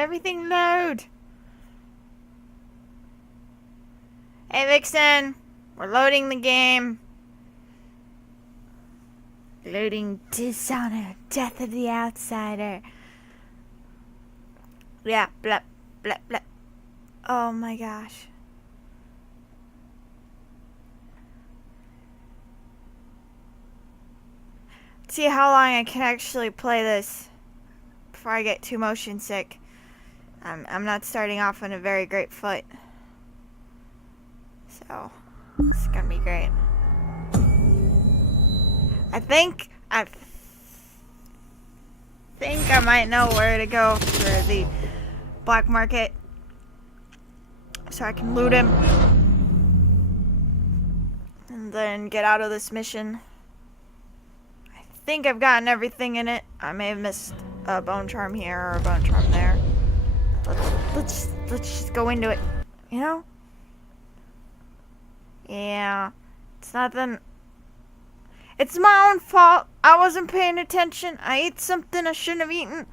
everything load. Hey, Vixen. We're loading the game. Loading Dishonored, Death of the Outsider. Yeah, blah, blah, blah. Oh my gosh. See how long I can actually play this before I get too motion sick. I'm not starting off on a very great foot. So, it's gonna be great. I think I might know where to go for the black market so I can loot him and then get out of this mission. I think I've gotten everything in it. I may have missed a bone charm here or a bone charm there. Let's just go into it, you know? Yeah, it's nothing. It's my own fault. I wasn't paying attention. I ate something I shouldn't have eaten.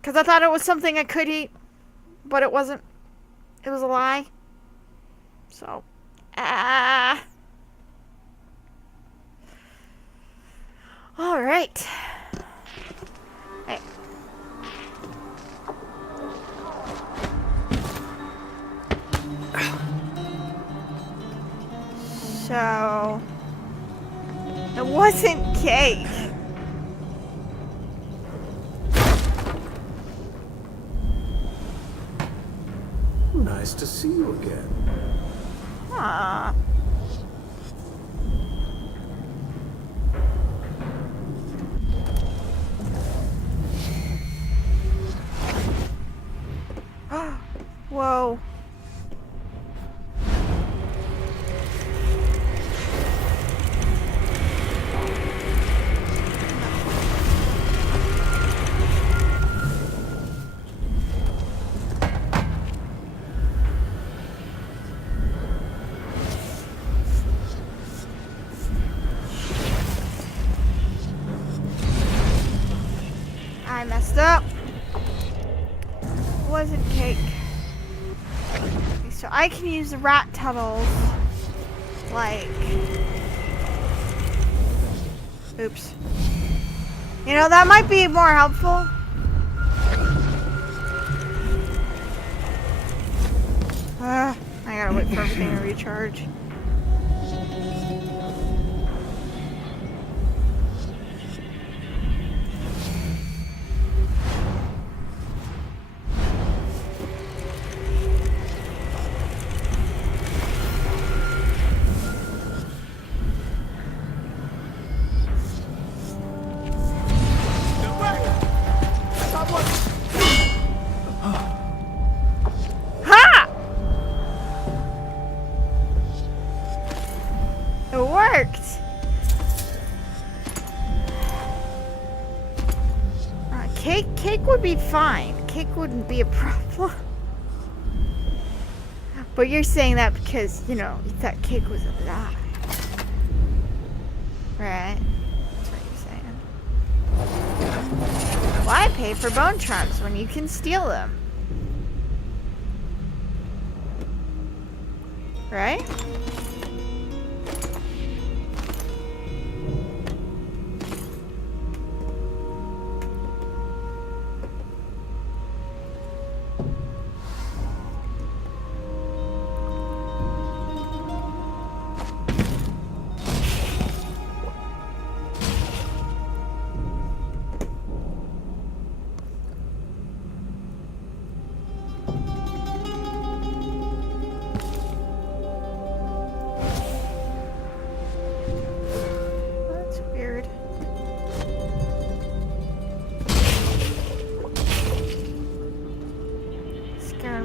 Because I thought it was something I could eat. But it wasn't. It was a lie. So. Alright. Hey. So. It wasn't cake. Nice to see you again. Aww. Whoa. I messed up. It wasn't cake. Okay, so I can use the rat tunnels. Like. Oops. You know, that might be more helpful. I gotta wait for everything to recharge. Cake would be fine. Cake wouldn't be a problem. But you're saying that because, you know, you thought Cake was alive. Right? That's what you're saying. Why pay for bone charms when you can steal them? Right?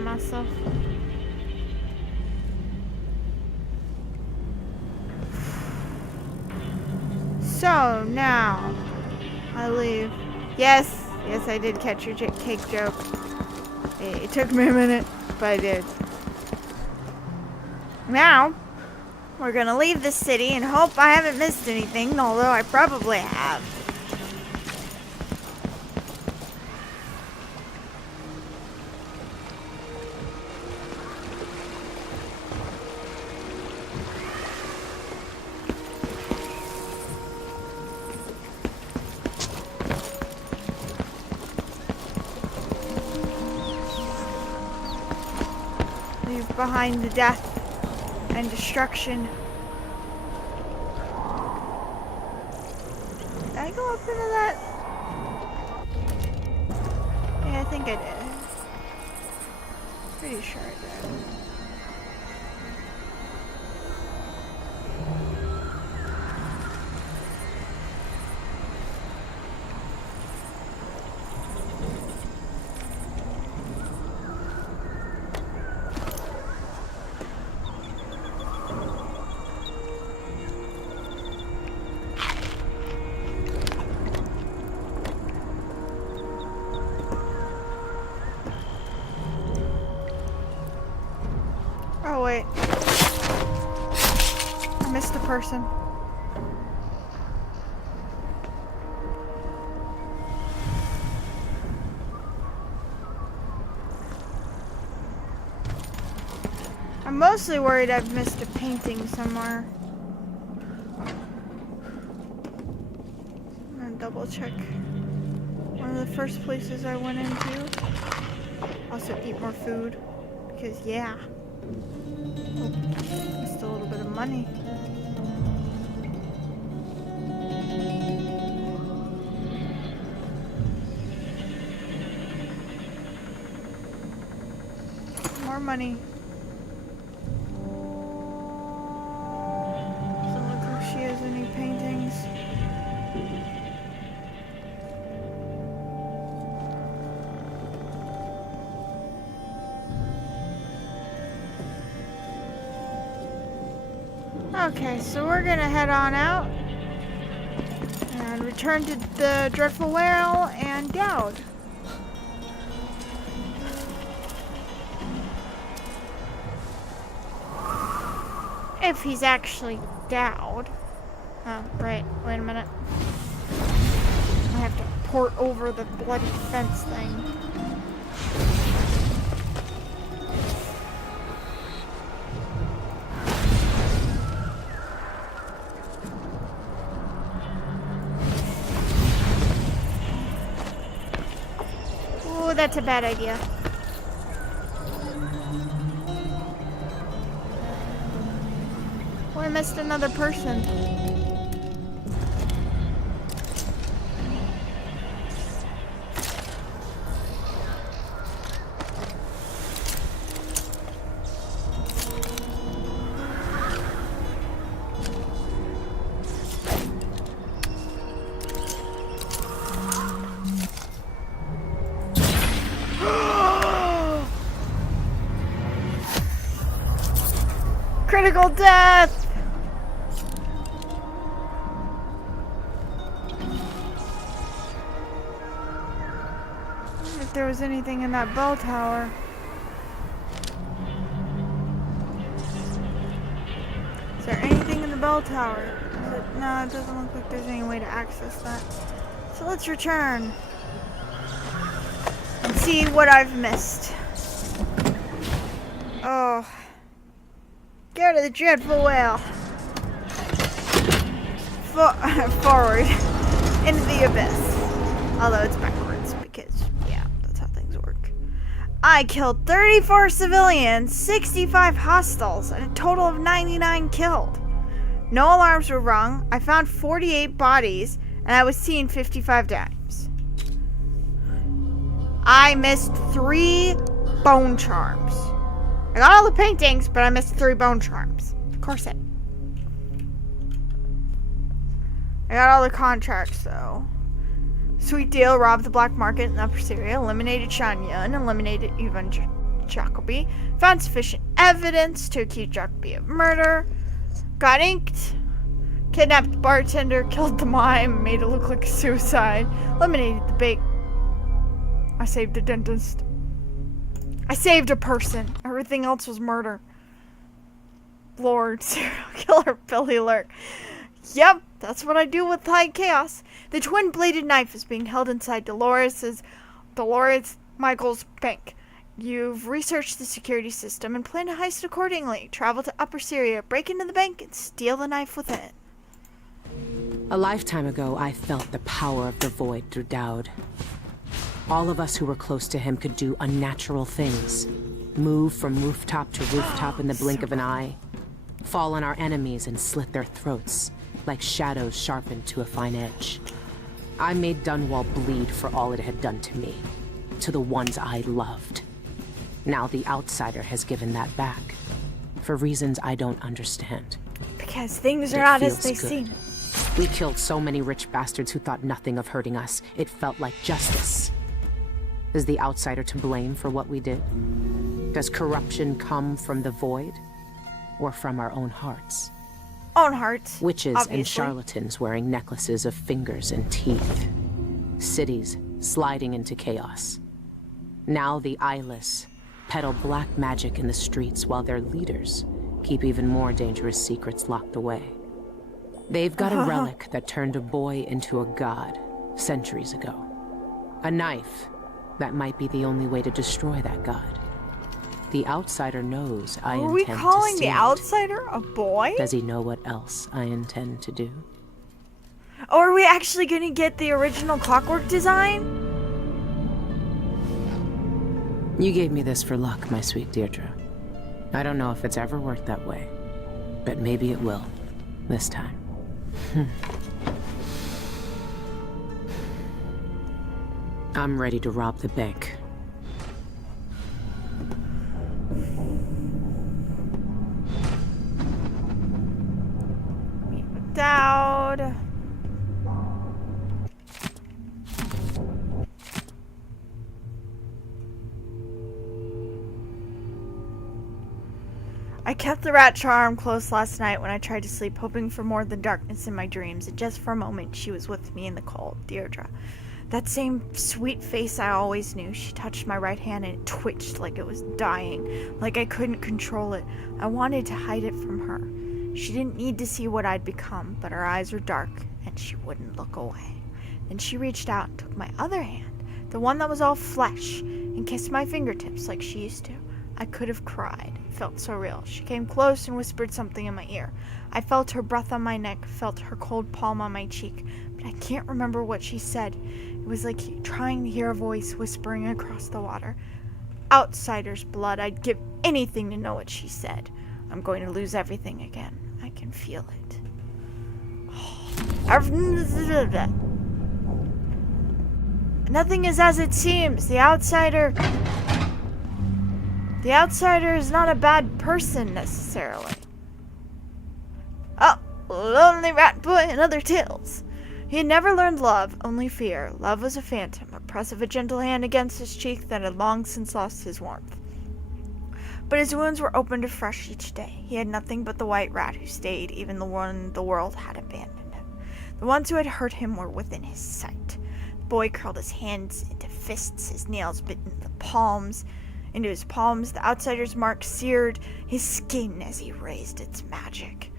Myself. So now I leave. Yes, I did catch your cake joke. It took me a minute, but I did. Now we're gonna leave the city and hope I haven't missed anything, although I probably have. leave behind the death and destruction. Did I go up into that? Yeah, I think I did. Pretty sure I did. Oh wait. I missed a person. I'm mostly worried I've missed a painting somewhere. I'm gonna double check. One of the first places I went into. Also eat more food. Because yeah. Oh, missed a little bit of money. More money. Doesn't look like she has any paintings. Okay, so we're gonna head on out and return to the Dreadful Whale and Daud. If he's actually Daud. Oh, right, wait a minute. I have to port over the bloody fence thing. Oh, that's a bad idea. Oh, I missed another person. Critical death! If there was anything in that bell tower. Is there anything in the bell tower? No, it doesn't look like there's any way to access that. So let's return and see what I've missed. Oh. Go to the Dreadful Whale. Forward. Into the abyss. Although it's backwards because, yeah, that's how things work. I killed 34 civilians, 65 hostiles, and a total of 99 killed. No alarms were rung. I found 48 bodies, and I was seen 55 times. I missed 3 bone charms. I got all the paintings, but I missed 3 bone charms. Of course I got all the contracts, though. Sweet deal, robbed the black market in Upper Syria, eliminated Shania, and eliminated Ivan Jacobi. Found sufficient evidence to accuse Jacobi of murder. Got inked. Kidnapped the bartender, killed the mime, made it look like a suicide. Eliminated the bait. I saved a dentist. I saved a person. Everything else was murder. Lord, serial killer Billy Lurk. Yep, that's what I do with high chaos. The twin-bladed knife is being held inside Dolores Michael's bank. You've researched the security system and plan to heist accordingly. Travel to Upper Syria, break into the bank, and steal the knife within. A lifetime ago, I felt the power of the Void through Daud. All of us who were close to him could do unnatural things. move from rooftop to rooftop in the blink of an eye, fall on our enemies and slit their throats, like shadows sharpened to a fine edge. I made Dunwall bleed for all it had done to me, to the ones I loved. Now the outsider has given that back, for reasons I don't understand. Because things are It not as feels they good. seem. We killed so many rich bastards who thought nothing of hurting us. It felt like justice. Is the outsider to blame for what we did? Does corruption come from the void? Or from our own hearts? Own hearts. Witches obviously. and charlatans wearing necklaces of fingers and teeth. Cities sliding into chaos. Now the eyeless peddle black magic in the streets while their leaders keep even more dangerous secrets locked away. They've got a relic that turned a boy into a god centuries ago. A knife that might be the only way to destroy that god. The outsider knows I Are intend we to calling steal the it. outsider a boy? Does he know what else I intend to do? Or are we actually gonna get the original clockwork design? You gave me this for luck, my sweet Deirdre. I don't know if it's ever worked that way, but maybe it will, this time. I'm ready to rob the bank. Meet with Daud. I kept the rat charm close last night when I tried to sleep, hoping for more than darkness in my dreams, and just for a moment she was with me in the cold, Deirdre. That same sweet face I always knew. She touched my right hand and it twitched like it was dying, like I couldn't control it. I wanted to hide it from her. She didn't need to see what I'd become, but her eyes were dark and she wouldn't look away. Then she reached out and took my other hand, the one that was all flesh, and kissed my fingertips like she used to. I could have cried. It felt so real. She came close and whispered something in my ear. I felt her breath on my neck, felt her cold palm on my cheek, but I can't remember what she said. It was like trying to hear a voice whispering across the water. Outsider's blood. I'd give anything to know what she said. I'm going to lose everything again. I can feel it. Nothing is as it seems. The outsider is not a bad person, necessarily. Oh, lonely rat boy and other tales. He had never learned love, only fear. Love was a phantom, a press of a gentle hand against his cheek that had long since lost his warmth. But his wounds were opened afresh each day. He had nothing but the white rat who stayed, even the one the world had abandoned him. The ones who had hurt him were within his sight. The boy curled his hands into fists, his nails bit into his palms, the outsider's mark seared his skin as he raised its magic.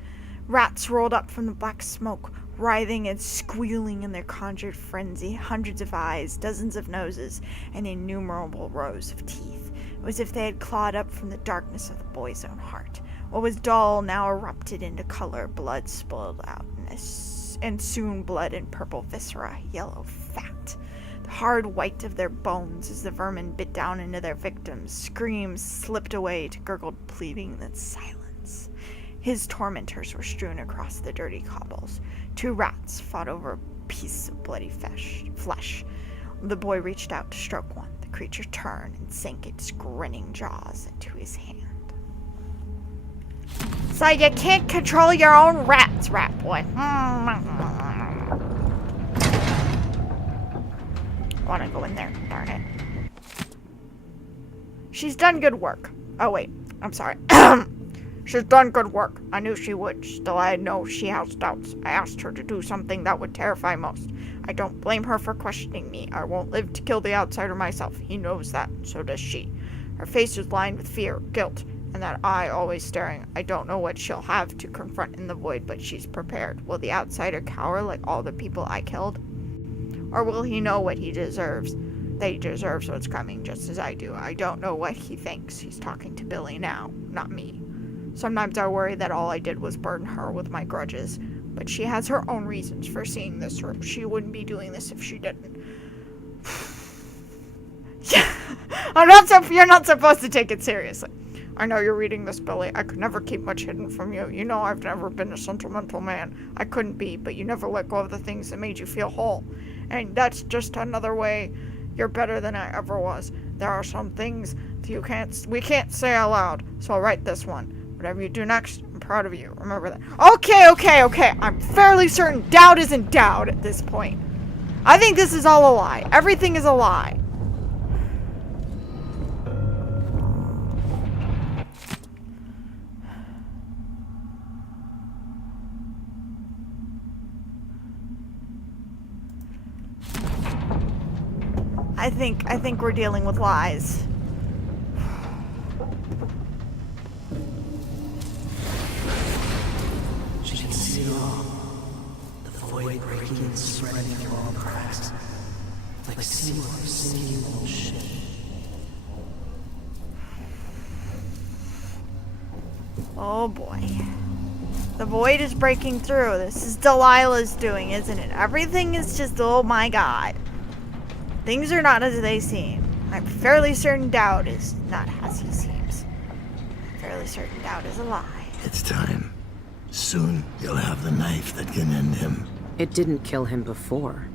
Rats rolled up from the black smoke, writhing and squealing in their conjured frenzy, hundreds of eyes, dozens of noses, and innumerable rows of teeth. It was as if they had clawed up from the darkness of the boy's own heart. What was dull now erupted into color, blood spilled out, and soon blood and purple viscera, yellow fat. The hard white of their bones as the vermin bit down into their victims. Screams slipped away to gurgled pleading, then silence. His tormentors were strewn across the dirty cobbles. Two rats fought over a piece of bloody flesh. The boy reached out to stroke one. The creature turned and sank its grinning jaws into his hand. So you can't control your own rats, rat boy. I want to go in there, darn it. She's done good work. Oh wait, I'm sorry. She's done good work. I knew she would. Still, I know she has doubts. I asked her to do something that would terrify most. I don't blame her for questioning me. I won't live to kill the outsider myself. He knows that. So does she. Her face is lined with fear, guilt, and that eye always staring. I don't know what she'll have to confront in the void, but she's prepared. Will the outsider cower like all the people I killed? Or will he know what he deserves? That he deserves what's coming, just as I do. I don't know what he thinks. He's talking to Billy now, not me. Sometimes I worry that all I did was burden her with my grudges, but she has her own reasons for seeing this through. She wouldn't be doing this if she didn't. Yeah, You're not supposed to take it seriously. I know you're reading this, Billy. I could never keep much hidden from you. You know I've never been a sentimental man. I couldn't be, but you never let go of the things that made you feel whole. And that's just another way you're better than I ever was. There are some things we can't say out loud, so I'll write this one. Whatever you do next, I'm proud of you. Remember that. Okay. I'm fairly certain Daud isn't Daud at this point. I think this is all a lie. Everything is a lie. I think we're dealing with lies. She can see it all. The void breaking and spreading through all cracks. Like seaward sinking old ship. Oh boy. The void is breaking through. This is Delilah's doing, isn't it? Everything is just, oh my god. Things are not as they seem. I'm fairly certain Daud is not as he seems. I'm fairly certain Daud is a lie. It's time. Soon you'll have the knife that can end him. It didn't kill him before.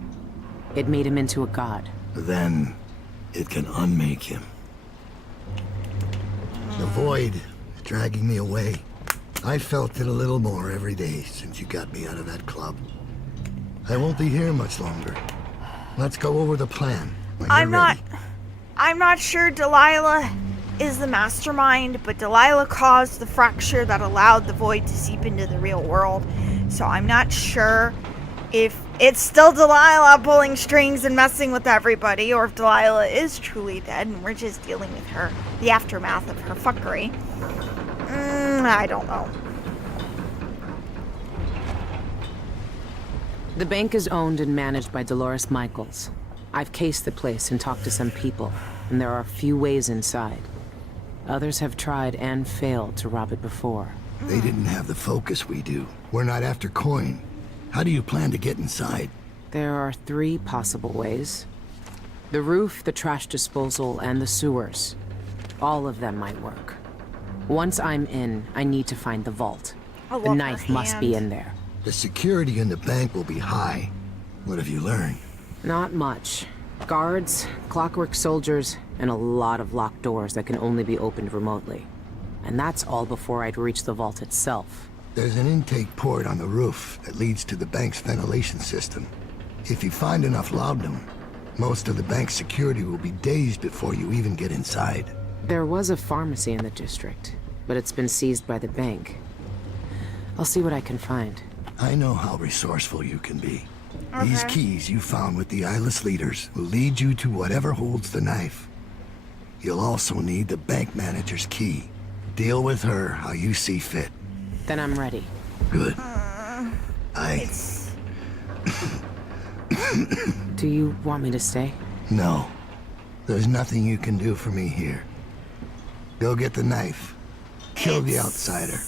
It made him into a god. Then it can unmake him. The void is dragging me away. I felt it a little more every day since you got me out of that club. I won't be here much longer. Let's go over the plan. I'm not sure Delilah is the mastermind, but Delilah caused the fracture that allowed the void to seep into the real world. So I'm not sure if it's still Delilah pulling strings and messing with everybody, or if Delilah is truly dead and we're just dealing with her, the aftermath of her fuckery. I don't know. The bank is owned and managed by Dolores Michaels. I've cased the place and talked to some people, and there are a few ways inside. Others have tried and failed to rob it before. They didn't have the focus we do. We're not after coin. How do you plan to get inside? There are 3 possible ways. The roof, the trash disposal, and the sewers. All of them might work. Once I'm in, I need to find the vault. The knife must be in there. The security in the bank will be high. What have you learned? Not much. Guards, clockwork soldiers, and a lot of locked doors that can only be opened remotely. And that's all before I'd reach the vault itself. There's an intake port on the roof that leads to the bank's ventilation system. If you find enough laudanum, most of the bank's security will be days before you even get inside. There was a pharmacy in the district, but it's been seized by the bank. I'll see what I can find. I know how resourceful you can be. These keys you found with the eyeless leaders will lead you to whatever holds the knife. You'll also need the bank manager's key. Deal with her how you see fit. Then I'm ready. Good. Do you want me to stay? No. There's nothing you can do for me here. Go get the knife. Kill the outsider.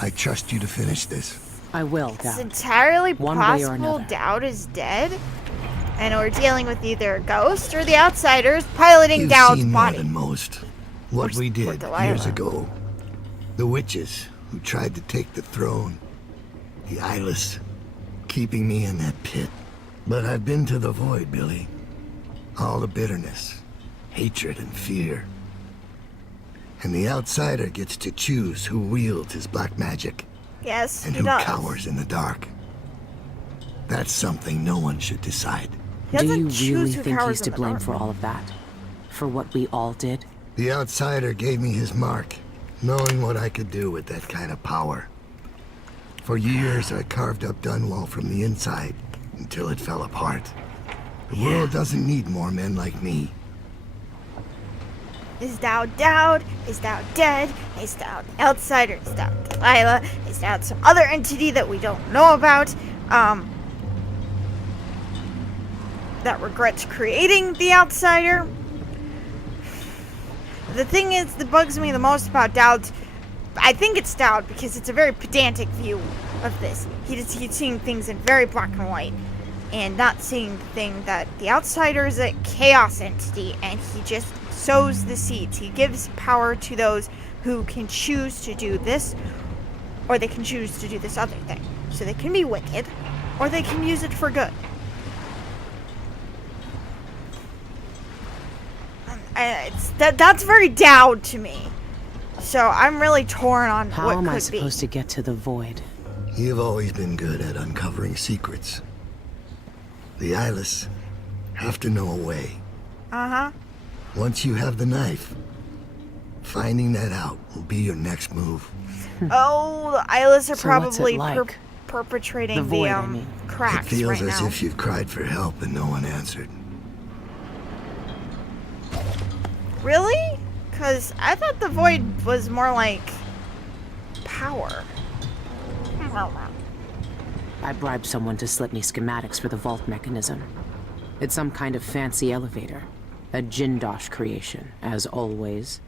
I trust you to finish this. I will, Daud. It's entirely One way or possible another. Daud is dead, and we're dealing with either a ghost or the outsiders piloting You've Daud's seen more body. than most. What we did Delilah. years ago. The witches who tried to take the throne. The eyeless, keeping me in that pit. But I've been to the void, Billy. All the bitterness, hatred, and fear. And the outsider gets to choose who wields his black magic. Yes, And he who does. cowers in the dark. That's something no one should decide. He Do doesn't you choose really who think cowers he's to in the blame dark. for all of that? For what we all did? The outsider gave me his mark, knowing what I could do with that kind of power. For years, I carved up Dunwall from the inside, until it fell apart. The world doesn't need more men like me. Is Daud Daud? Is Daud dead? Is Daud the outsider? Is Daud Delilah? Is Daud some other entity that we don't know about? That regrets creating the outsider? The thing is that bugs me the most about Daud, I think it's Daud because it's a very pedantic view of this. He's seeing things in very black and white, and not seeing the thing that the outsider is a chaos entity, and he just sows the seeds. He gives power to those who can choose to do this, or they can choose to do this other thing. So they can be wicked, or they can use it for good. That's very Daud to me. So I'm really torn on How what am could I be. supposed to get to the void? You've always been good at uncovering secrets. The Eyeless have to know a way. Uh-huh. Once you have the knife, finding that out will be your next move. Oh, the Eyeless are So what's it probably like? perpetrating The void, I the mean. cracks It feels right as now. if you've cried for help and no one answered. Really? Because I thought the void was more like power. I bribed someone to slip me schematics for the vault mechanism. It's some kind of fancy elevator. A Jindosh creation, as always.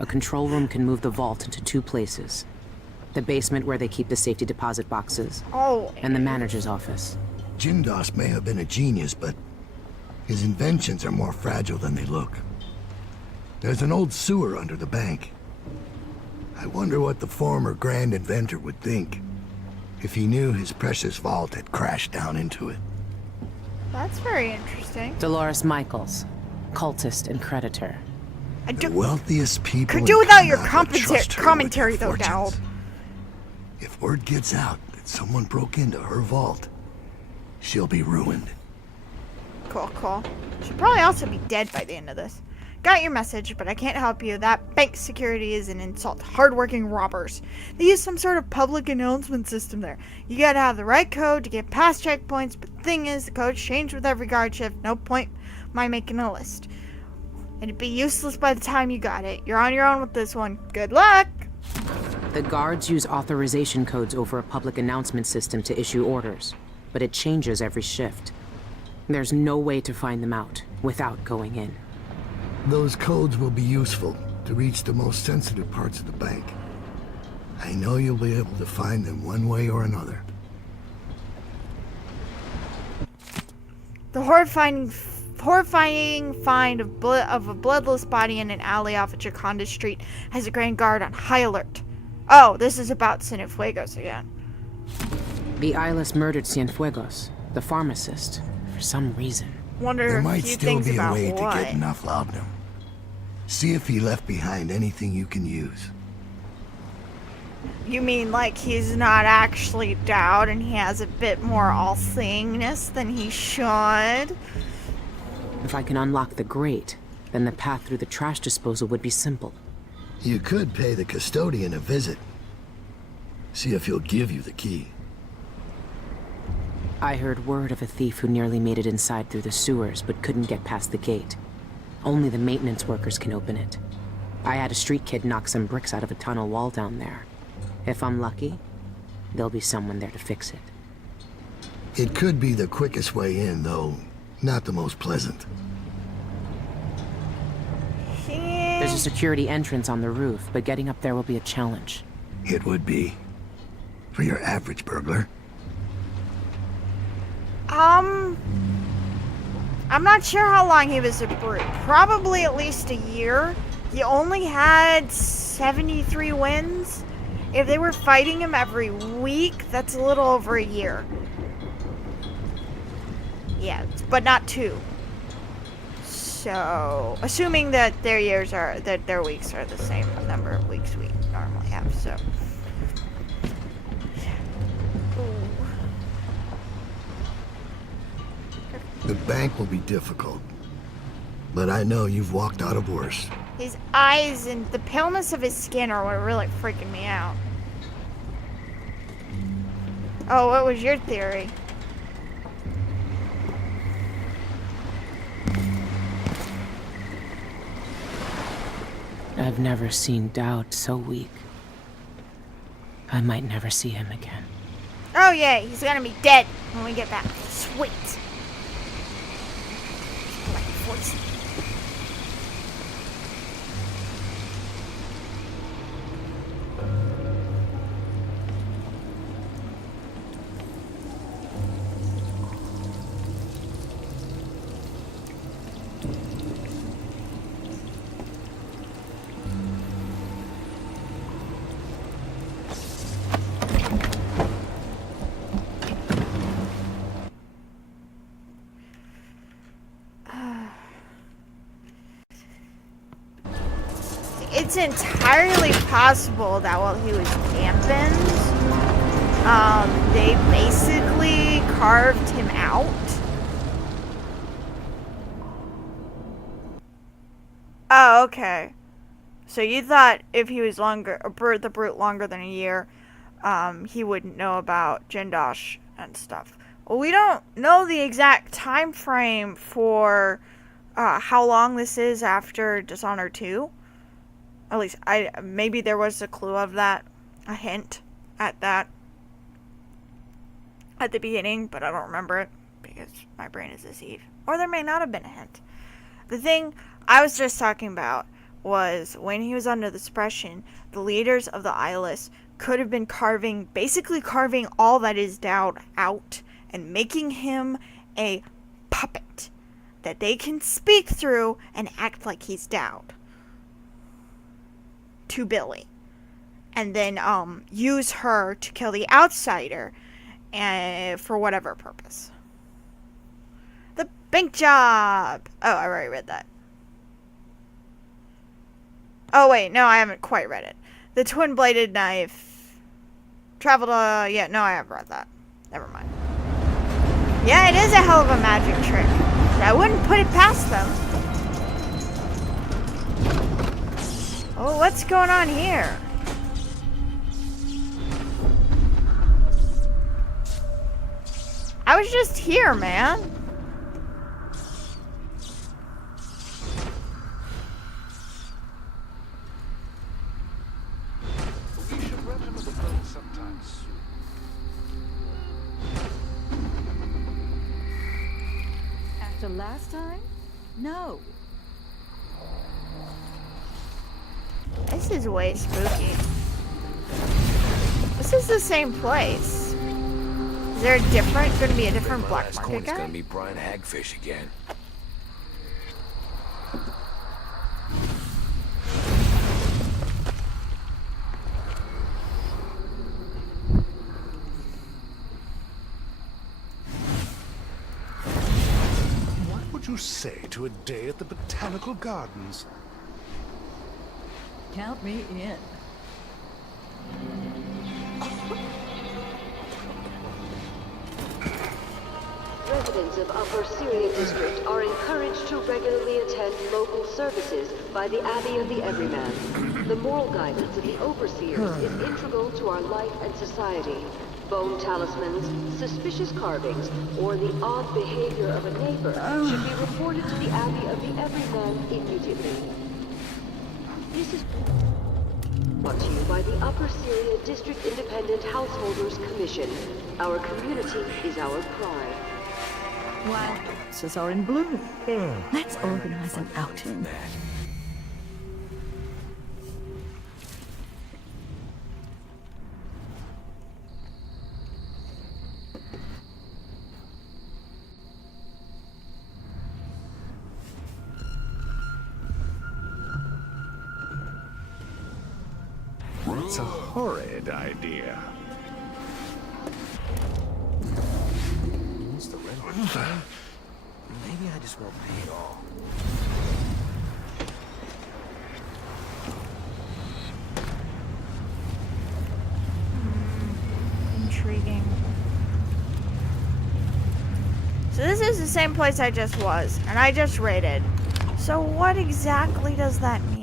A control room can move the vault into 2 places. The basement where they keep the safety deposit boxes, Oh, and the manager's office. Jindosh may have been a genius, but his inventions are more fragile than they look. There's an old sewer under the bank. I wonder what the former grand inventor would think if he knew his precious vault had crashed down into it. that's very interesting. Dolores Michaels, cultist and creditor. I The do, wealthiest people could do in without your Kanna would trust her with commentary their though, Daud. fortunes. If word gets out that someone broke into her vault, she'll be ruined. Cool, cool. She'll probably also be dead by the end of this. Got your message, but I can't help you. That bank security is an insult to hardworking robbers. They use some sort of public announcement system there. You gotta have the right code to get past checkpoints, but the thing is, the codes change with every guard shift. No point my making a list. It'd be useless by the time you got it. You're on your own with this one. Good luck! The guards use authorization codes over a public announcement system to issue orders, but it changes every shift. There's no way to find them out without going in. Those codes will be useful to reach the most sensitive parts of the bank. I know you'll be able to find them one way or another. The horrifying find of a bloodless body in an alley off of Jaconda Street has a grand guard on high alert. Oh, this is about Cienfuegos again. The Eyeless murdered Cienfuegos, the pharmacist, for some reason. Wonder There a might few still things be a about way what. to get enough laudanum. See if he left behind anything you can use. You mean like he's not actually Daud and he has a bit more all-seeingness than he should? If I can unlock the grate, then the path through the trash disposal would be simple. You could pay the custodian a visit. See if he'll give you the key. I heard word of a thief who nearly made it inside through the sewers but couldn't get past the gate. Only the maintenance workers can open it. I had a street kid knock some bricks out of a tunnel wall down there. If I'm lucky, there'll be someone there to fix it. It could be the quickest way in, though not the most pleasant. There's a security entrance on the roof, but getting up there will be a challenge. It would be. For your average burglar. I'm not sure how long he was a brute. Probably at least a year. He only had 73 wins. If they were fighting him every week, that's a little over a year. Yeah, but not 2. So, assuming that their weeks are the same number of weeks we normally have, so. The bank will be difficult. But I know you've walked out of worse. His eyes and the paleness of his skin are what are really freaking me out. Oh, what was your theory? I've never seen Daud so weak. I might never see him again. Oh yeah, he's gonna be dead when we get back. Sweet. Like 14. it's entirely possible that while he was dampened, they basically carved him out. Oh, okay. So you thought if he was the brute longer than a year, he wouldn't know about Jindosh and stuff. Well, we don't know the exact time frame for how long this is after Dishonored 2. At least, maybe there was a clue of that, a hint at that at the beginning, but I don't remember it because my brain is deceived. Or there may not have been a hint. The thing I was just talking about was when he was under the suppression, the leaders of the Eyeless could have been basically carving all that is Daud out and making him a puppet that they can speak through and act like he's Daud to Billy, and then use her to kill the outsider for whatever purpose. The bank job! Oh, I already read that. Oh wait, no, I haven't quite read it. The twin-bladed knife traveled, yeah, no, I have read that. Never mind. Yeah, it is a hell of a magic trick. I wouldn't put it past them. Oh, what's going on here? I was just here, man. We should run him of the boat sometime soon. After last time? No. This is way spooky. This is the same place. Is there gonna be a different black market guy? Gonna be Brian Hagfish again. What would you say to a day at the Botanical Gardens? Count me in. Residents of Upper Syria District are encouraged to regularly attend local services by the Abbey of the Everyman. The moral guidance of the Overseers is integral to our life and society. Bone talismans, suspicious carvings, or the odd behavior of a neighbor should be reported to the Abbey of the Everyman immediately. This is brought to you by the Upper Syria District Independent Householders Commission. Our community is our pride. Wild horses are in bloom. Let's organize an outing. It's a horrid idea. What's the rent? Maybe I just won't pay it all. Intriguing. So this is the same place I just was, and I just raided. So what exactly does that mean?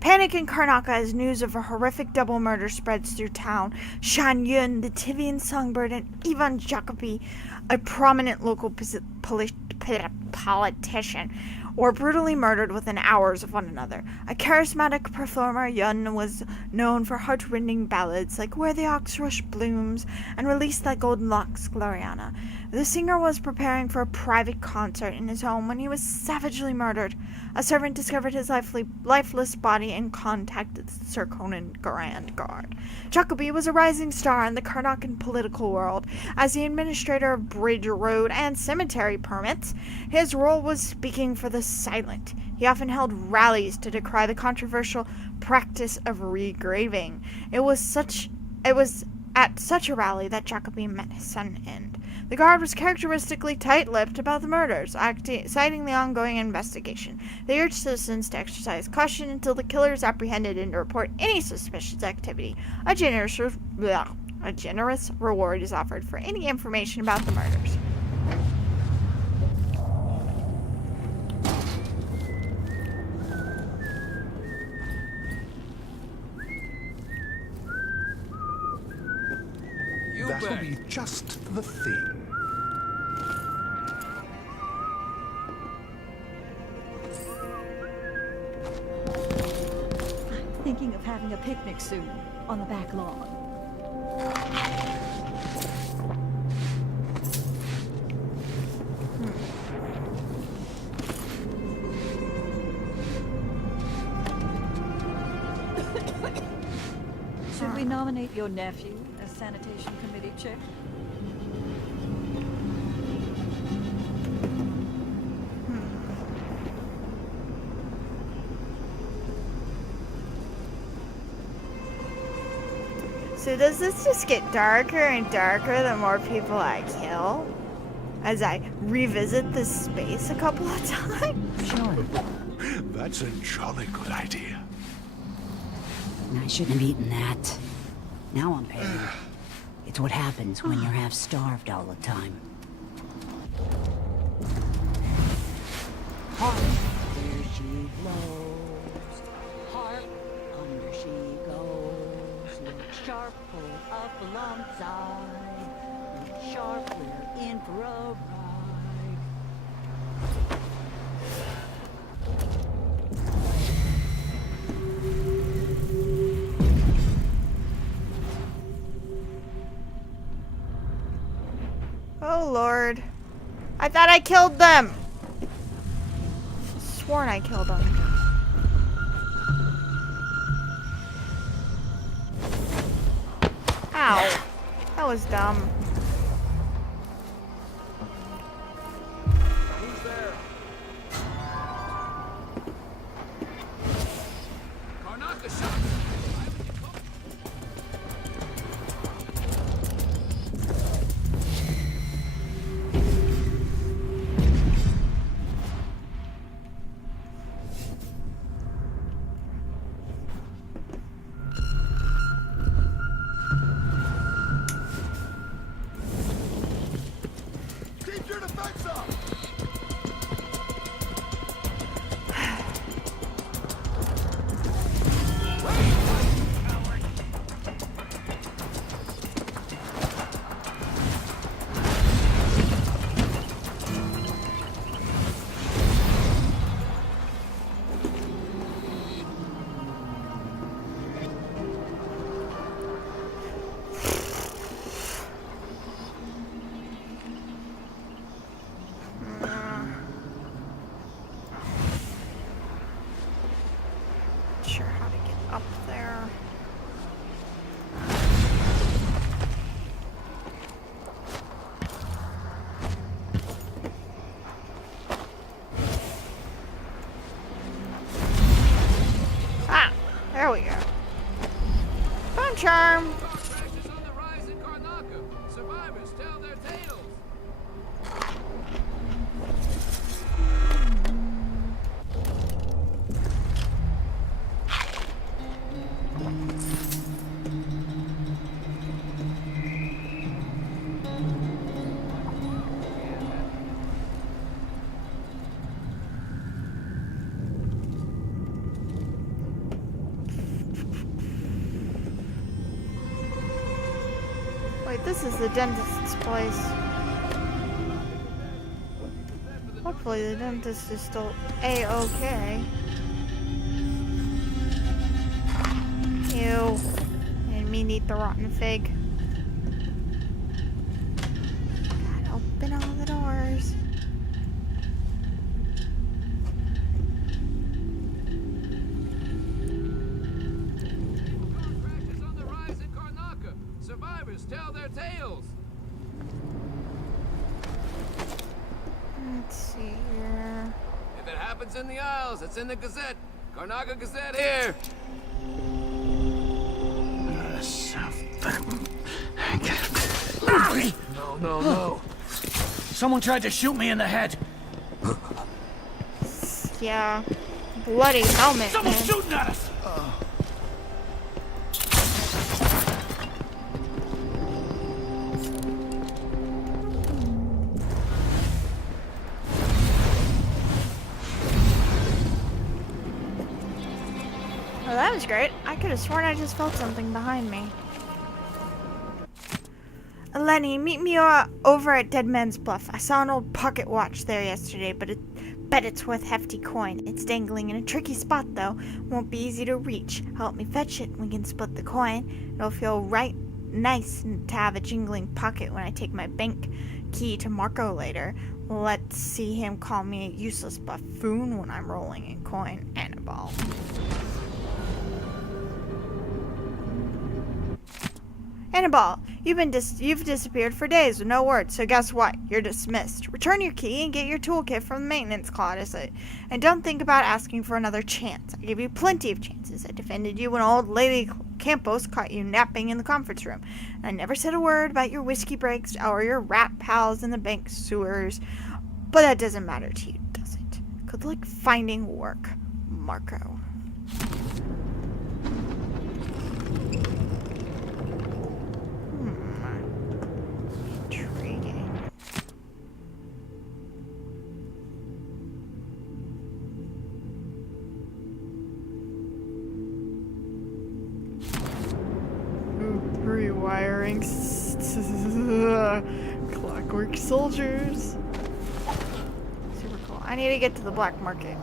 Panic in Karnaca as news of a horrific double murder spreads through town. Shan Yun, the Tivian songbird, and Ivan Jacobi, a prominent local politician, were brutally murdered within hours of one another. A charismatic performer, Yun was known for heart-rending ballads like Where the Ox Rush Blooms and Release Thy Golden Locks, WaraAina. The singer was preparing for a private concert in his home when he was savagely murdered. A servant discovered his lifeless body and contacted Sir Conan Grand Guard. Jacobi was a rising star in the Karnacan political world. As the administrator of bridge, road, and cemetery permits, his role was speaking for the silent. He often held rallies to decry the controversial practice of regraving. It was at such a rally that Jacobi met his son End. The guard was characteristically tight-lipped about the murders, citing the ongoing investigation. They urged citizens to exercise caution until the killer is apprehended and to report any suspicious activity. A generous reward is offered for any information about the murders. That'll be just the thing. I'm thinking of having a picnic soon, on the back lawn. Should we nominate your nephew as sanitation committee chair? So does this just get darker and darker the more people I kill? As I revisit this space a couple of times? Sure. That's a jolly good idea. I shouldn't have eaten that. Now I'm paying. It's what happens when you're half-starved all the time. Hark, there she blows. Hark, under she goes. Look sharp, pull up alongside. Look sharp, we're in for a ride. Oh Lord. I thought I killed them. Sworn I killed them. Ow. That was dumb. Who's there? Karnaka shot. Keep your defense up! Sure how to get up there. Ah, there we go. Fun charm. Crashes on the rise in Karnaka. Survivors tell their tales. Wait, this is the dentist's place. Hopefully the dentist is still A-okay. Ew. And me eat the rotten fig. Gotta open all the doors. Crashes on the rise in Karnaka. Survivors tell their tales. Let's see here. If it happens in the Isles, it's in the Gazette. Karnaka Gazette here. South. No. Someone tried to shoot me in the head. Yeah. Bloody helmet, Someone's man. shooting at us! Oh, that was great. I could have sworn I just felt something behind me. Lenny, meet me over at Dead Man's Bluff. I saw an old pocket watch there yesterday, but bet it's worth hefty coin. It's dangling in a tricky spot, though. Won't be easy to reach. Help me fetch it, and we can split the coin. It'll feel right nice to have a jingling pocket when I take my bank key to Marco later. Let's see him call me a useless buffoon when I'm rolling in coin. Annabelle. Annabelle, you've disappeared for days with no word, so guess what? You're dismissed. Return your key and get your toolkit from the maintenance closet. And don't think about asking for another chance. I gave you plenty of chances. I defended you when old Lady Campos caught you napping in the conference room. And I never said a word about your whiskey breaks or your rat pals in the bank sewers. But that doesn't matter to you, does it? Good luck finding work, Marco. Rewiring clockwork soldiers. Super cool. I need to get to the black market.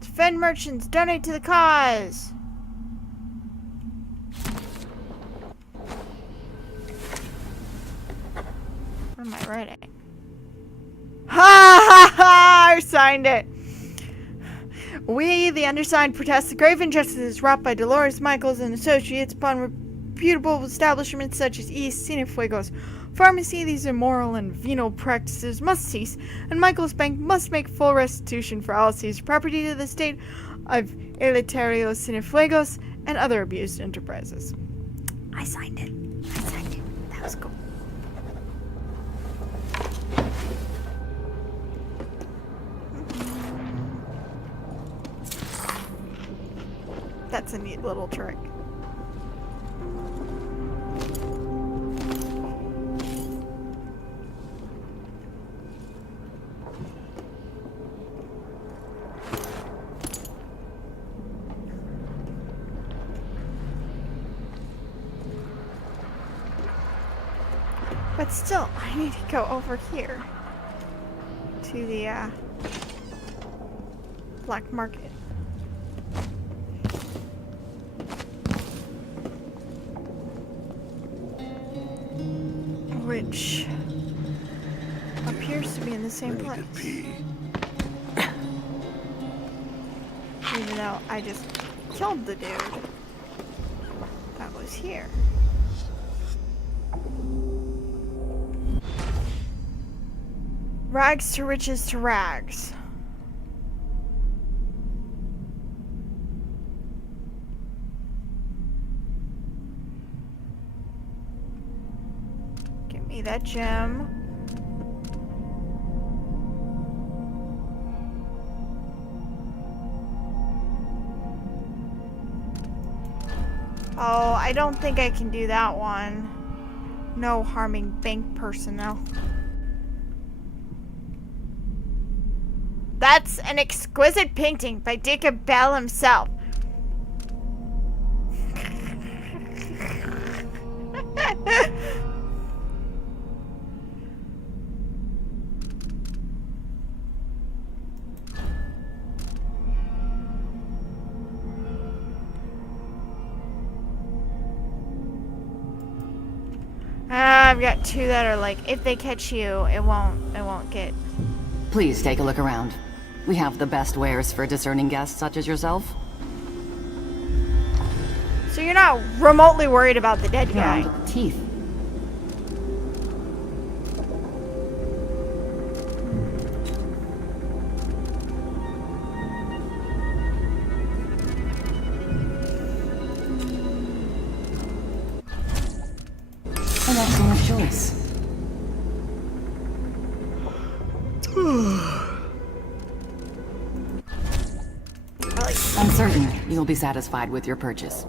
Defend merchants, donate to the cause. What am I writing? Ha ha ha! I signed it. We, the undersigned, protest the grave injustices wrought by Dolores Michaels and Associates upon reputable establishments such as East Cinefuegos Pharmacy. These immoral and venal practices must cease, and Michaels Bank must make full restitution for all seized property to the state of Eleuterio Cinefuegos and other abused enterprises. I signed it. That was cool. That's a neat little trick. But still, I need to go over here to the black market. Which appears to be in the same place. Even though I just killed the dude that was here. Rags to riches to rags. Give me that gem. Oh, I don't think I can do that one. No harming bank personnel. That's an exquisite painting by Jacob Bell himself. I've got two that are like, if they catch you, it won't get. Please take a look around. We have the best wares for discerning guests such as yourself. So you're not remotely worried about the dead guy. And teeth. Nice. I'm certain you'll be satisfied with your purchase.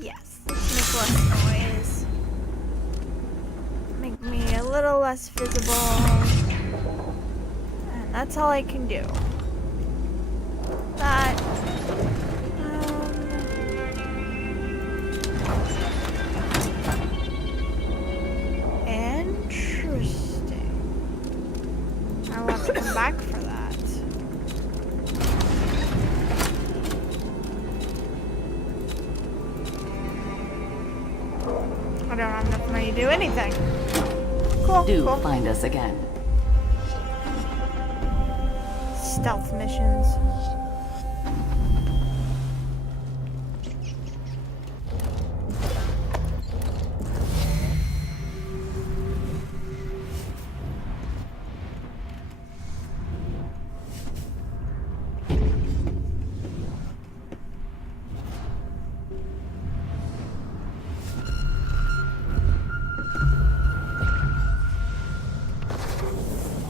Yes. Make less noise. Make me a little less visible. And that's all I can do. That. Interesting. I will have to come back for that. I don't have enough money to do anything. Cool. Do find us again. Stealth missions.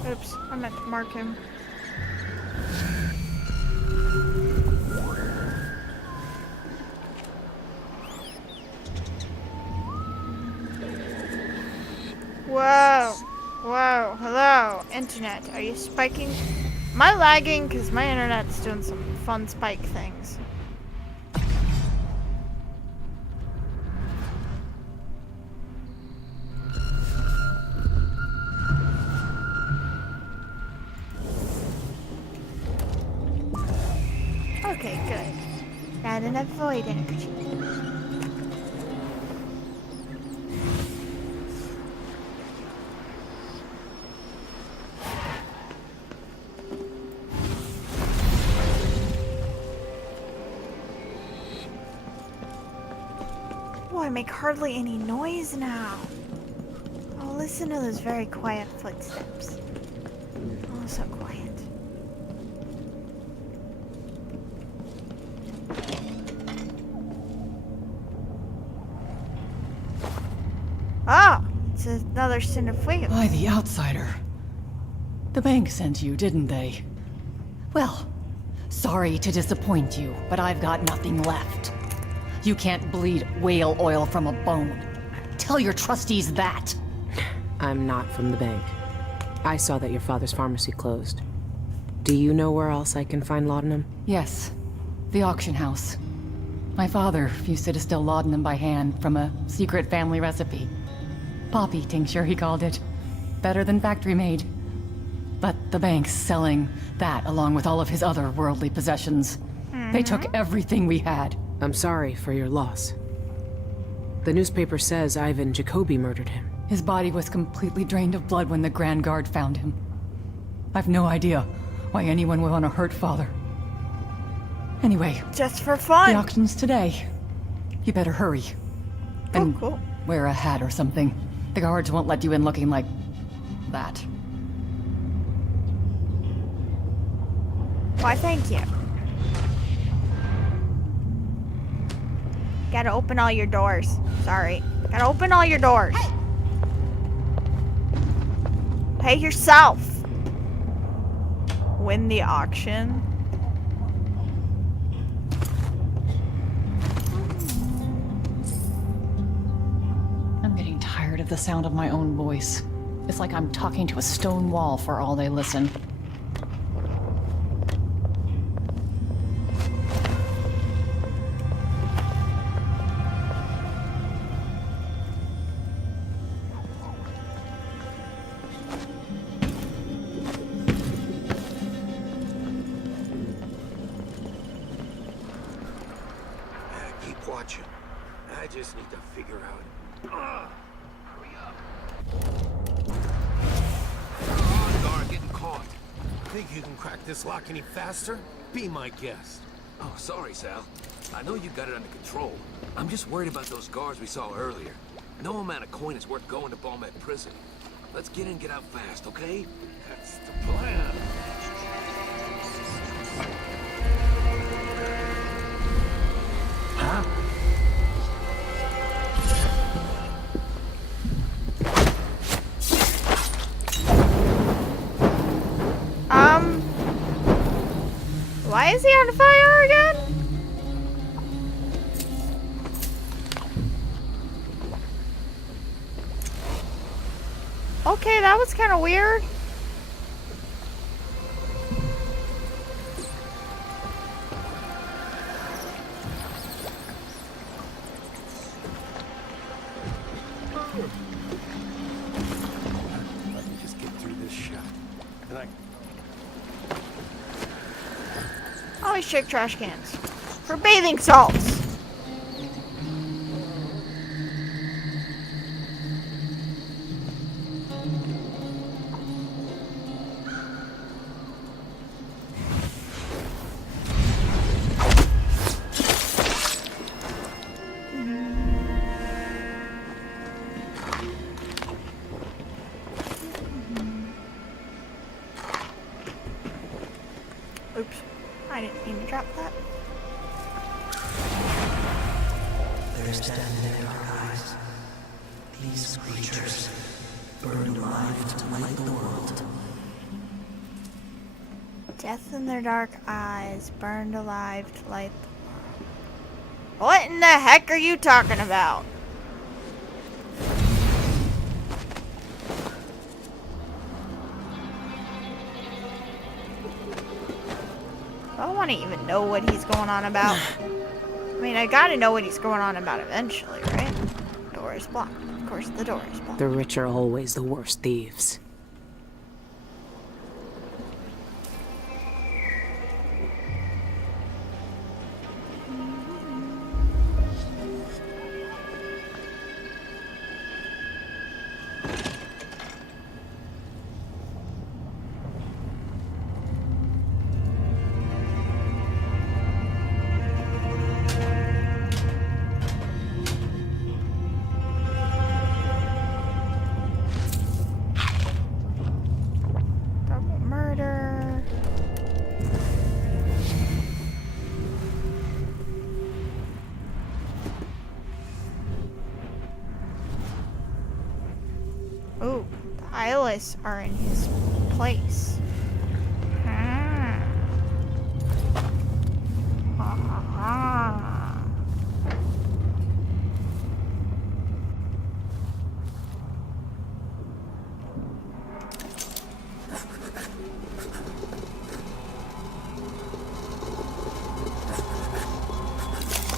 Oops, I meant to mark him. Whoa, whoa, hello, internet, are you spiking? Am I lagging? Because my internet's doing some fun spike things. Okay, good. Got enough void energy. Oh, I make hardly any noise now. Oh, listen to those very quiet footsteps. Oh, so quiet. Ah, it's another sin of fuego. By the outsider. The bank sent you, didn't they? Well, sorry to disappoint you, but I've got nothing left. You can't bleed whale oil from a bone. Tell your trustees that. I'm not from the bank. I saw that your father's pharmacy closed. Do you know where else I can find laudanum? Yes, the auction house. My father used to distill laudanum by hand from a secret family recipe. Poppy tincture, he called it. Better than factory-made. But the bank's selling that along with all of his other worldly possessions. They took everything we had. I'm sorry for your loss. The newspaper says Ivan Jacoby murdered him. His body was completely drained of blood when the Grand Guard found him. I've no idea why anyone would want to hurt Father. Anyway, Just for fun. the auction's today. You better hurry. And cool. wear a hat or something. The guards won't let you in looking like that. Why, thank you. Gotta open all your doors. Sorry. Gotta open all your doors. Pay yourself. Win the auction. I'm getting tired of the sound of my own voice. It's like I'm talking to a stone wall for all they listen. Keep watching. I just need to figure out. Hurry up. Oh, guard getting caught. Think you can crack this lock any faster? Be my guest. Oh, sorry, Sal. I know you got it under control. I'm just worried about those guards we saw earlier. No amount of coin is worth going to bomb that prison. Let's get in and get out fast, okay? That's the plan. Why is he on fire again? Okay, that was kind of weird. Let me just get through this shot. And I... Always shake trash cans. For bathing salts. Oops. I didn't mean to drop that. There's death in their eyes. These creatures burned alive to light the world. Death in their dark eyes, burned alive to light the world. What in the heck are you talking about? I don't want to even know what he's going on about. I mean, I gotta know what he's going on about eventually, right? Door is blocked. Of course, the door is blocked. The rich are always the worst thieves. Double murder. Ooh, the eyeless are in his place. Ah. Ha ha ha.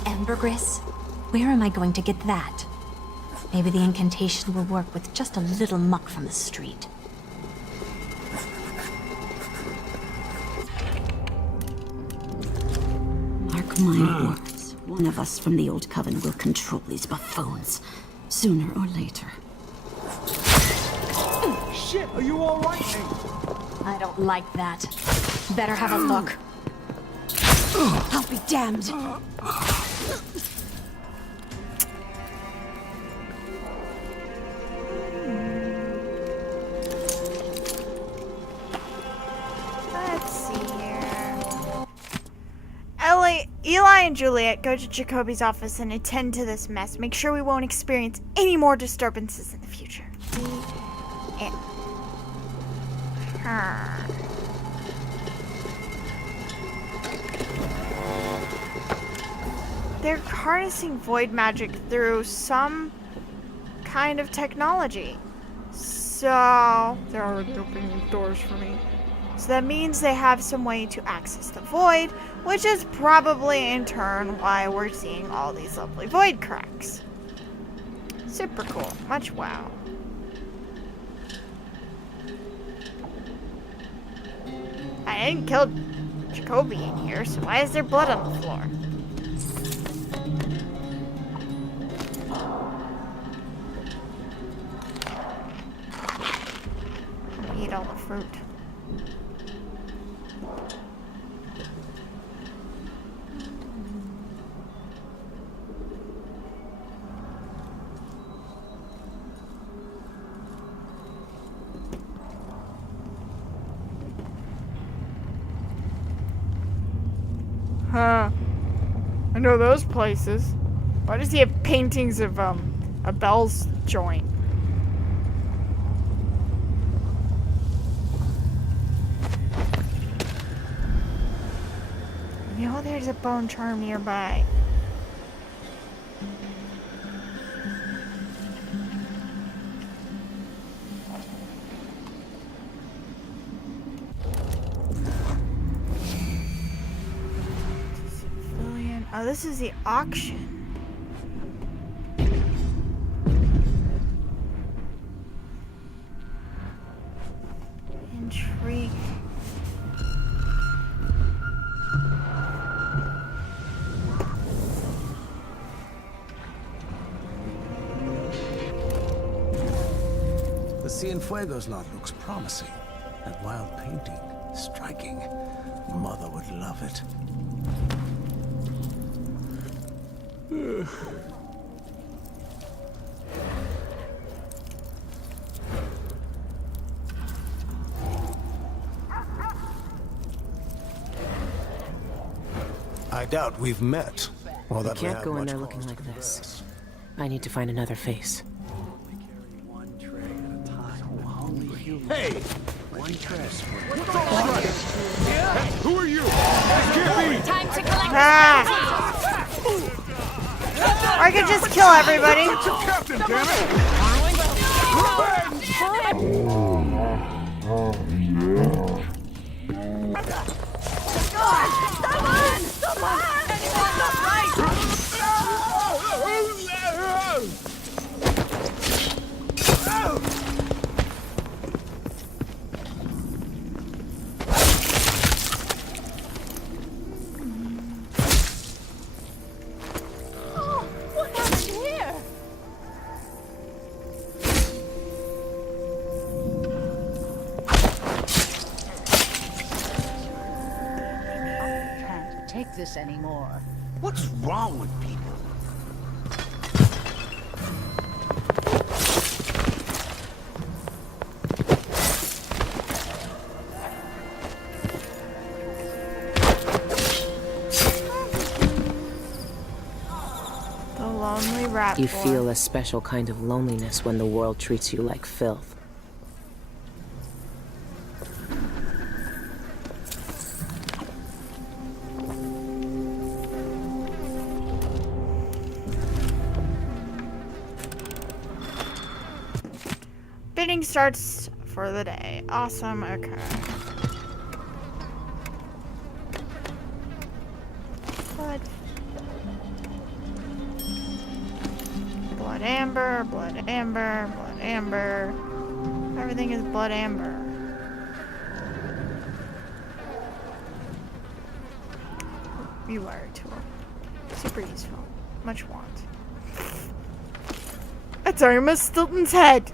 Ambergris? Where am I going to get that? Maybe the incantation will work with just a little muck from the street. Mark my words. One of us from the Old Coven will control these buffoons. Sooner or later. Shit, are you alright, Nate? I don't like that. Better have a look. I'll be damned. Let's see here. Eli and Juliet, go to Jacoby's office and attend to this mess. Make sure we won't experience any more disturbances in the future. And her. They're harnessing void magic through some kind of technology. So they're already opening doors for me. So that means they have some way to access the void, which is probably in turn why we're seeing all these lovely void cracks. Super cool. Much wow. I didn't kill Jacoby in here, so why is there blood on the floor? Eat all the fruit. Huh. I know those places. Why does he have paintings of a Bell's joint? Oh, there's a bone charm nearby. Civilian. Oh, this is the auction. Intrigue. The Cienfuegos lot looks promising. That wild painting, striking. Mother would love it. I doubt we've met. Or You that we can't have go in much there cause looking to like progress. this. I need to find another face. Hey! One dress. Who are you? Get me! Time to collect. Ah! Or I could just kill everybody. Captain, damn What happened here? I can't take this anymore. What's wrong with people? The lonely rat You boy. feel a special kind of loneliness when the world treats you like filth. Bidding starts for the day. Awesome, okay. Blood. Blood amber, blood amber, blood amber. Everything is blood amber. Rewire tool. Super useful. Much want. That's Irma Stilton's head.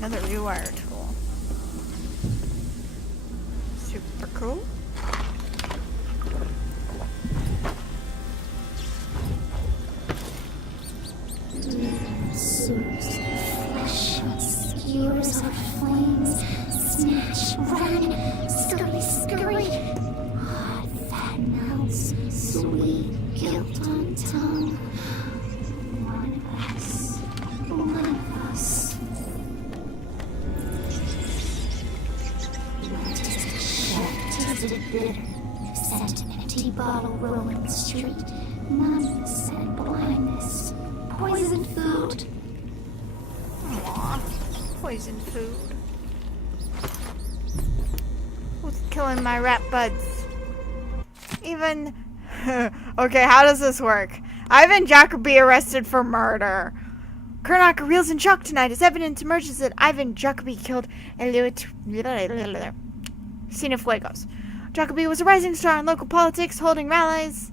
Another rewire tool. Super cool. Soups, flesh, skewers of flames, snatch, run, scurry. Hot fat melts, sweet guilt on tongue. One of us. Tasted bitter, sent an empty bottle rolling the street, numbness and blindness, poison food. Aww. Poison food. Who's killing my rat buds? Even... Okay, how does this work? Ivan Jacoby arrested for murder. Kurnock reels in shock tonight as evidence emerges that Ivan Jacobi killed Cienfuegos. Jacobi was a rising star in local politics, holding rallies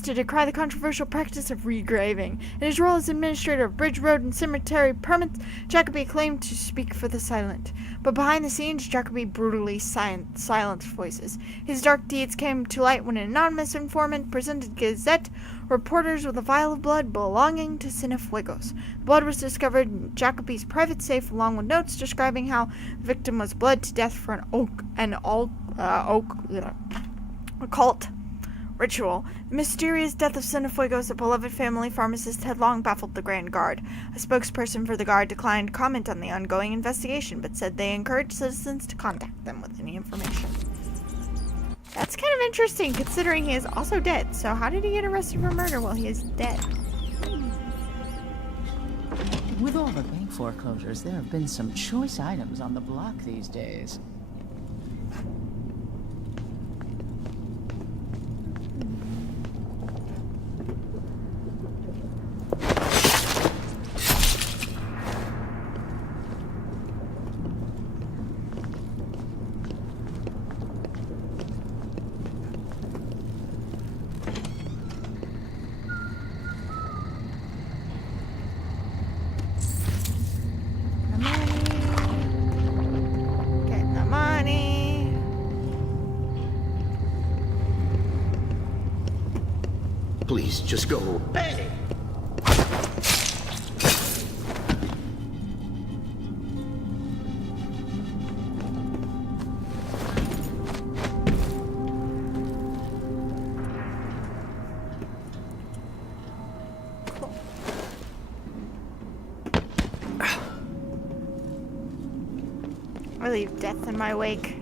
to decry the controversial practice of regraving. In his role as administrator of bridge, road, and cemetery permits, Jacobi claimed to speak for the silent. But behind the scenes, Jacobi brutally silenced voices. His dark deeds came to light when an anonymous informant presented Gazette reporters with a vial of blood belonging to Cienfuegos. Blood was discovered in Jacobi's private safe, along with notes describing how the victim was bled to death for an occult ritual. The mysterious death of Cienfuegos, a beloved family pharmacist, had long baffled the Grand Guard. A spokesperson for the Guard declined comment on the ongoing investigation, but said they encouraged citizens to contact them with any information. That's kind of interesting, considering he is also dead. So how did he get arrested for murder while he is dead? With all the bank foreclosures, there have been some choice items on the block these days. Please, just go. Hey! I leave death in my wake.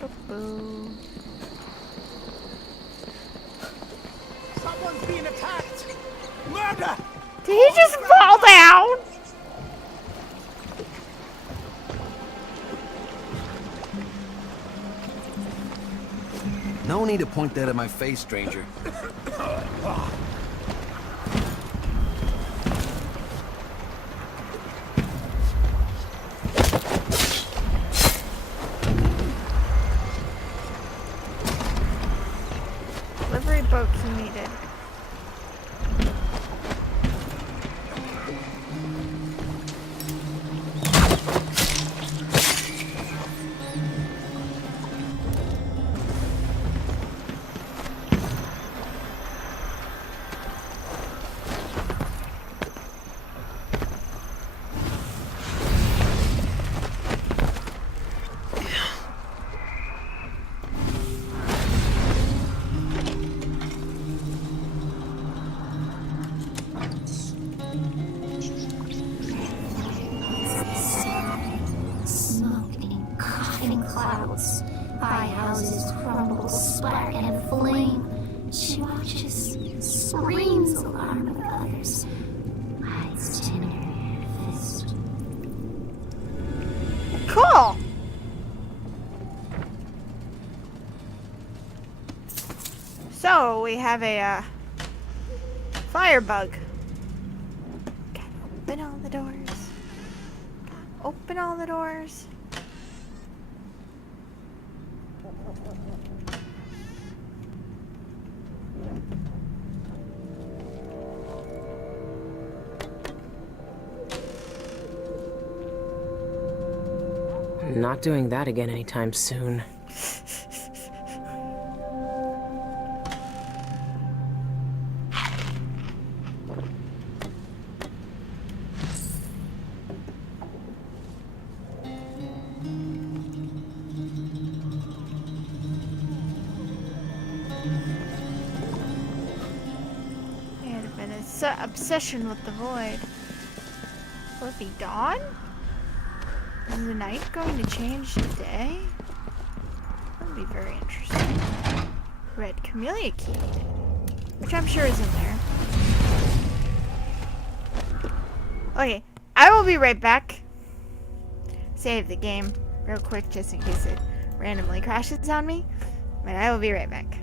Boo-boo. Someone's being attacked! Murder! Did he just fall down? No need to point that at my face, stranger. Delivery boat he needed. Clouds. High houses crumble, splatter, and flame. She watches, screams alarm of others. Hides tender in her fist. Cool. So we have a firebug. Gotta open all the doors. Gotta open all the doors. Not doing that again anytime soon. Obsession with the void. Will it be dawn? Is the night going to change to day? That would be very interesting. Red camellia key, which I'm sure is in there. Okay, I will be right back. Save the game real quick just in case it randomly crashes on me. But I will be right back.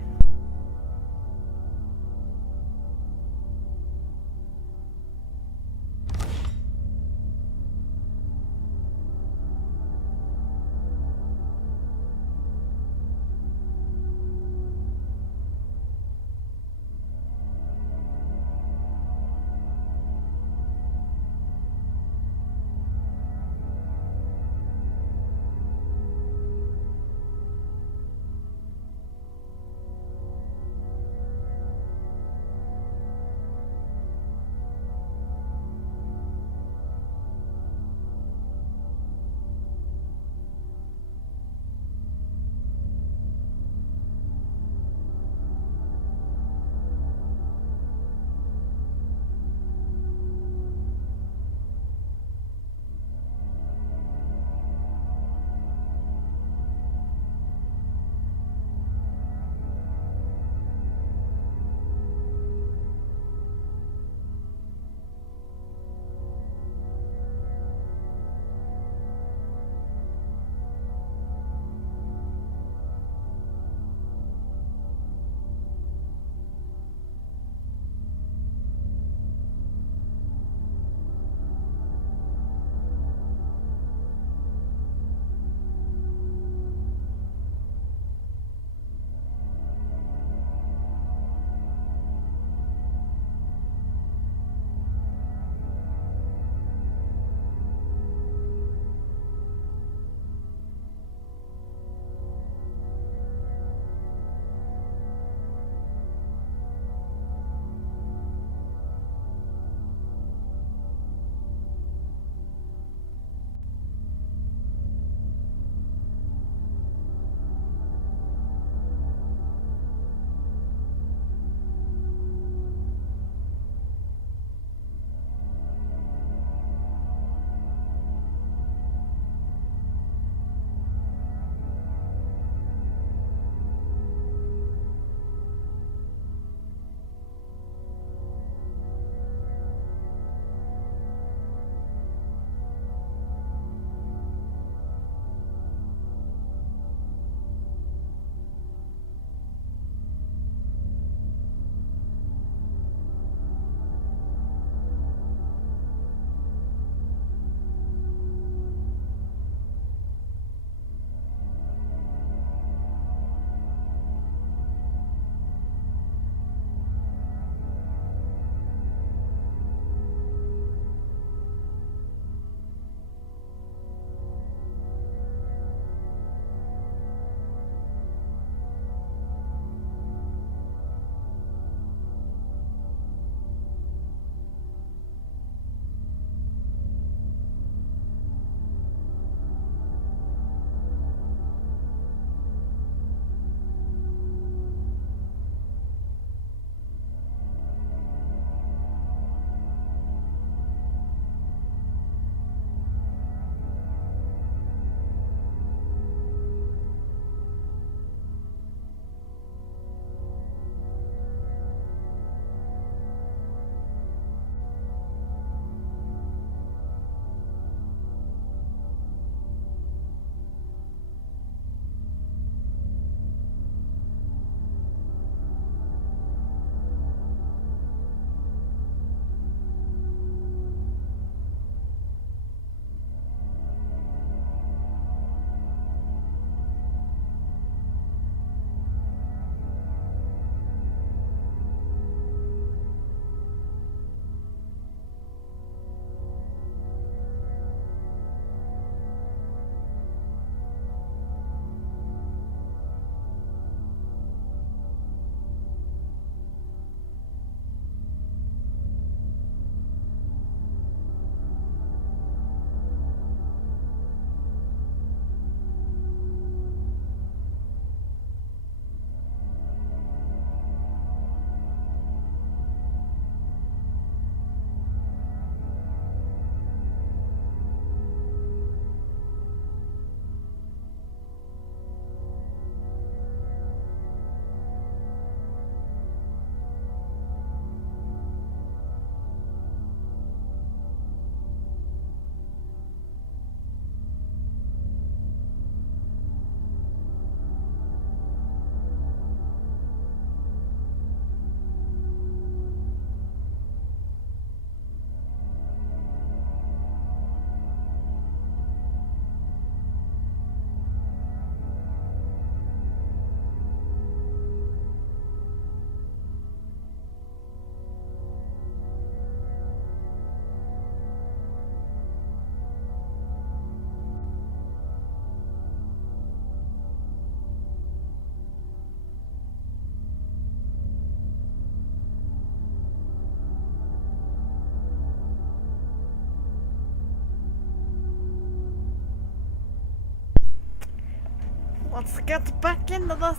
Let's get back into this.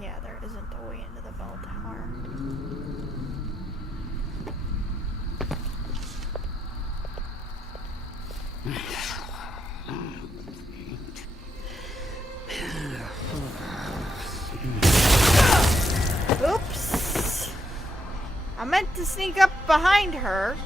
Yeah, there isn't a way into the bell tower. Oops! I meant to sneak up behind her.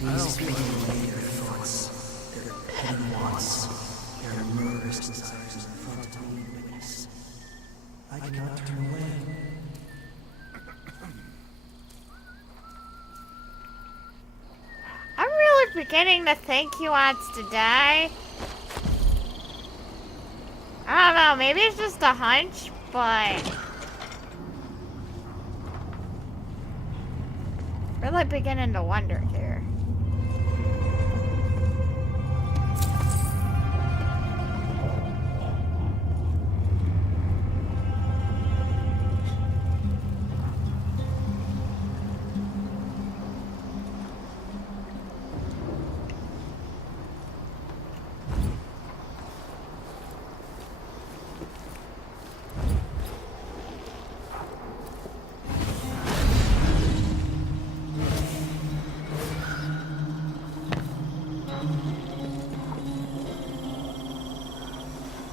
These people lay their thoughts, their petty wants, their murderous desires in front of me witness. I cannot turn away. I'm really beginning to think he wants to die. I don't know, maybe it's just a hunch, but... really beginning to wonder here.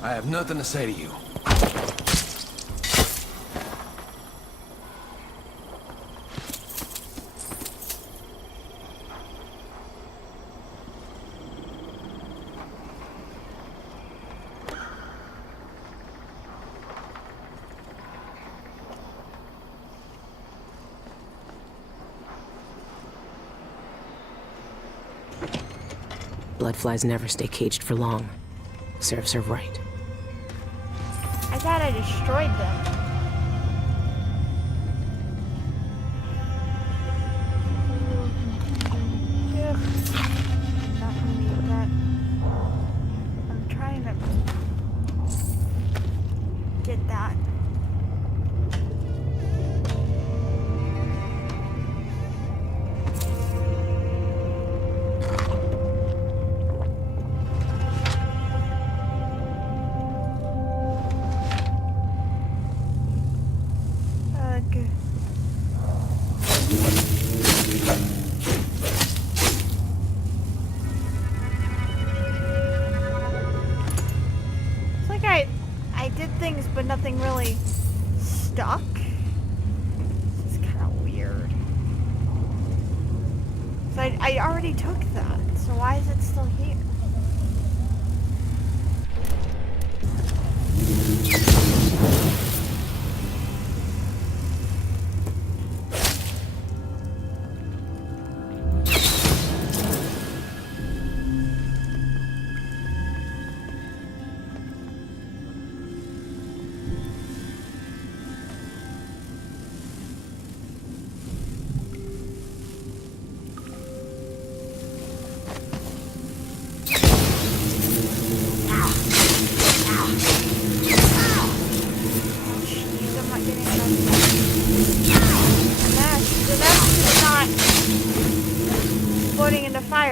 I have nothing to say to you. Bloodflies never stay caged for long. Serves her right. I thought I destroyed them. Ugh. Not gonna need that. I'm trying to get that. But nothing really stuck. It's kind of weird. So I already took that, so why is it still here?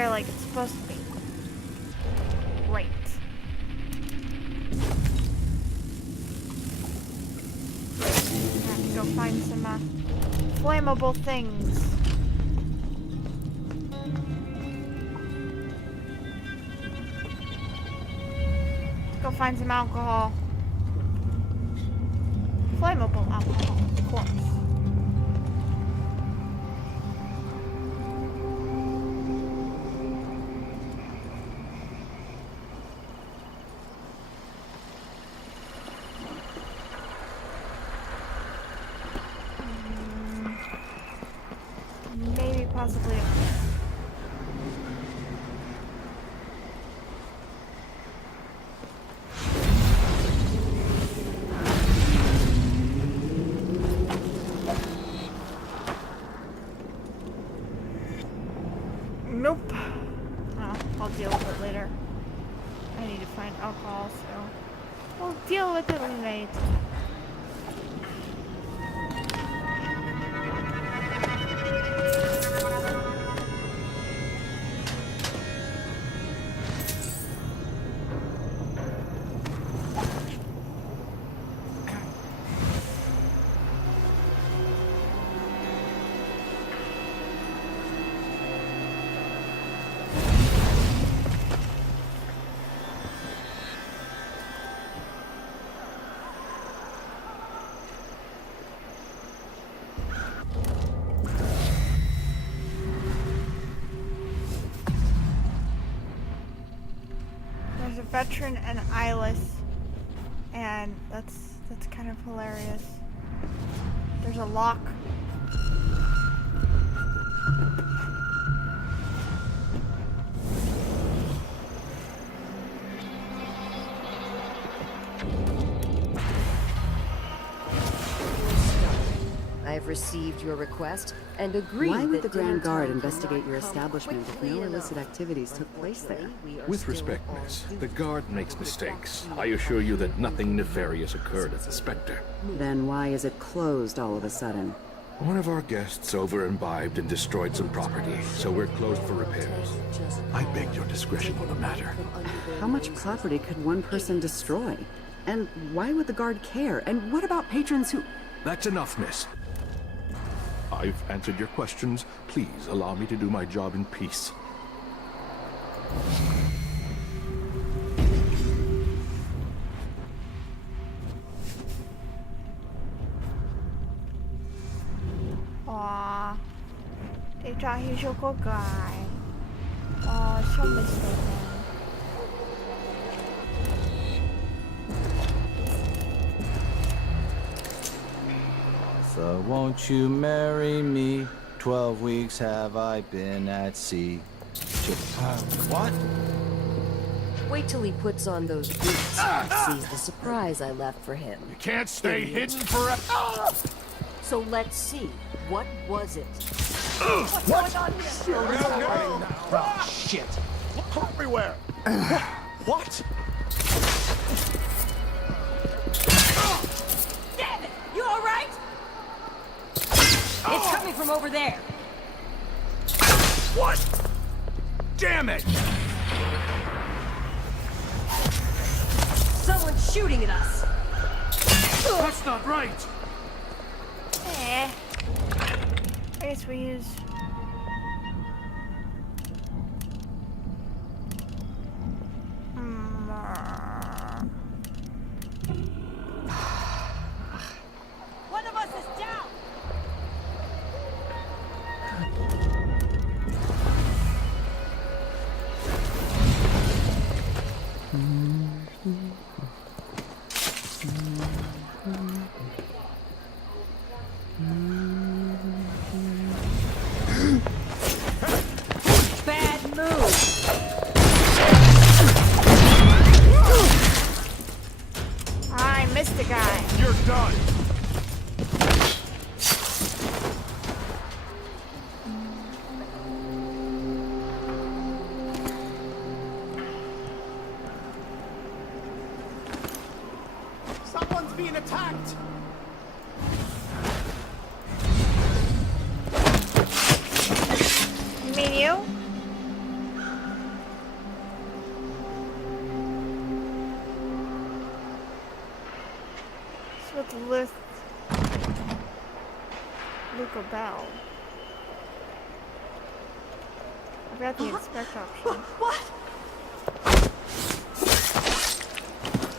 Like it's supposed to be. Great. I have to go find some flammable things. Let's go find some alcohol. Flammable alcohol, of course. Possibly up there. Deal with it, mate. There's a veteran and eyeless, and that's kind of hilarious. There's a lock. I have received your request and agreed Why would that the Grand dinner Guard time investigate cannot your come establishment if quickly no illicit enough. activities took place there? Unfortunately, we are With still respect, on miss, duty. the guard makes mistakes. I assure you that nothing nefarious occurred at the Spectre. Then why is it closed all of a sudden? One of our guests over-imbibed and destroyed some property, so we're closed for repairs. I beg your discretion on the matter. How much property could one person destroy? And why would the Guard care? And what about patrons who... That's enough, miss. I've answered your questions. Please allow me to do my job in peace. Aw. They thought he was a good guy. Aw, so mistaken. So won't you marry me? 12 weeks have I been at sea. What? Wait till he puts on those boots and sees the surprise I left for him. You can't stay hidden forever. So let's see. What was it? What's going on here? Oh, shit. Everywhere. What? Damn it! You all right? It's coming from over there. What? Damn it! Someone's shooting at us. That's not right. I guess we use... One of us is down. Bad move. I missed the guy. You're done. Someone's being attacked! You mean you? So let's list Luca Bell. I've got the inspect option. What?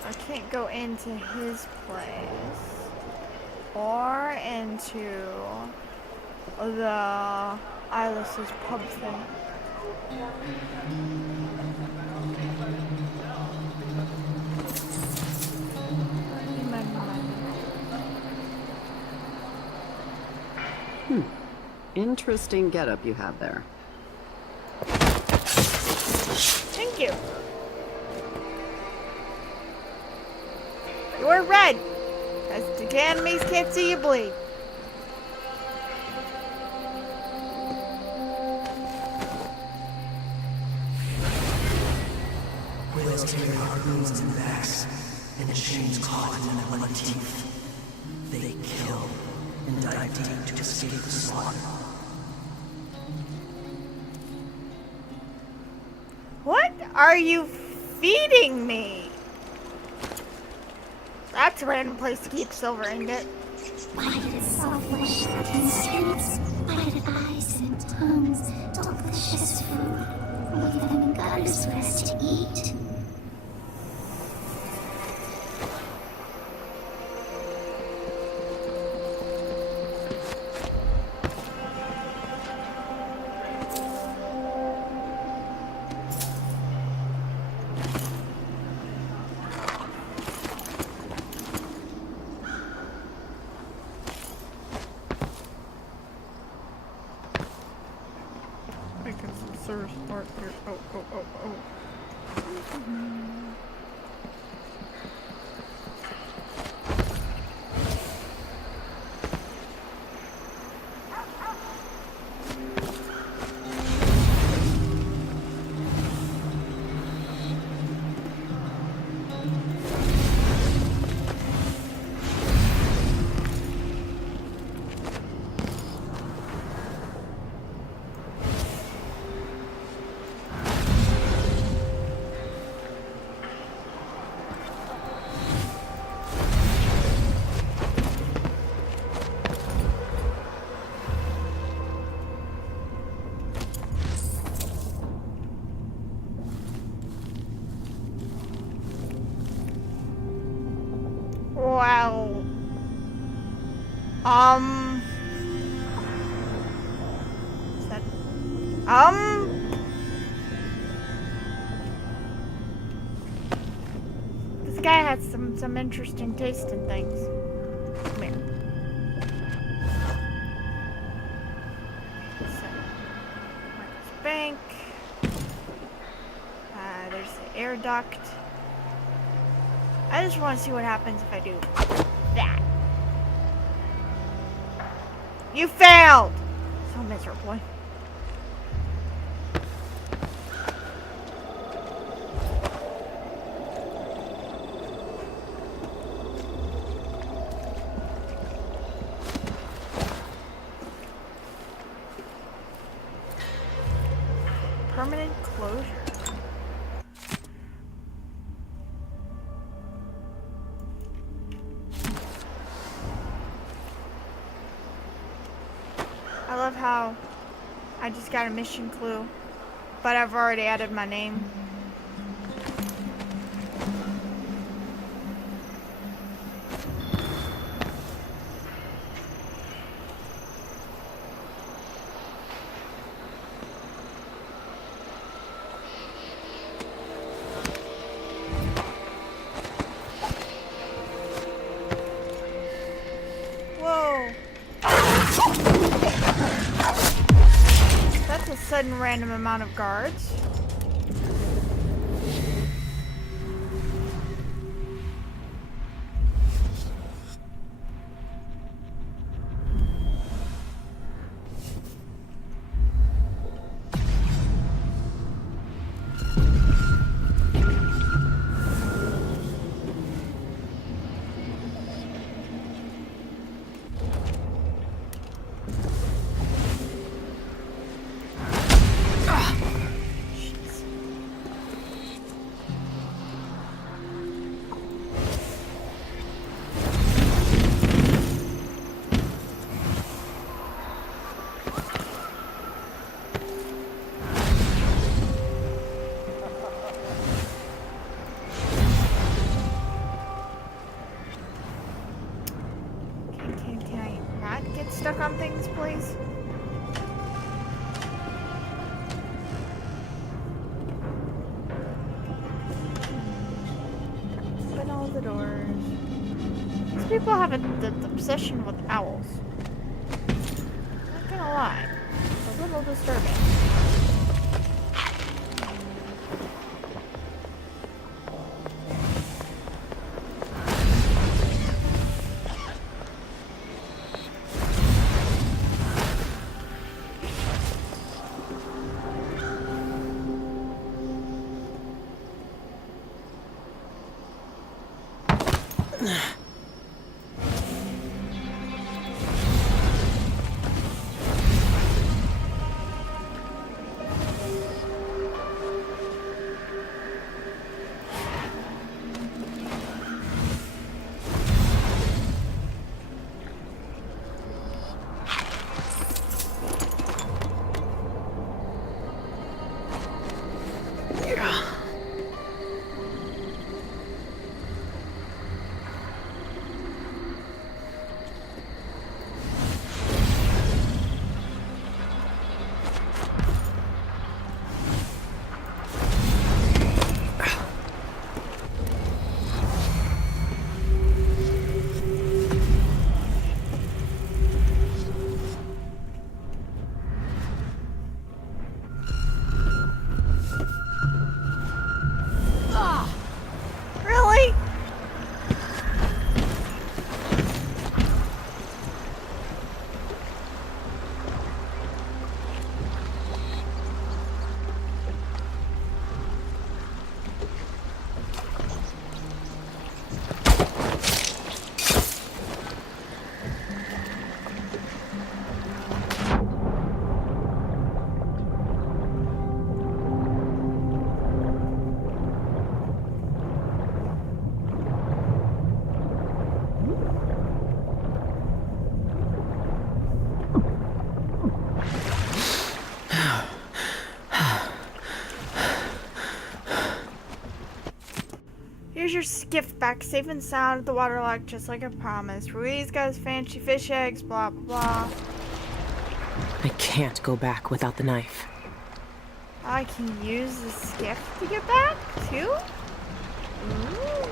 I can't go into his place or into the Eyeless's pub thing. Interesting getup you have there. Thank you. You're red, as the enemies can't see you bleed. Whales carry harpoons and backs. and the chains caught in their bloody teeth. They kill and dive deep to escape the slaughter. What are you feeding me? That's a random place to keep silver ingot. Why did saw flesh and streets? Why did eyes and tongues delicious food? Leave them in gutters for us to eat. Part here. Oh. Wow. Is that this guy has some interesting taste in things. Come here. So, Marcus Bank. There's the air duct. I just want to see what happens if I do that. You failed! So miserably. Permanent closure. I love how I just got a mission clue, but I've already added my name. Whoa. That's a sudden random amount of guards. Can I not get stuck on things, please? Open all the doors. These people have the obsession with owls. Not gonna lie, it's a little disturbing. Really? Here's your skiff back, safe and sound at the waterlock, just like I promised. Ruiz got his fancy fish eggs, blah blah blah. I can't go back without the knife. I can use the skiff to get back, too? Ooh.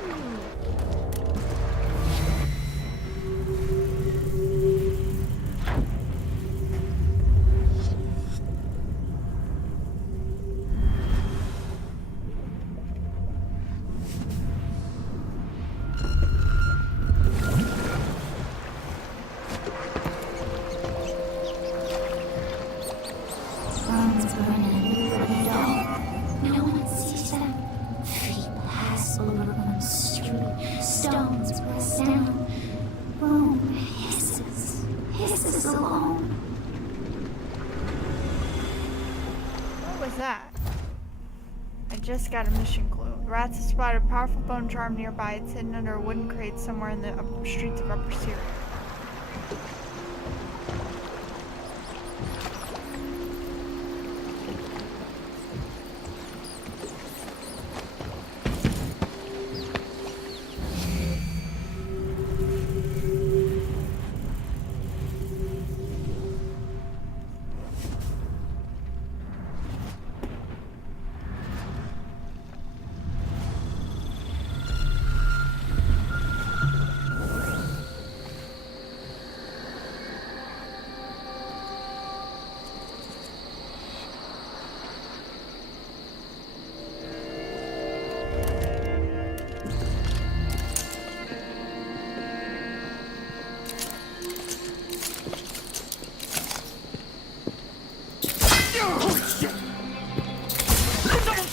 Phones burning, no one sees them. Feet pass over on the street, stones press down. Boom hisses alone. What was that? I just got a mission clue. Rats have spotted a powerful bone charm nearby. It's hidden under a wooden crate somewhere in the streets of Upper Syria.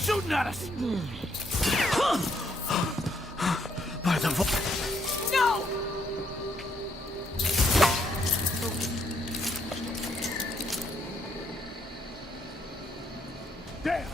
Shooting at us! By the no! Damn!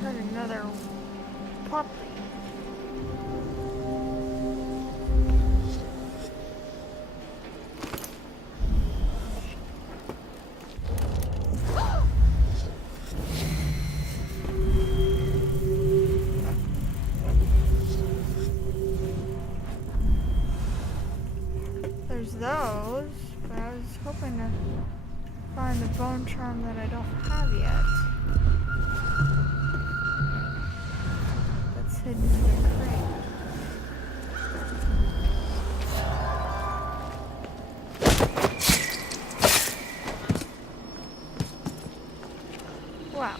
Heard another puppy. There's those, but I was hoping to find the bone charm that I don't have yet. That's hidden in the crate. Wow.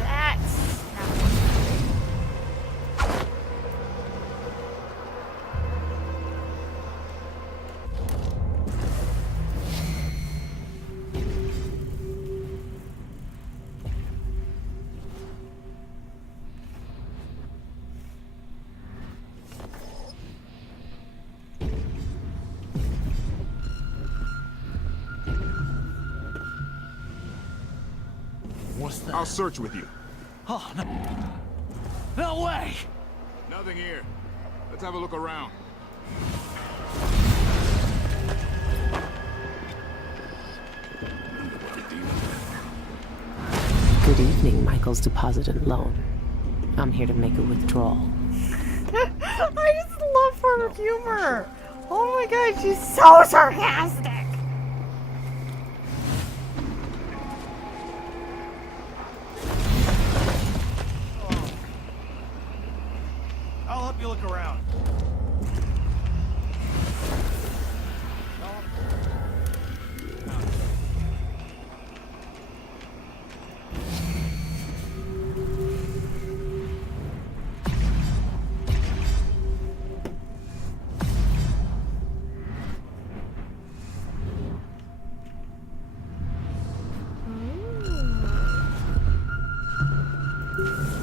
That's What's that? I'll search with you. Oh, no. No way! Nothing here. Let's have a look around. Good evening, Michael's Deposit and Loan. I'm here to make a withdrawal. I just love her humor. Oh my god, she's so sarcastic. I'll help you look around.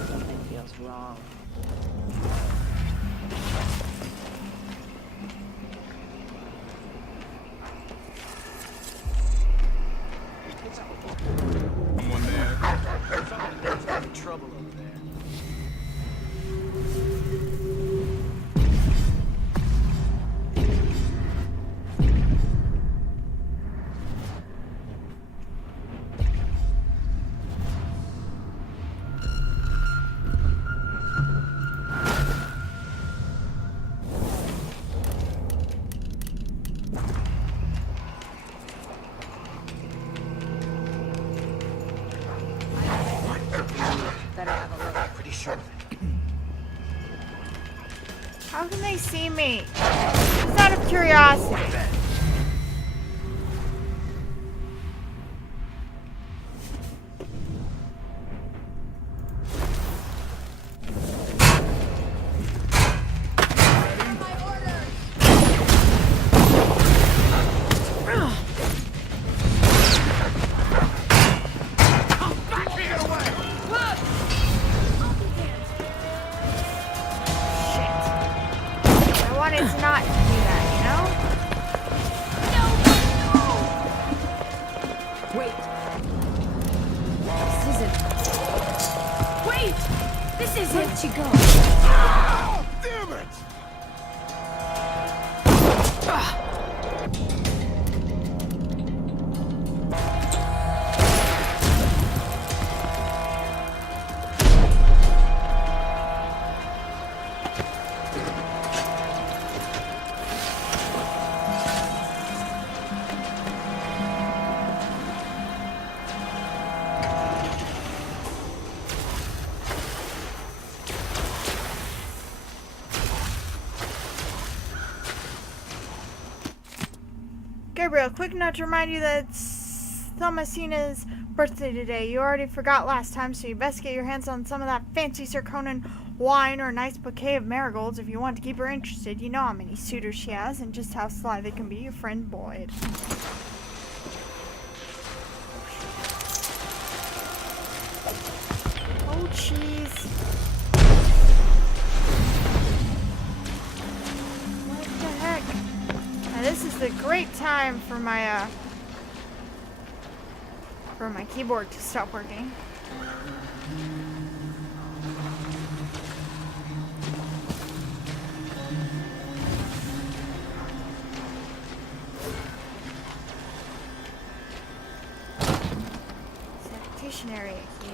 Something feels wrong. Someone there. Somebody's having trouble over there. Better have a look. Pretty sure. How can they see me? Just out of curiosity. I wanted to not do that, you know? Wait. This isn't. Wait! This isn't. Where'd she go? Oh, damn it! Gabriel, quick note to remind you that it's Thomasina's birthday today. You already forgot last time, so you best get your hands on some of that fancy Sir Conan wine or a nice bouquet of marigolds if you want to keep her interested. You know how many suitors she has and just how sly they can be. Your friend Boyd. Oh, jeez. What the heck? Now, this is the great time for my keyboard to stop working. Sanitation area key.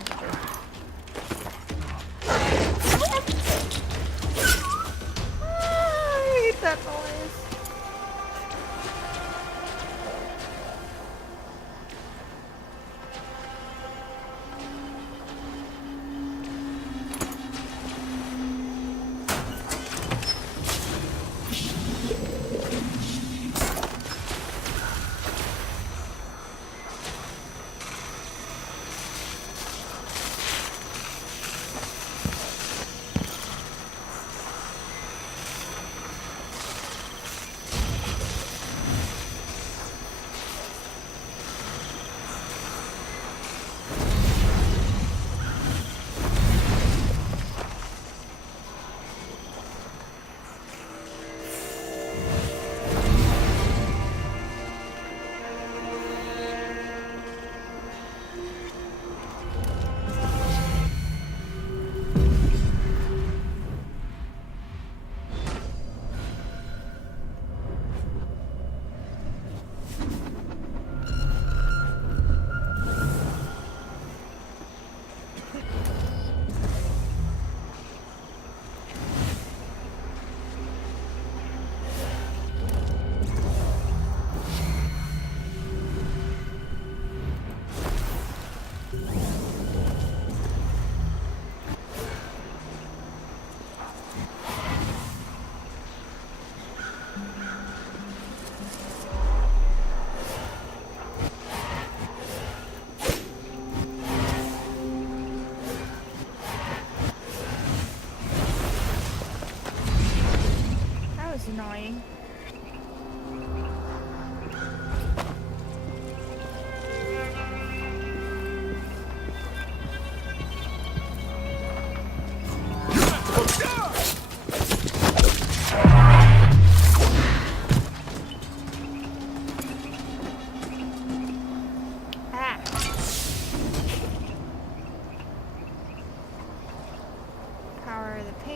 I hate that noise.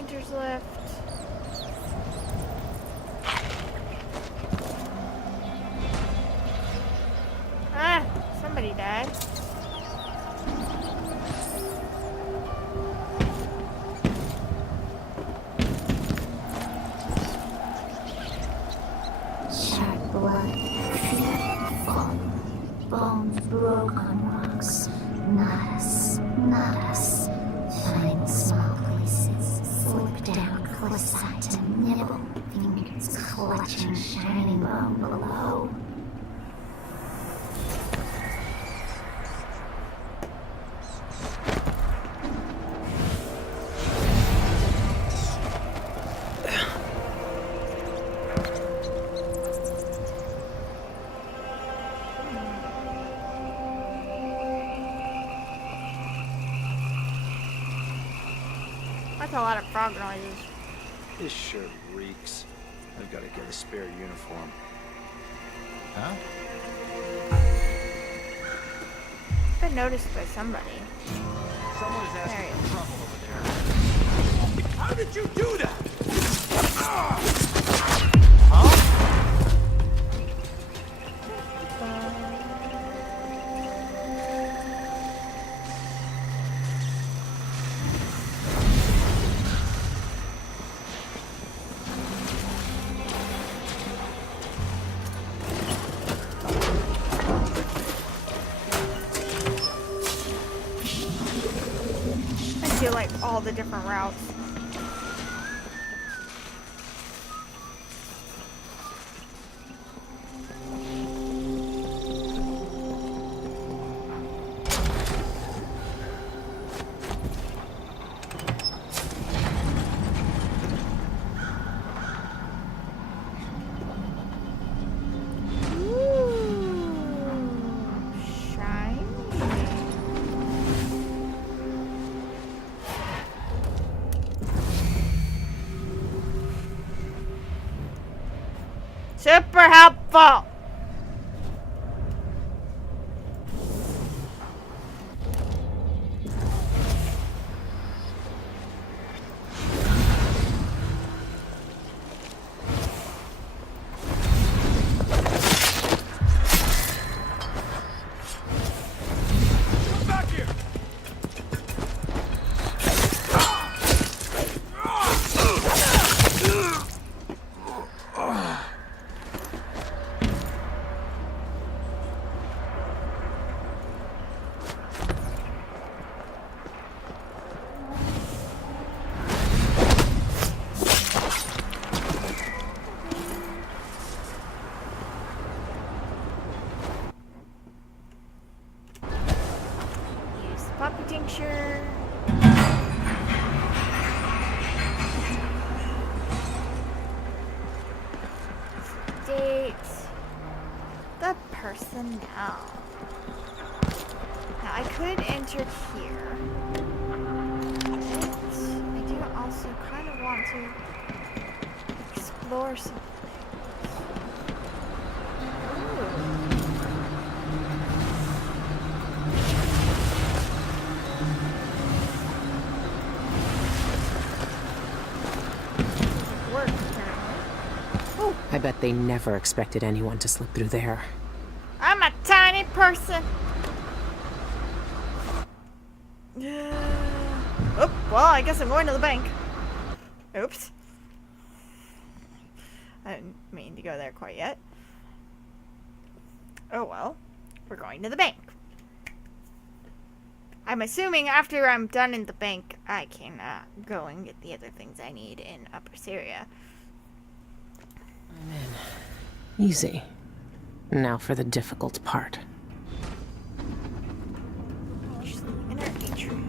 painter's lift. Ah, somebody died. Sharp blood, feet fallen, bones broke on rocks. Not us, not us. Find small places, slip down close side to nibble, fingers clutching shining bone below. That's a lot of frog noises. This sure reeks. I've got to get a spare uniform. Huh? Been noticed by somebody. Someone is asking There he for is. trouble over there. How did you do that? Huh? I feel like all the different routes. Super helpful. Back here! Use the poppy tincture. Date the personnel. Now I could enter here. But I do also kind of want to explore some things. Ooh. Work, apparently. I bet they never expected anyone to slip through there. I'm a tiny person. Oh, well, I guess I'm going to the bank. Oops. I didn't mean to go there quite yet. Oh well, we're going to the bank. I'm assuming after I'm done in the bank, I can go and get the other things I need in Upper Syria. I'm in. Easy. Now for the difficult part. Inner atrium.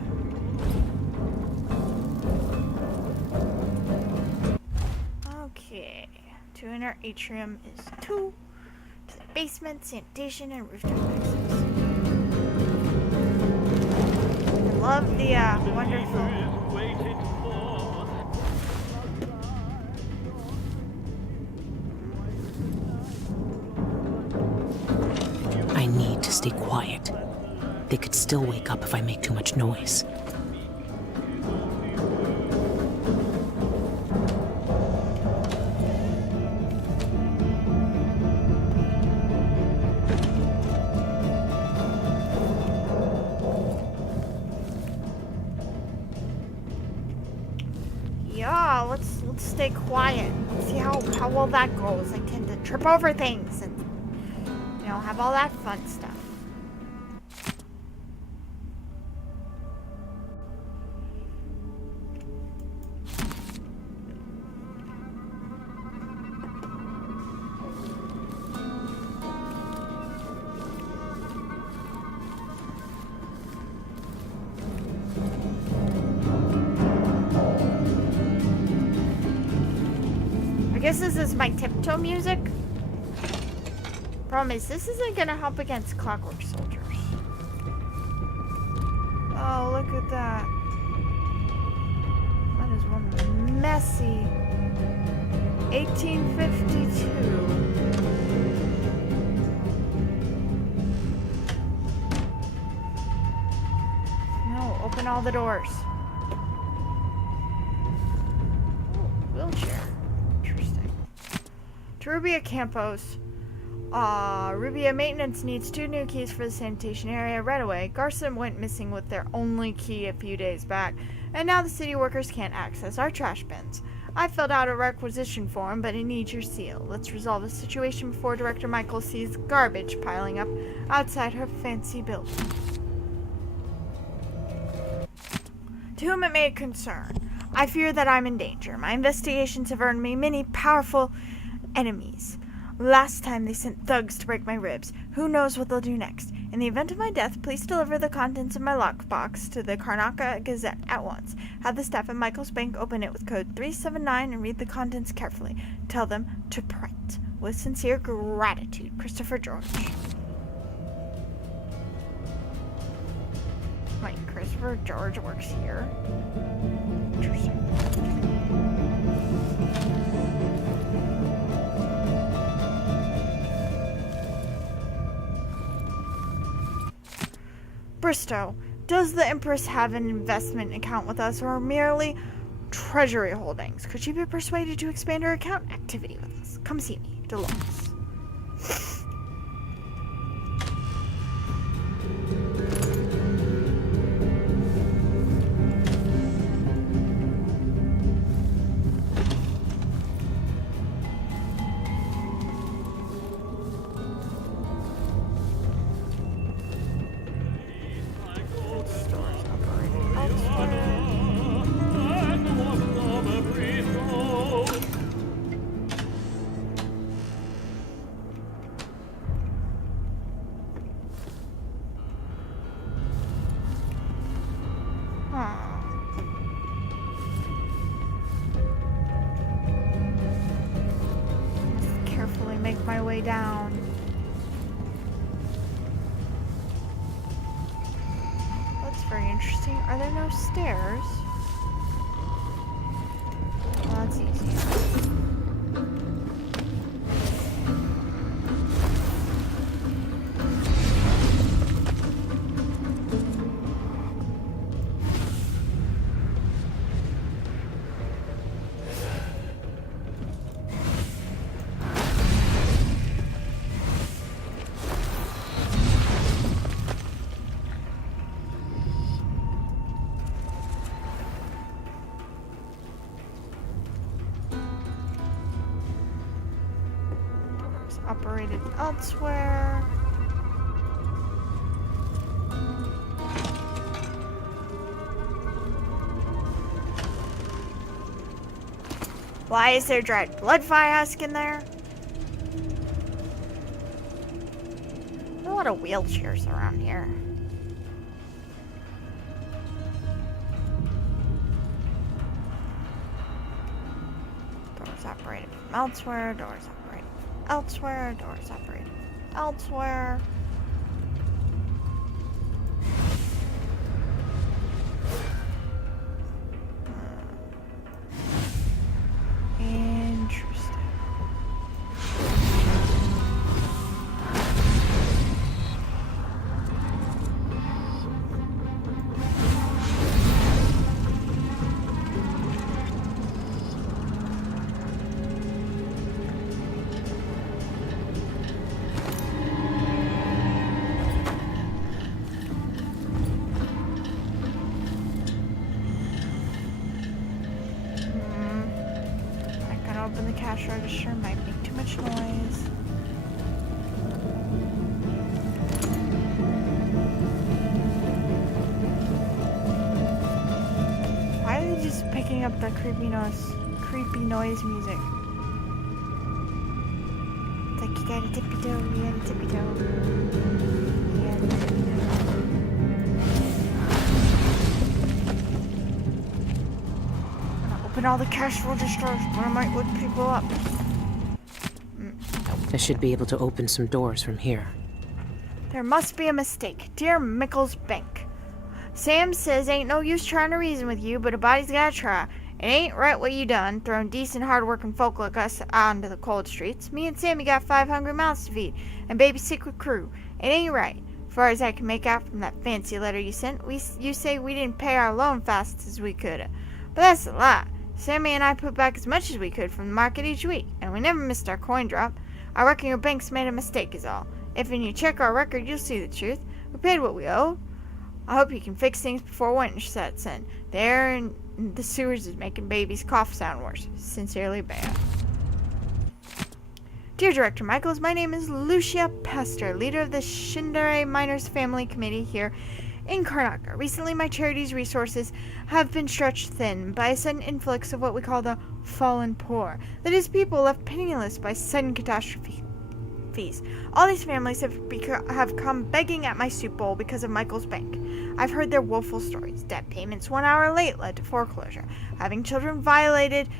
Okay. To inner atrium is 2. To the basement, sanitation, and rooftop access. I love the wonderful. I need to stay quiet. They could still wake up if I make too much noise. stay quiet. See how well that goes. I tend to trip over things and, you know, have all that fun stuff. I guess this is my tiptoe music. Problem is, this isn't gonna help against clockwork soldiers. Oh, look at that. That is one messy 1852. No, open all the doors. Oh, wheelchair. Interesting. To Rubia Campos. Rubia Maintenance needs 2 new keys for the sanitation area right away. Garson went missing with their only key a few days back, and now the city workers can't access our trash bins. I filled out a requisition form, but it needs your seal. Let's resolve the situation before Director Michael sees garbage piling up outside her fancy building. To whom it may concern, I fear that I'm in danger. My investigations have earned me many powerful enemies. Last time they sent thugs to break my ribs. Who knows what they'll do next? In the event of my death, please deliver the contents of my lockbox to the Karnaca Gazette at once. Have the staff at Michael's Bank open it with code 379 and read the contents carefully. Tell them to print. With sincere gratitude, Christopher George. Wait, Christopher George works here? Interesting. Bristow, does the Empress have an investment account with us or merely treasury holdings? Could she be persuaded to expand her account activity with us? Come see me, Deluxe. Carefully make my way down. That's very interesting. Are there no stairs? Well, that's easy. Operated elsewhere. Why is there dried blood husk in there? There are a lot of wheelchairs around here. Doors operated from elsewhere. Doors operated elsewhere, doors operated elsewhere. Interesting. cash register might make too much noise. Why are they just picking up the creepy noise music? It's like you gotta tippy toe, you gotta tippy toe. You gotta tippy toe. I'm gonna open all the cash registers, but I might wake people up. I should be able to open some doors from here. There must be a mistake. Dear Mickles Bank. Sam says ain't no use trying to reason with you, but a body's gotta try. It ain't right what you done, throwing decent, hard-working folk like us onto the cold streets. Me and Sammy got 5 hungry mouths to feed, and baby's sick with crew. It ain't right. Far as I can make out from that fancy letter you sent, you say we didn't pay our loan fast as we could. But that's a lie. Sammy and I put back as much as we could from the market each week, and we never missed our coin drop. I reckon your bank's made a mistake is all. If when you check our record, you'll see the truth. We paid what we owed. I hope you can fix things before winter sets in. The air in the sewers is making baby's cough sound worse. Sincerely, Bea. Dear Director Michaels, my name is Lucia Pester, leader of the Shindare Miners Family Committee here in Karnaca. Recently, my charity's resources have been stretched thin by a sudden influx of what we call the fallen poor. That is, people left penniless by sudden catastrophe. All these families have come begging at my soup bowl because of Michael's bank. I've heard their woeful stories. Debt payments 1 hour late led to foreclosure. Having children violated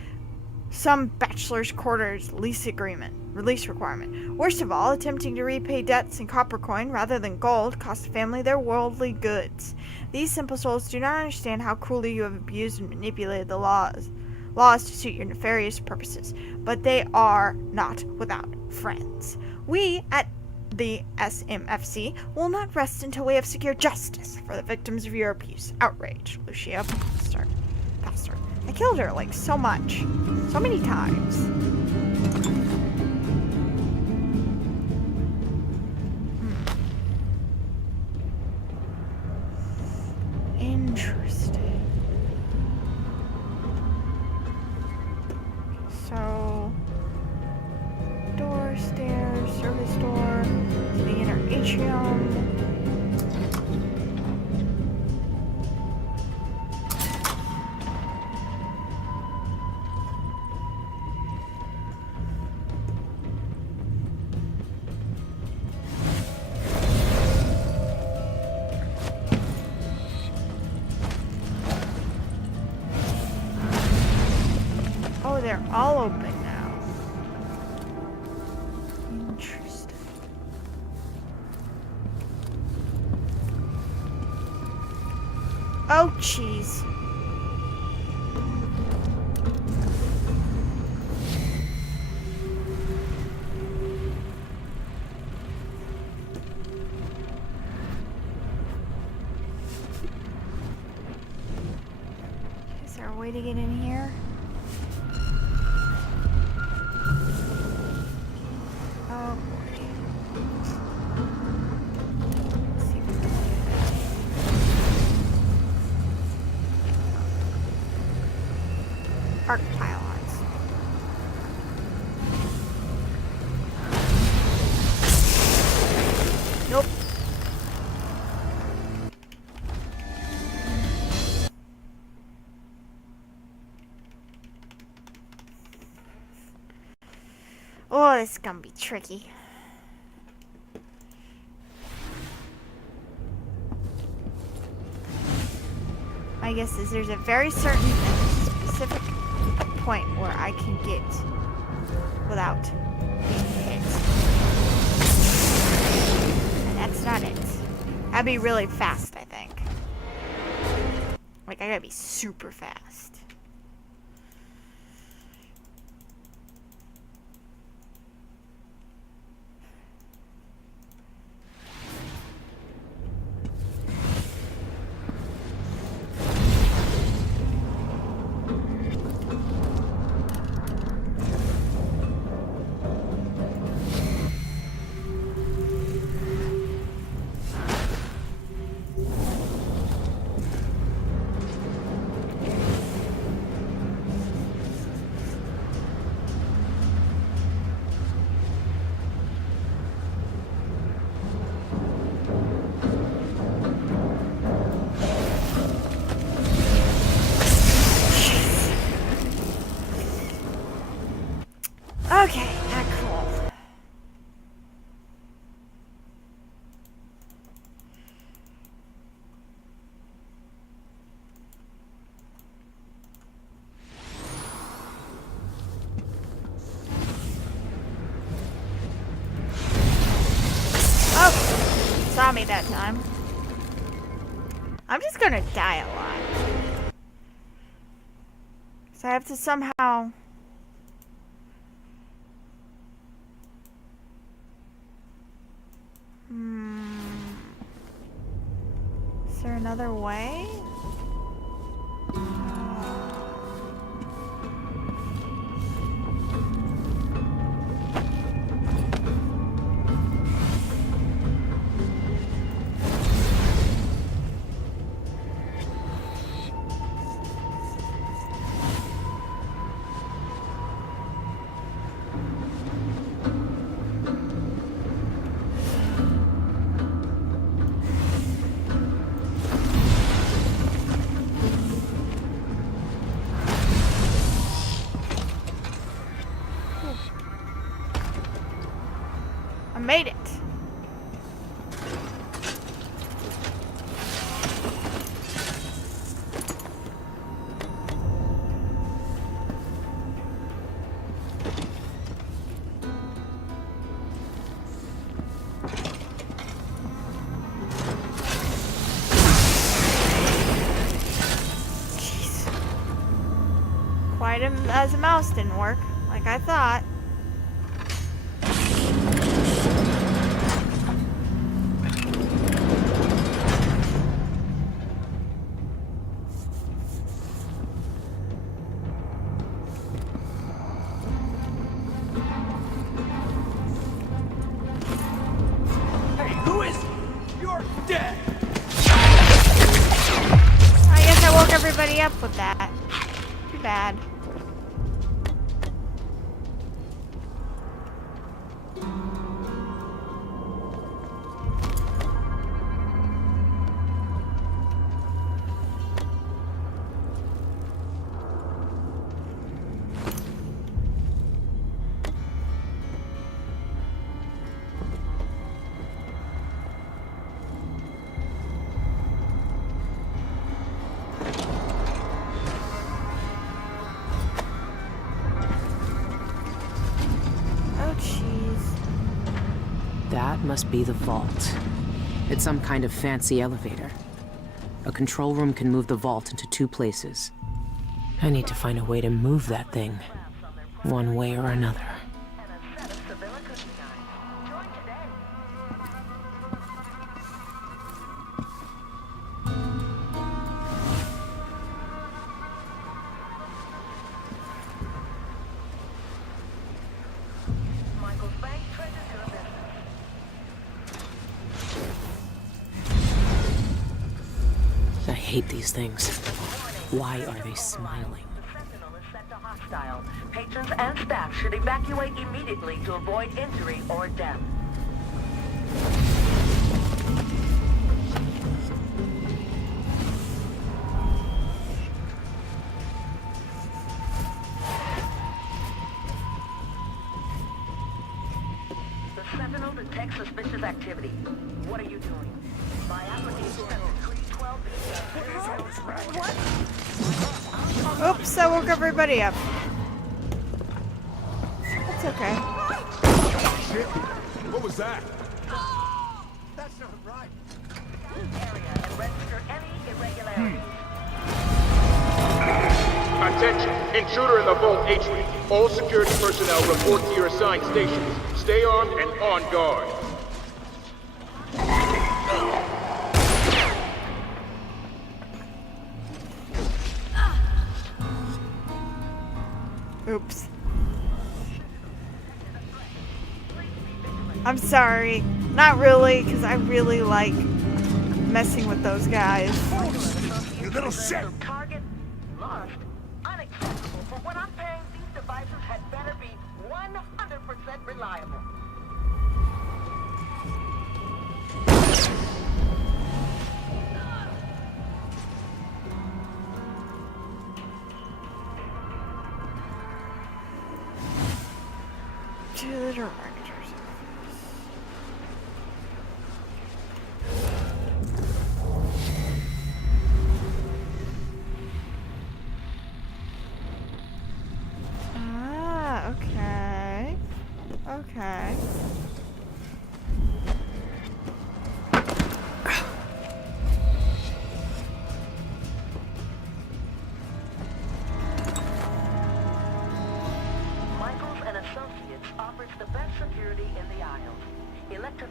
some bachelor's quarters release requirement. Worst of all, attempting to repay debts in copper coin rather than gold cost the family their worldly goods. These simple souls do not understand how cruelly you have abused and manipulated the laws to suit your nefarious purposes, but they are not without friends. We at the SMFC will not rest until we have secured justice for the victims of your abuse. Outrage, Lucia Pastor. I killed her like so much. So many times. Interesting. So, door, stairs, service door, to the inner atrium. Oh, they're all open now. Interesting. Oh, jeez. Is there a way to get in here? Oh boy. Let's see if we can do that. Arc pylons. Nope. Oh, this is gonna be tricky. My guess is there's a very certain and specific point where I can get without being hit. And that's not it. That'd be really fast, I think. Like, I gotta be super fast. me that time. I'm just gonna die a lot. So I have to somehow... Is there another way? I made it. Jeez. Quiet him as a mouse didn't work, like I thought. Everybody up with that. Too bad. That must be the vault. It's some kind of fancy elevator. A control room can move the vault into 2 places. I need to find a way to move that thing, one way or another. I hate these things. Why are they smiling? Patrons and staff should evacuate immediately to avoid injury or death. The Sentinel detects suspicious activity. What are you doing? By application of 312... Oops, I woke everybody up. That's okay. Shit! What was that? That's not right. Area and register any irregularities. Attention! Intruder in the vault entry. All security personnel report to your assigned stations. Stay armed and on guard. Oops. I'm sorry. Not really, because I really like messing with those guys. You little shit! Target lost. Unacceptable. For what I'm paying, these devices had better be 100% reliable. To the director's office. Ah, okay. Okay.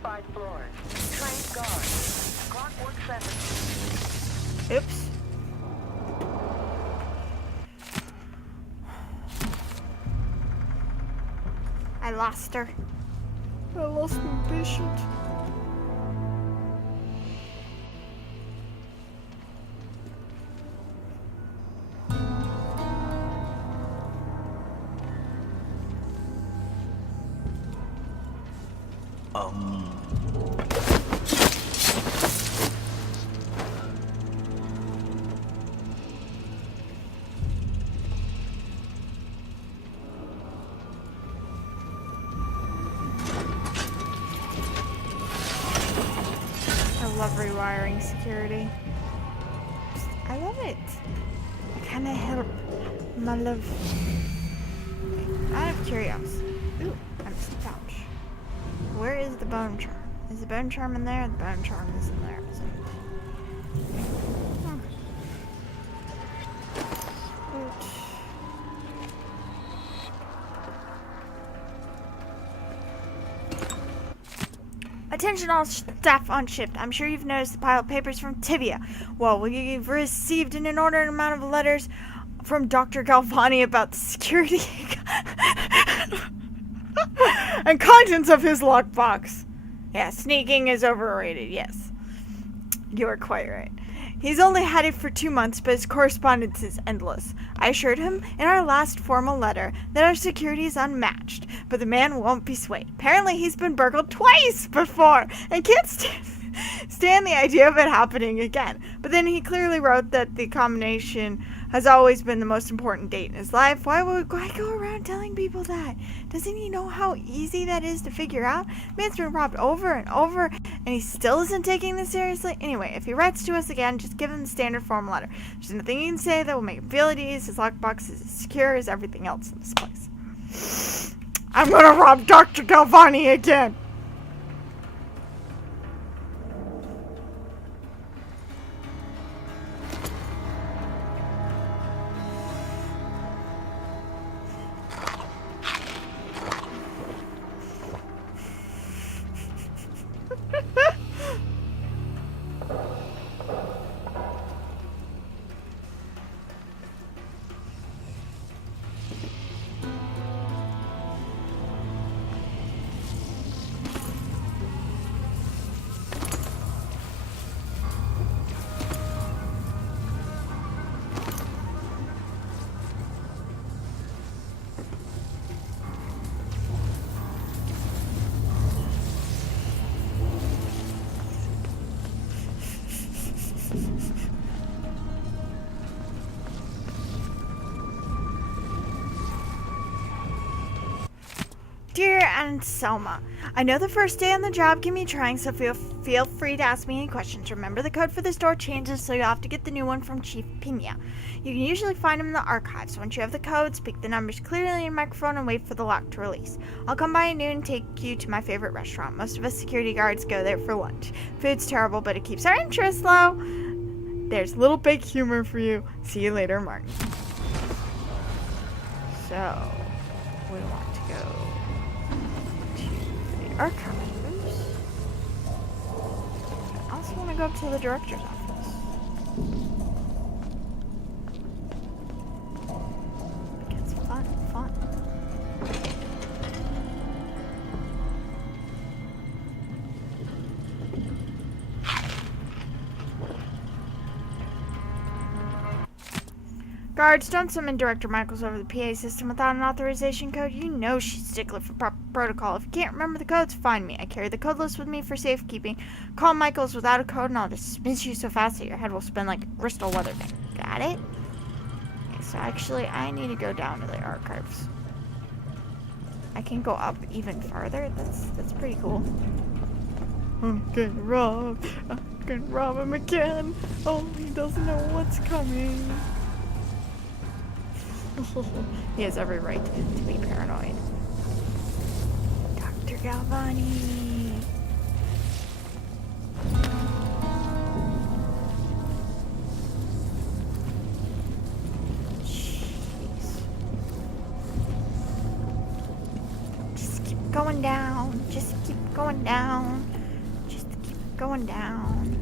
5 floors. Trained guards. Clockwork sentence. Oops. I lost her. I lost my patient. I love rewiring security. I love it. I kind of help my love. Out of curiosity. Ooh, I'm a pouch. Where is the bone charm? Is the bone charm in there? The bone charm is in there, isn't it? Oops. Attention all staff on shift. I'm sure you've noticed the pile of papers from Tibia. Well, we've received an inordinate amount of letters from Dr. Galvani about the security and contents of his lockbox. Yeah, sneaking is overrated, yes. You are quite right. He's only had it for 2 months, but his correspondence is endless. I assured him in our last formal letter that our security is unmatched, but the man won't be swayed. Apparently he's been burgled twice before and can't stand the idea of it happening again. But then he clearly wrote that the combination has always been the most important date in his life. Why go around telling people that? Doesn't he know how easy that is to figure out? Man's been robbed over and over, and he still isn't taking this seriously. Anyway, if he writes to us again, just give him the standard form letter. There's nothing you can say that will make him feel at ease. His lockbox is as secure as everything else in this place. I'm gonna rob Dr. Galvani again! Dear Aunt Selma, I know the first day on the job can be trying, so feel free to ask me any questions. Remember, the code for the store changes, so you'll have to get the new one from Chief Pina. You can usually find him in the archives. Once you have the code, speak the numbers clearly in the microphone and wait for the lock to release. I'll come by at noon and take you to my favorite restaurant. Most of us security guards go there for lunch. Food's terrible, but it keeps our interest low. There's little big humor for you. See you later, Martin. So, we want to go archives. I also want to go up to the director's office. It gets fun. Guards, don't summon Director Michaels over the PA system without an authorization code. You know she's a stickler for proper protocol. If you can't remember the codes, find me. I carry the code list with me for safekeeping. Call Michaels without a code and I'll dismiss you so fast that your head will spin like a crystal weather thing. Got it? Okay, so actually I need to go down to the archives. I can go up even farther. That's pretty cool. I'm gonna rob him again. Oh, he doesn't know what's coming. He has every right to be paranoid. Dr. Galvani. Jeez. Just keep going down. Just keep going down. going down.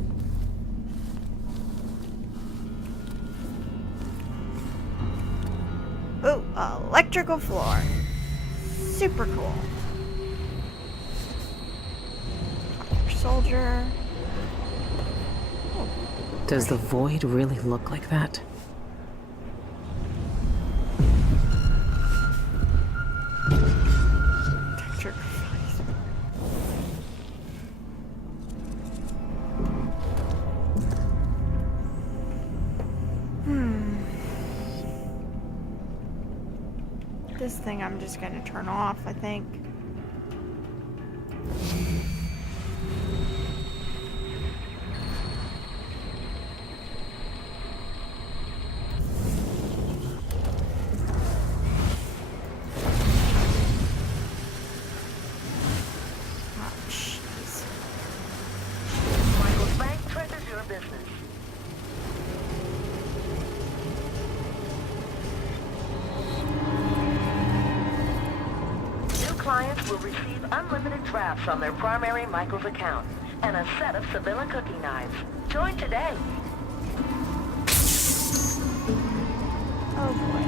Ooh, electrical floor. Super cool. Soldier. Does the void really look like that? This thing I'm just gonna turn off, I think. Michael's bank treasures your business. Clients will receive unlimited drafts on their primary Michaels account and a set of Sevilla cookie knives. Join today. Oh boy.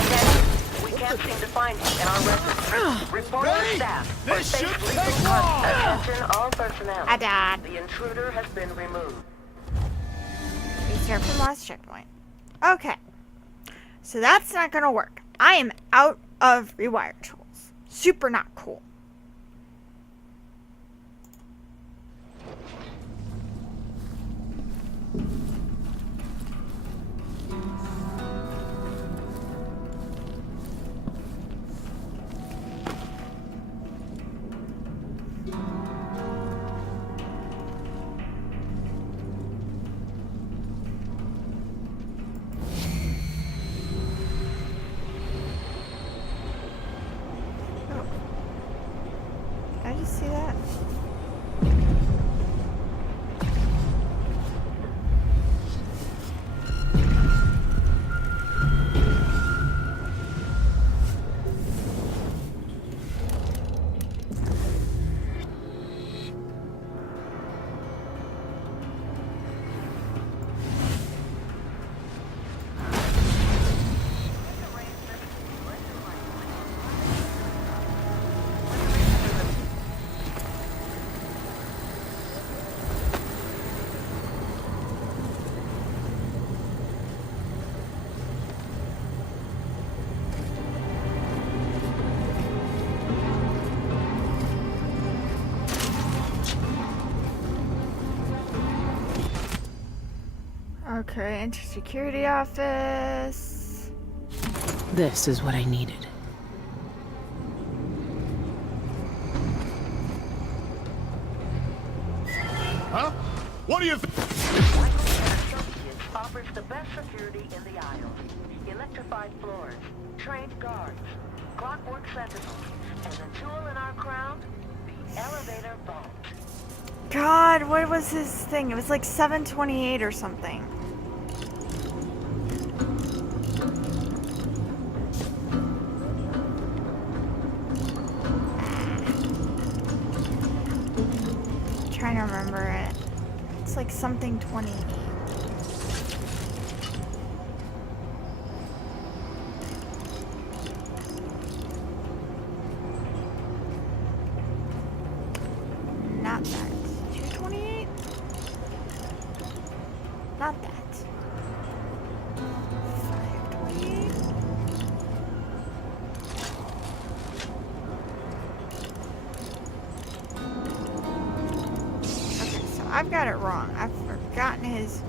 Attention, we can't seem to find you in our records. Report to staff. Or face legal consequences. Attention all personnel. I died. The intruder has been removed. Restart from last checkpoint. Okay. So that's not gonna work. I am out of rewire tools. Super not cool. See that? Okay, enter security office. This is what I needed. Huh? What do you think? Offers the best security in the aisles. Electrified floors, trained guards, clockwork sentinels, and the jewel in our crown, the elevator vault. God, what was his thing? It was like 728 or something. I'm trying to remember it. It's like something 28. Not that. 228? Not that. 528? Okay, so I've got it wrong. I've forgotten his...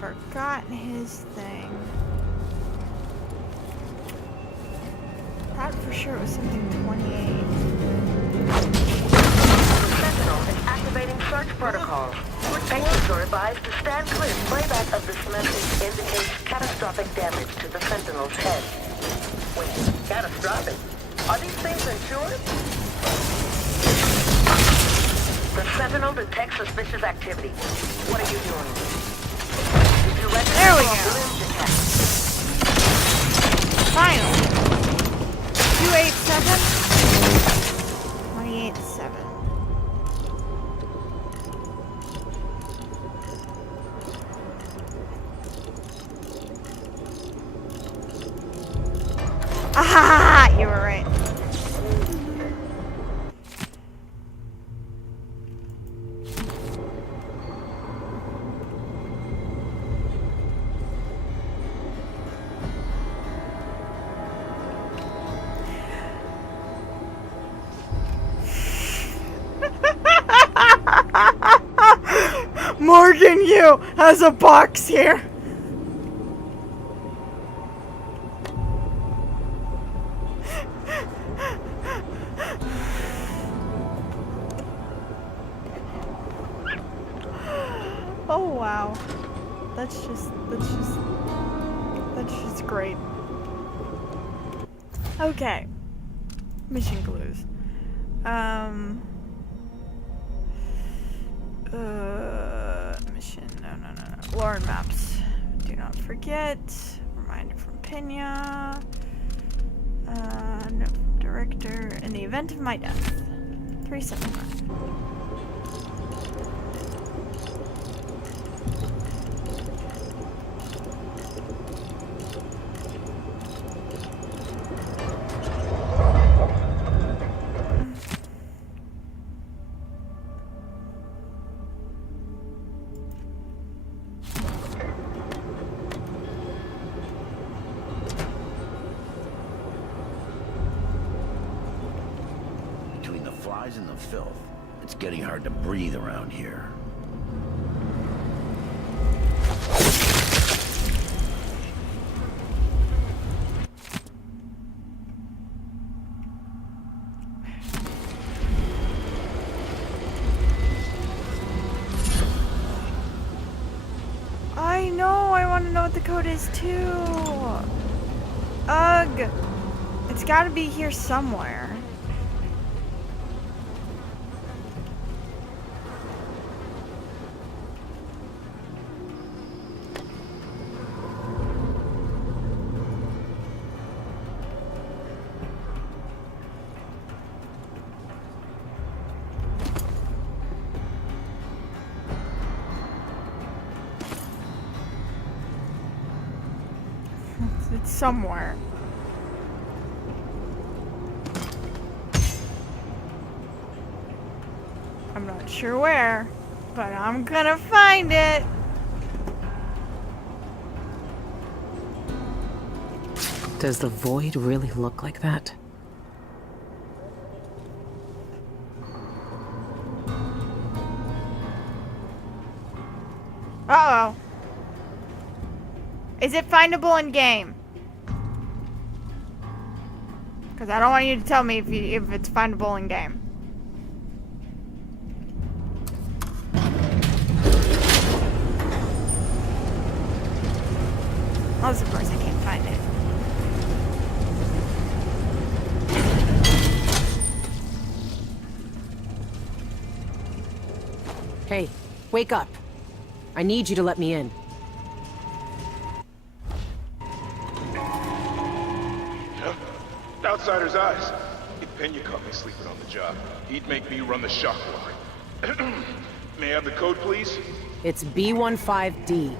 forgotten his thing. Thought for sure it was something 28. Sentinel is activating search protocol. Patients are advised to stand clear. Playback of this message indicates catastrophic damage to the Sentinel's head. Wait, catastrophic? Are these things insured? The Sentinel detects suspicious activity. What are you doing? If you register There we for a go. balloon attack. Finally. 287? 287. Ah, you were right. Morgan, you has a box here. Oh wow. That's just great. Okay. Mission clues. Mission, no. Lore and maps. Do not forget. Reminder from Pena. Note from director. In the event of my death. 375. Between the flies and the filth, it's getting hard to breathe around here. I know, I want to know what the code is too. Ugh. It's gotta be here somewhere. It's somewhere. I'm not sure where, but I'm gonna find it. Does the void really look like that? Uh-oh. Is it findable in game? Because I don't want you to tell me if it's findable in game. Unless, of course, I can't find it. Hey, wake up. I need you to let me in. Outsider's eyes. If Pena caught me sleeping on the job, he'd make me run the shock line. May I have the code, please? It's B15D.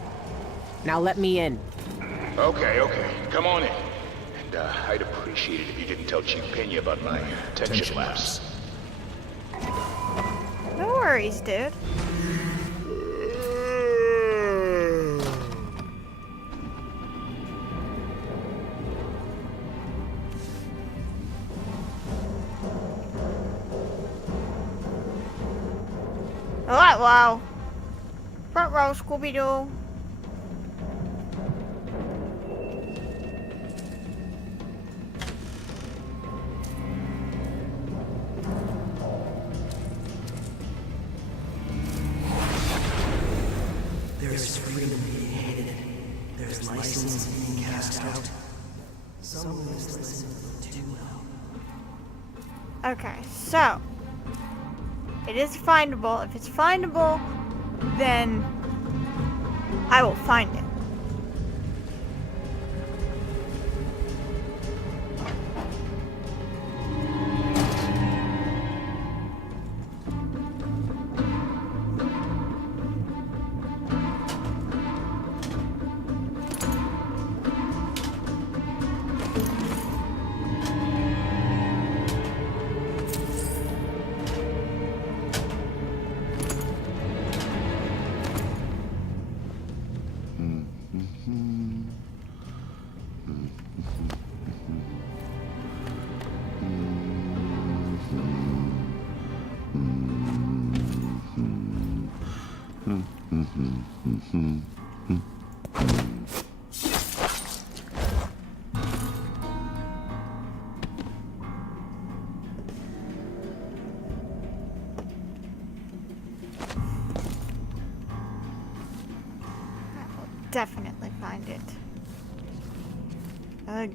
Now let me in. Okay. Come on in. And I'd appreciate it if you didn't tell Chief Pena about my tension lapse. No worries, dude. Alright, wow. Front row, Scooby-Doo. There's freedom being hated. There's license being cast out. Someone is listening too well. Okay, so. It is findable. If it's findable, then I will find it. Definitely find it. Ugh.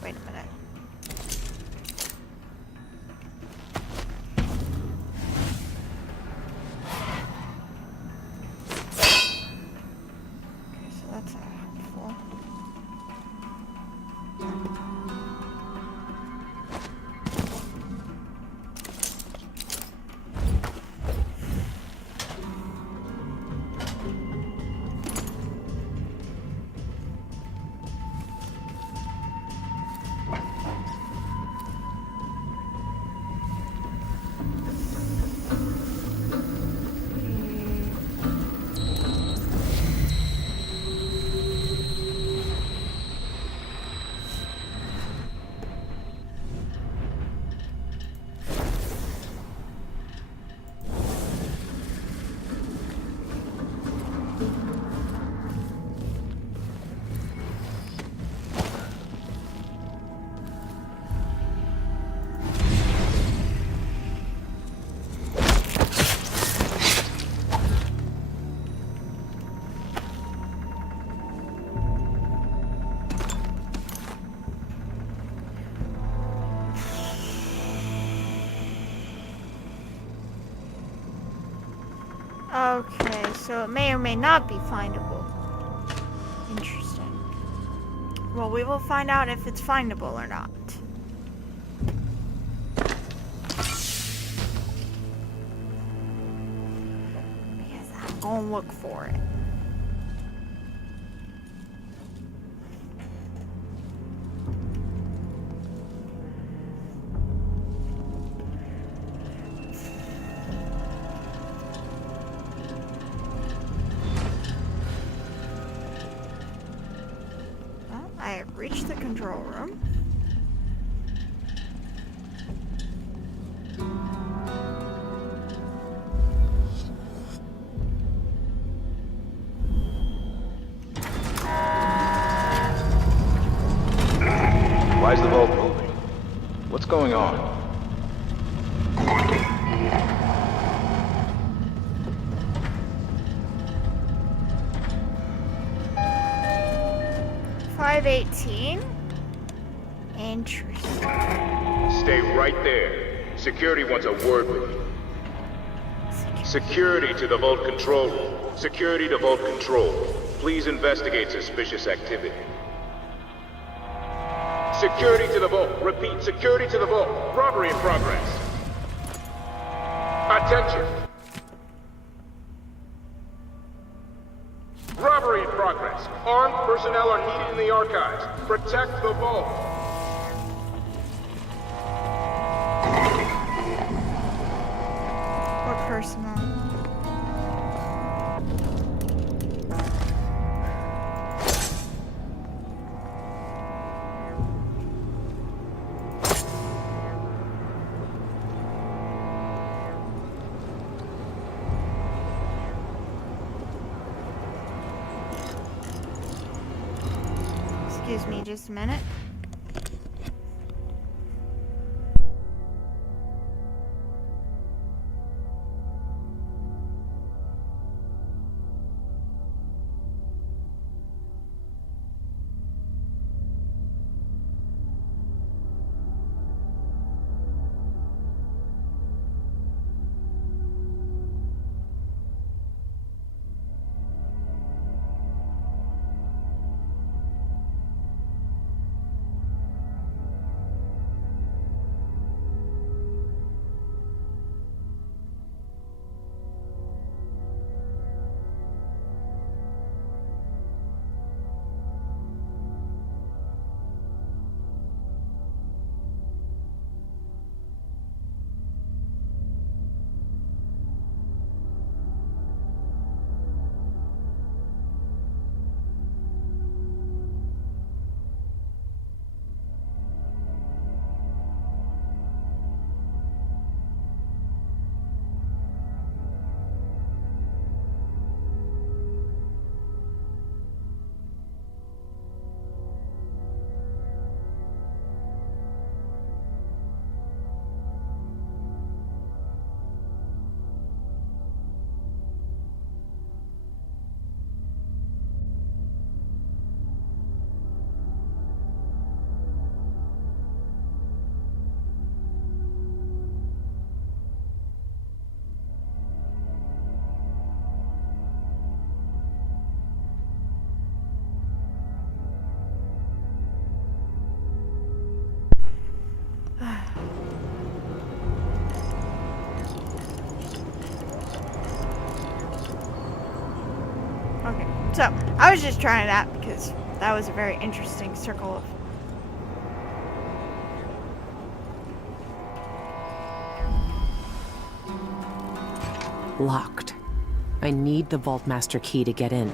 Wait a minute. Okay, so that's not helpful. Okay, so it may or may not be findable. Interesting. Well, we will find out if it's findable or not. Because I'm gonna look for it. I have reached the control room. Why is the vault moving? What's going on? $518. Interesting. Stay right there. Security wants a word with you. Security to the vault control room. Security to vault control. Please investigate suspicious activity. Security to the vault. Repeat, security to the vault. Robbery in progress. Attention. Robbery in progress. Armed personnel are needed in the archives. Protect the vault. What personnel? Excuse me just a minute. So, I was just trying that because that was a very interesting circle of... Locked. I need the Vault Master key to get in.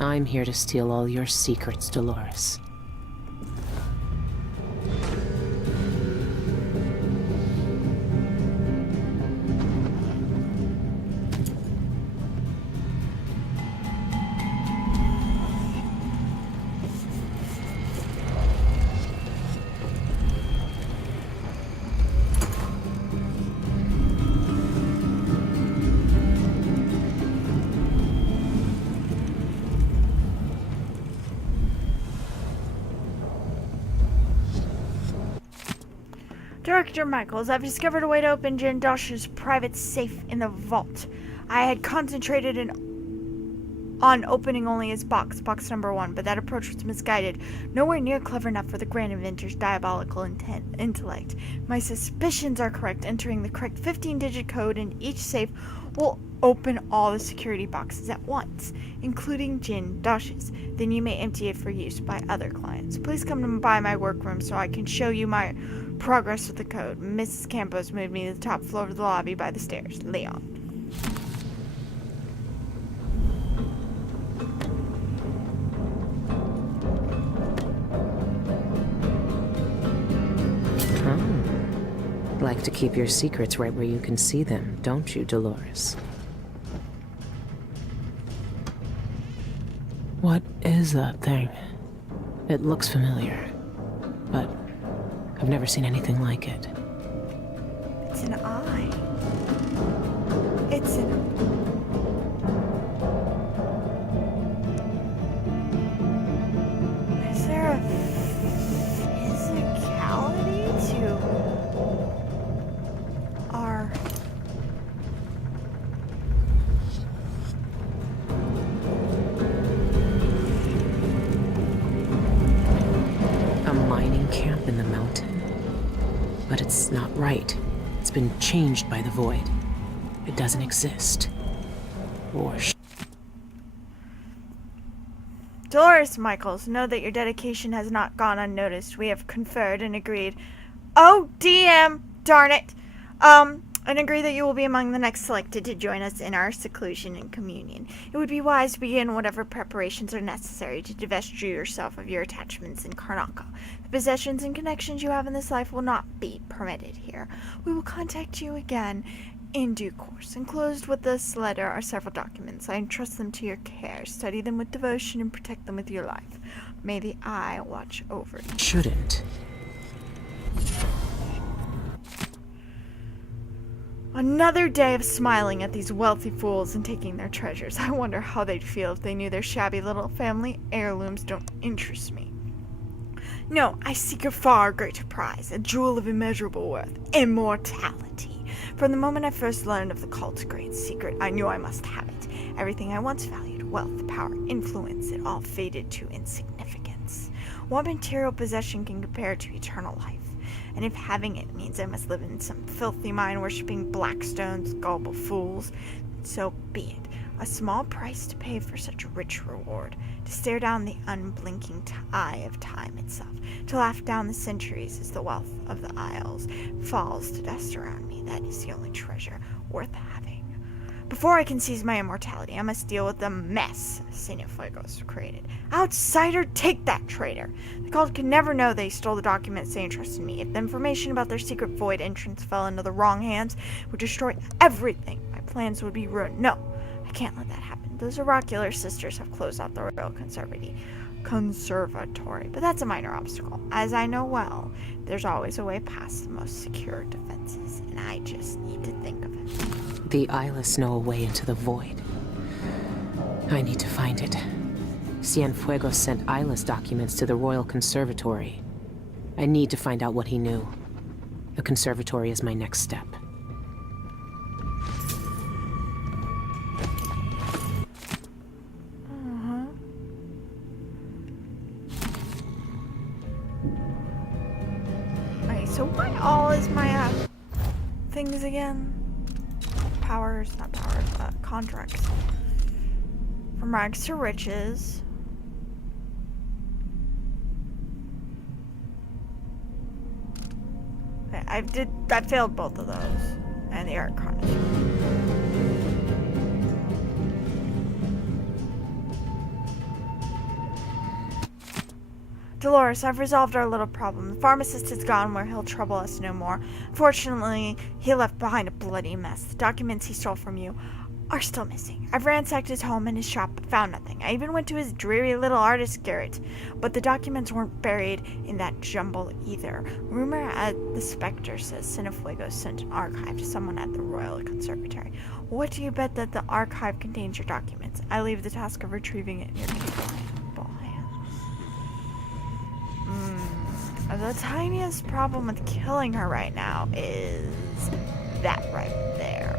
I'm here to steal all your secrets, Dolores. Director Michaels, I've discovered a way to open Jindosh's private safe in the vault. I had concentrated on opening only his box number 1, but that approach was misguided. Nowhere near clever enough for the Grand Inventor's diabolical intellect. My suspicions are correct. Entering the correct 15-digit code in each safe will open all the security boxes at once, including Jindosh's. Then you may empty it for use by other clients. Please come by my workroom so I can show you my progress with the code. Mrs. Campos moved me to the top floor of the lobby by the stairs. Leon. Like to keep your secrets right where you can see them, don't you, Dolores? What is that thing? It looks familiar, but I've never seen anything like it. It's an eye. It's an... Is there a physicality to our... A mining camp in the mountain? But it's not right. It's been changed by the Void. It doesn't exist. Or... Dolores Michaels, know that your dedication has not gone unnoticed. We have conferred and agreed. Oh, DM! Darn it! And agree that you will be among the next selected to join us in our seclusion and communion. It would be wise to begin whatever preparations are necessary to divest yourself of your attachments in Karnaca. The possessions and connections you have in this life will not be permitted here. We will contact you again in due course. Enclosed with this letter are several documents. I entrust them to your care. Study them with devotion and protect them with your life. May the Eye watch over you. Shouldn't. Another day of smiling at these wealthy fools and taking their treasures. I wonder how they'd feel if they knew their shabby little family heirlooms don't interest me. No, I seek a far greater prize, a jewel of immeasurable worth, immortality. From the moment I first learned of the cult's great secret, I knew I must have it. Everything I once valued, wealth, power, influence, it all faded to insignificance. What material possession can compare to eternal life? And if having it means I must live in some filthy mine-worshipping Blackstones, gullible fools, so be it. A small price to pay for such a rich reward. To stare down the unblinking eye of time itself. To laugh down the centuries as the wealth of the Isles falls to dust around me. That is the only treasure worth having. Before I can seize my immortality, I must deal with the mess Cienfuegos created. Outsider, take that traitor! The cult could never know they stole the documents they entrusted me. If the information about their secret void entrance fell into the wrong hands, it would destroy everything. My plans would be ruined. No, I can't let that happen. Those oracular sisters have closed out the royal conservative. Conservatory. But that's a minor obstacle. As I know well, there's always a way past the most secure defenses, and I just need to think of it. The eyeless know a way into the void. I need to find it. Cienfuegos sent eyeless documents to the Royal Conservatory. I need to find out what he knew. The conservatory is my next step. So what all is my things again? Powers, not powers, contracts. From rags to riches. Okay, I failed both of those. And the art carnage. Dolores, I've resolved our little problem. The pharmacist has gone where he'll trouble us no more. Fortunately, he left behind a bloody mess. The documents he stole from you are still missing. I've ransacked his home and his shop, but found nothing. I even went to his dreary little artist garret, but the documents weren't buried in that jumble either. Rumor at the Spectre says Cienfuegos sent an archive to someone at the Royal Conservatory. What do you bet that the archive contains your documents? I leave the task of retrieving it in your capable hands. The tiniest problem with killing her right now is that right there.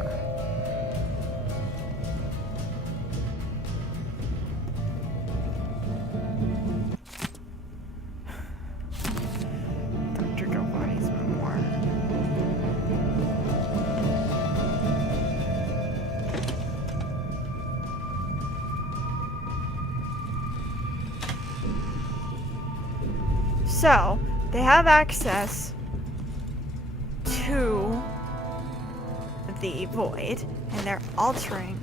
Dr. Gilbody's memoir. So, they have access to the void, and they're altering.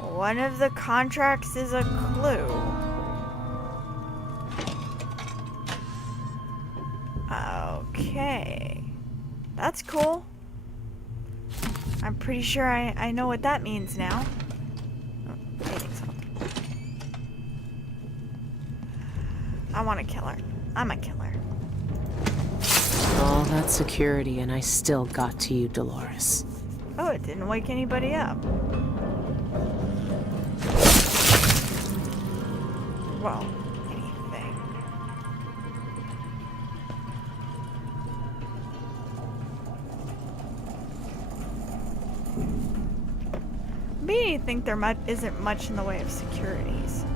One of the contracts is a clue. Okay. That's cool. I'm pretty sure I know what that means now. Oh, dating something. I want to kill her. I'm a killer. All that security, and I still got to you, Dolores. Oh, it didn't wake anybody up. Well, anything. Me think there isn't much in the way of securities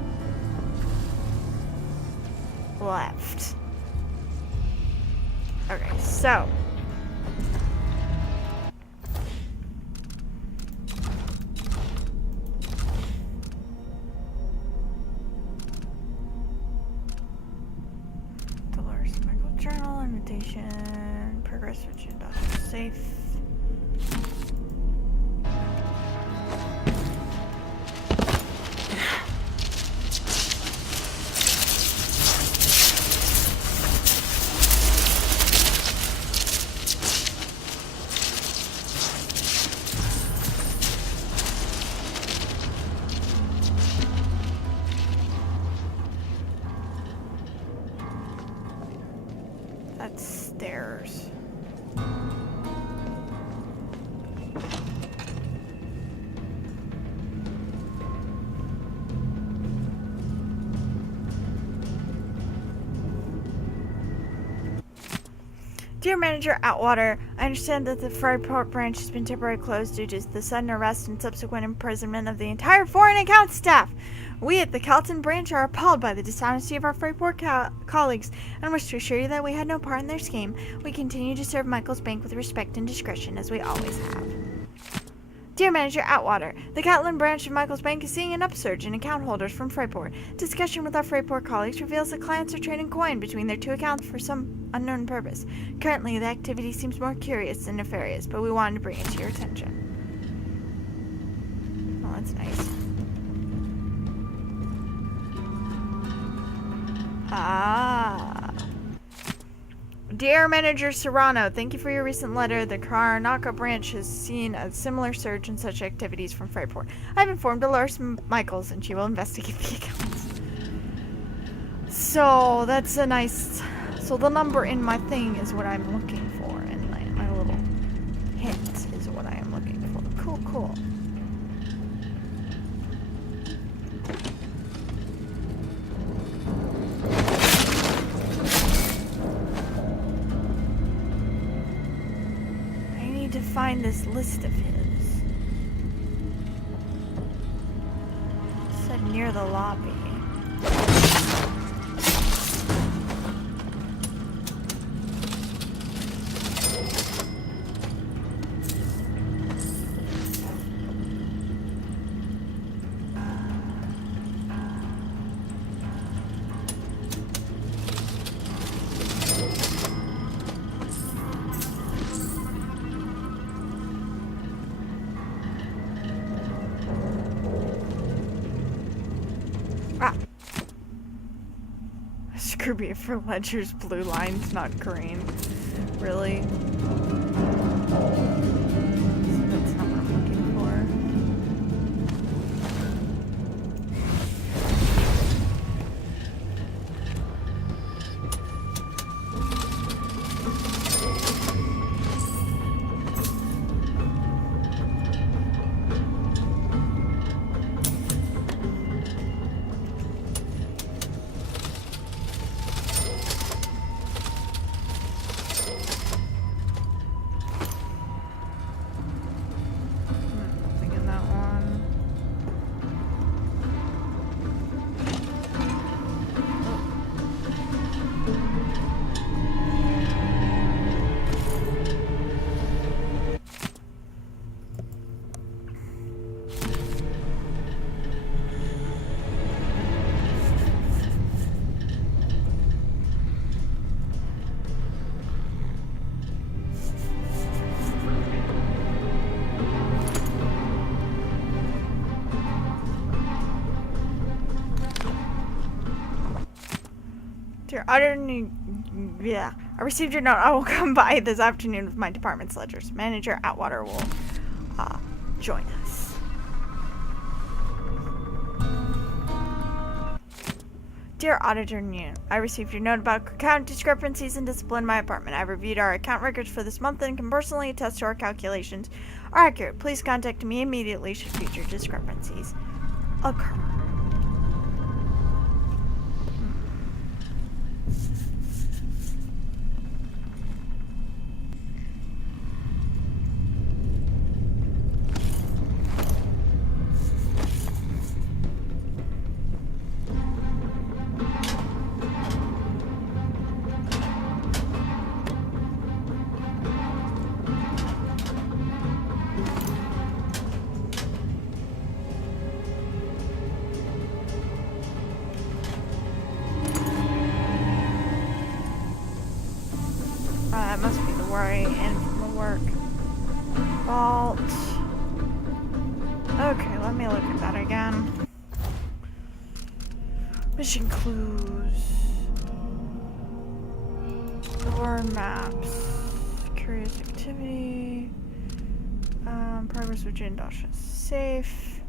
left. Okay, so Dolores Michael Journal, invitation, progress with Jindosh, safe. That's stairs. Dear Manager Atwater, I understand that the Freeport branch has been temporarily closed due to the sudden arrest and subsequent imprisonment of the entire foreign account staff. We at the Calton branch are appalled by the dishonesty of our Freeport colleagues and wish to assure you that we had no part in their scheme. We continue to serve Michael's Bank with respect and discretion, as we always have. Dear Manager Atwater, the Catlin branch of Michael's Bank is seeing an upsurge in account holders from Freeport. Discussion with our Freeport colleagues reveals that clients are trading coin between their two accounts for some unknown purpose. Currently, the activity seems more curious than nefarious, but we wanted to bring it to your attention. Well, that's nice. Ah. Dear Manager Serrano, thank you for your recent letter. The Karanaka branch has seen a similar surge in such activities from Freeport. I've informed Dolores Michaels, and she will investigate the accounts. So that's a nice. So the number in my thing is what I'm looking for, and my little hint is what I am looking for. Cool, cool. I need to find this list of his. It said near the lobby. Screwby for Ledger's blue lines, not green. Really? That's not what I'm looking for. Nothing in that one. Dear Auditor, yeah, I received your note. I will come by this afternoon with my department's ledgers. Manager Atwater will join us. Dear Auditor New, I received your note about account discrepancies and discipline in my apartment. I reviewed our account records for this month and can personally attest to our calculations are accurate. Please contact me immediately should future discrepancies occur. That must be the where I end from the work. Vault. Okay, let me look at that again. Mission clues. Door maps. Curious activity. Progress with Jindosh is safe.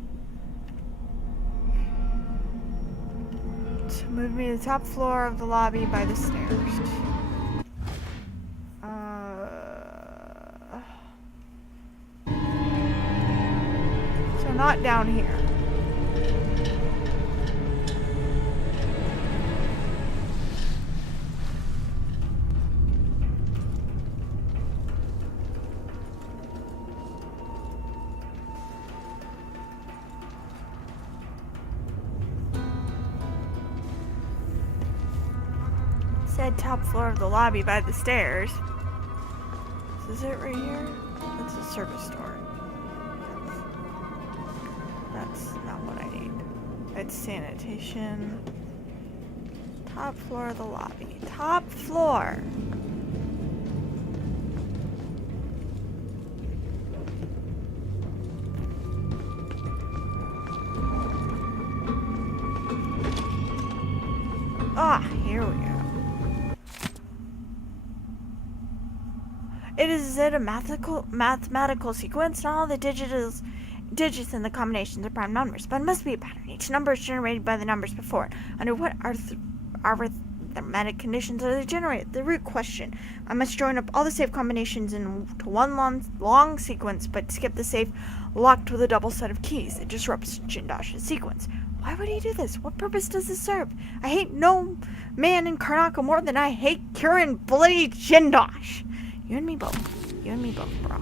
So move me to the top floor of the lobby by the stairs. So not down here. Said top floor of the lobby by the stairs. Is it right here? That's a service door. That's not what I need. It's sanitation. Top floor of the lobby. Top floor! Ah, here we go. Is it a mathematical sequence? Not all the digits and the combinations are prime numbers, but it must be a pattern. Each number is generated by the numbers before it. Under what arithmetic conditions are generated. The root question. I must join up all the safe combinations into one long sequence, but skip the safe locked with a double set of keys. It disrupts Jindosh's sequence. Why would he do this? What purpose does this serve? I hate no man in Karnaca more than I hate curing bloody Jindosh. You and me both. You and me both, bro.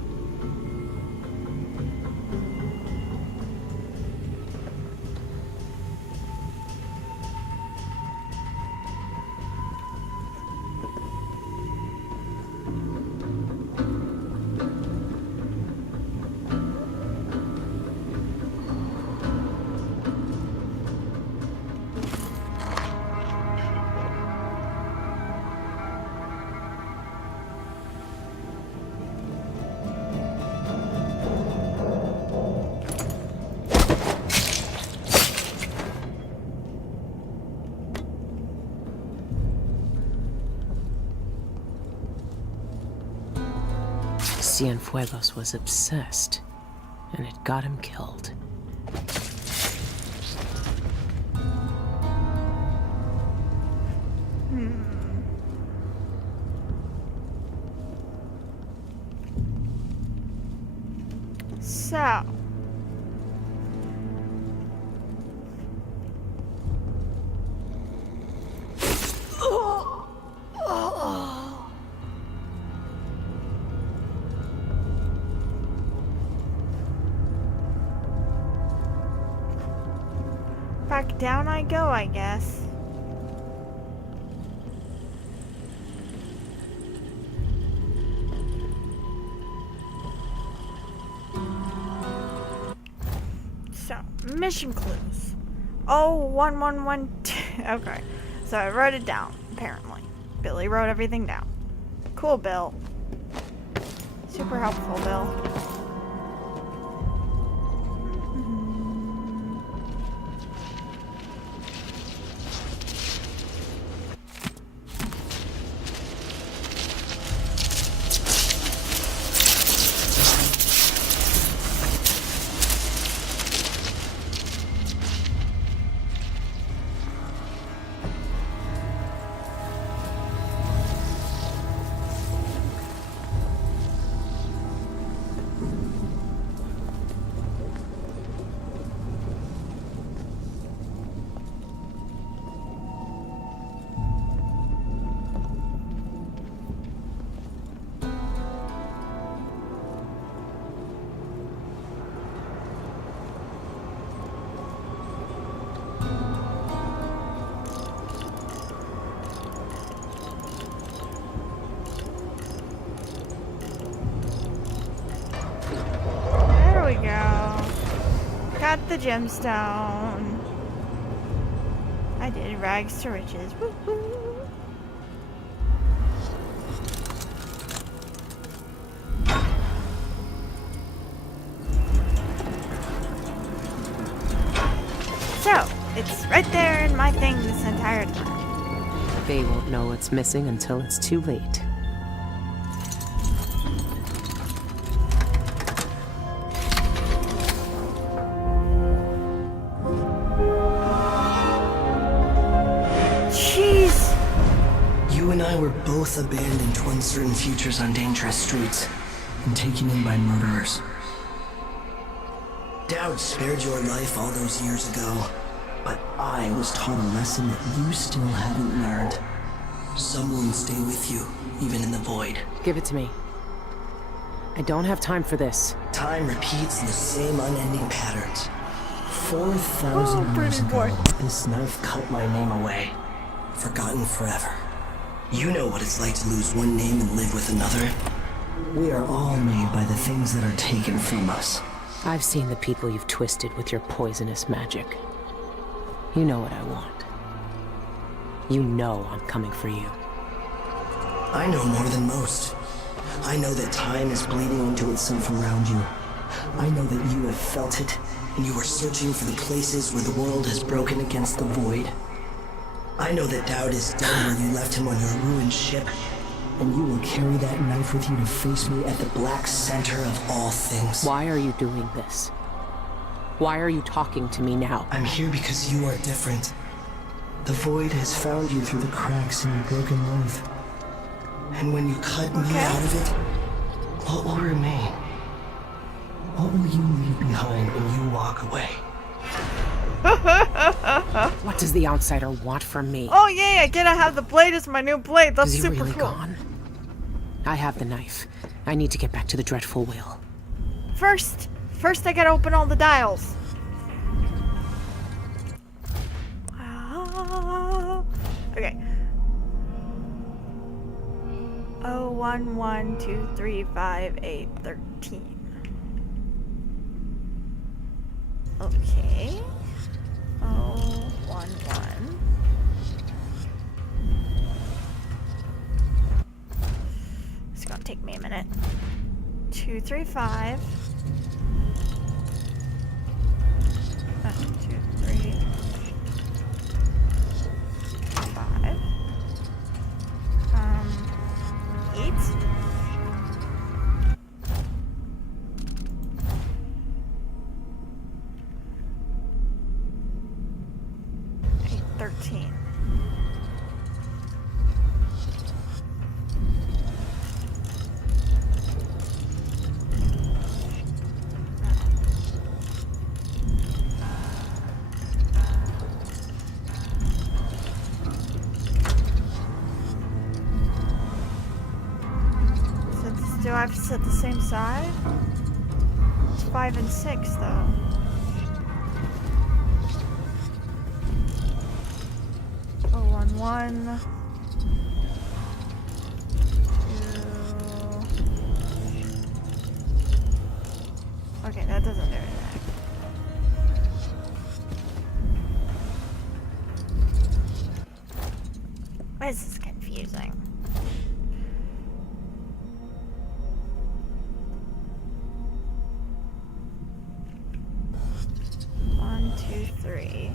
Cienfuegos was obsessed, and it got him killed. So... back down I go, I guess. So, mission clues. Oh, 1112. Okay. So I wrote it down, apparently. Billy wrote everything down. Cool, Bill. Super helpful, Bill. Got the gemstone. I did rags to riches. Woo-hoo. So, it's right there in my thing this entire time. They won't know what's missing until it's too late. Both abandoned to uncertain futures on dangerous streets and taken in by murderers. Daud spared your life all those years ago, but I was taught a lesson that you still haven't learned. Some wounds stay with you, even in the void. Give it to me. I don't have time for this. Time repeats the same unending patterns. 4,000 years ago, this knife cut my name away. Forgotten forever. You know what it's like to lose one name and live with another. We are all made by the things that are taken from us. I've seen the people you've twisted with your poisonous magic. You know what I want. You know I'm coming for you. I know more than most. I know that time is bleeding into itself around you. I know that you have felt it, and you are searching for the places where the world has broken against the void. I know that Daud is dead where you left him on your ruined ship, and you will carry that knife with you to face me at the black center of all things. Why are you doing this? Why are you talking to me now? I'm here because you are different. The void has found you through the cracks in your broken life. And when you cut me out of it, what will remain? What will you leave behind when you walk away? What does the outsider want from me? Oh yeah, I get to have the blade as my new blade. That's Is he super really cool. gone? I have the knife. I need to get back to the dreadful wheel. First I gotta open all the dials. Okay. 0, 1, 1, 2, 3, 5, 8, 13. Okay. 0, 1, 1. It's gonna take me a minute. 2, 3, 5. 1, 2, 3, 5. 8. 13. Do I have to set the same side? It's 5 and 6 though. Oh, 1, 1. 2. Okay, that doesn't do anything. This is confusing. One, two, three.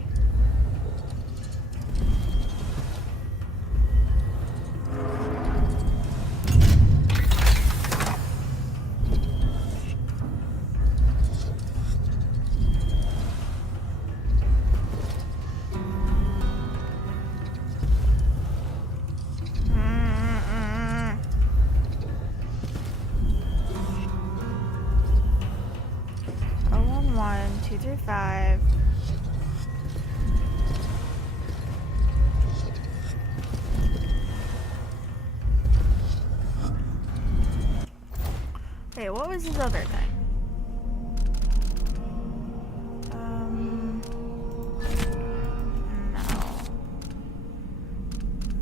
Oh, 1, 1, 2, 3, 5. Wait, what was his other thing? No.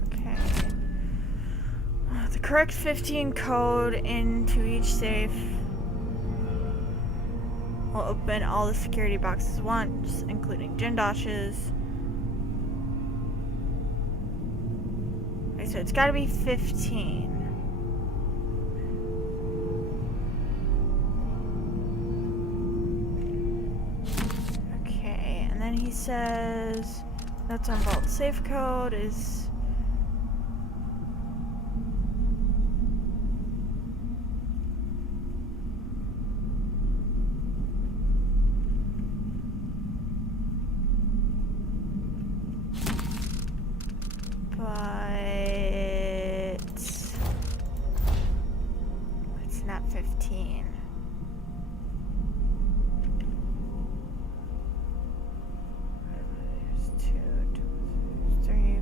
Okay. The correct 15 code into each safe will open all the security boxes once, including Jindosh's. Okay, so it's gotta be 15. Okay, and then he says notes on vault safe code is it's not 15. There's 2, 3,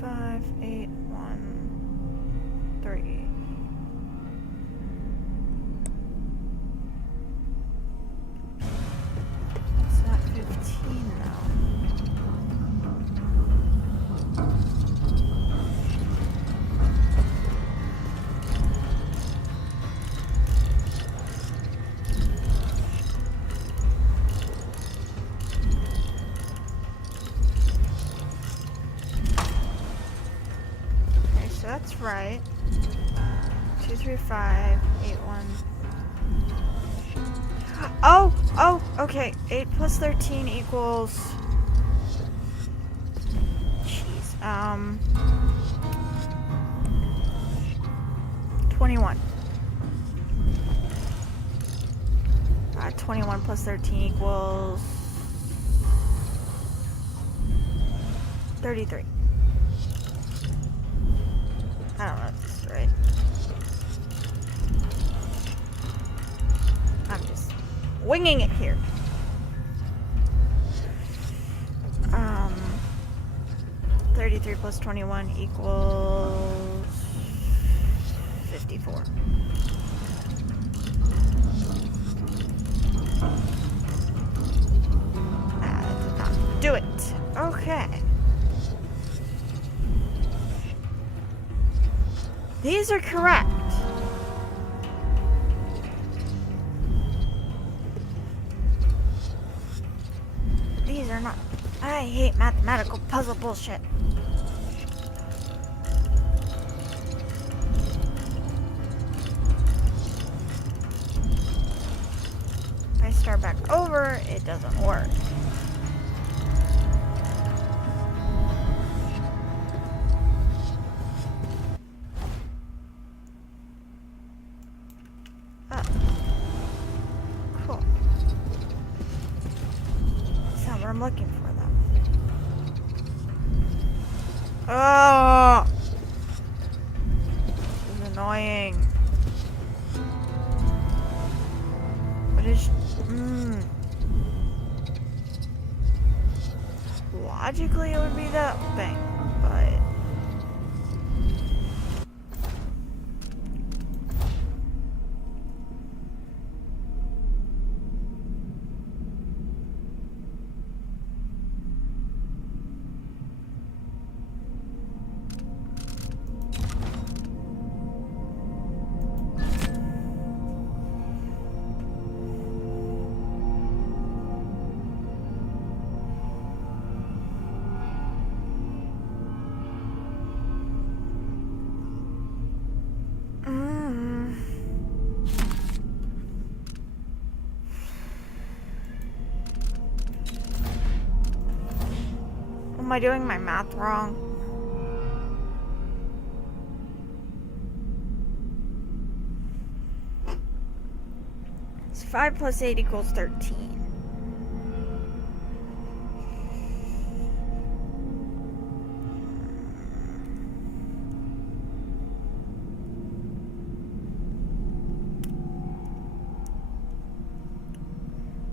5, 8, 1, 3. It's not 15 though. So that's right. 2, 3, 5, 8, 1. Oh, okay. 8 plus 13 equals. Jeez. 21. 21 plus 13 equals 33. I don't know if this is right. I'm just winging it here. 33 plus 21 equals 54. That did not do it. Okay. These are correct. These are not. I hate mathematical puzzle bullshit. If I start back over, it doesn't work. I'm looking for them. Oh, this is annoying. What is? Logically, it would be that thing, but. Am I doing my math wrong? It's 5 plus 8 equals 13.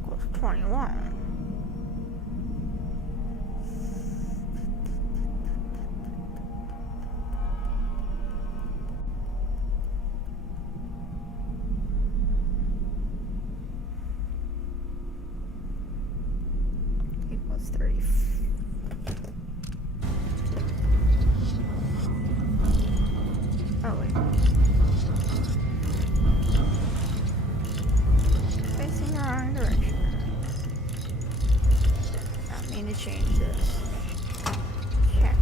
Equals 21. Equals 30. Oh wait. Facing the wrong direction. Not mean to change this. Okay.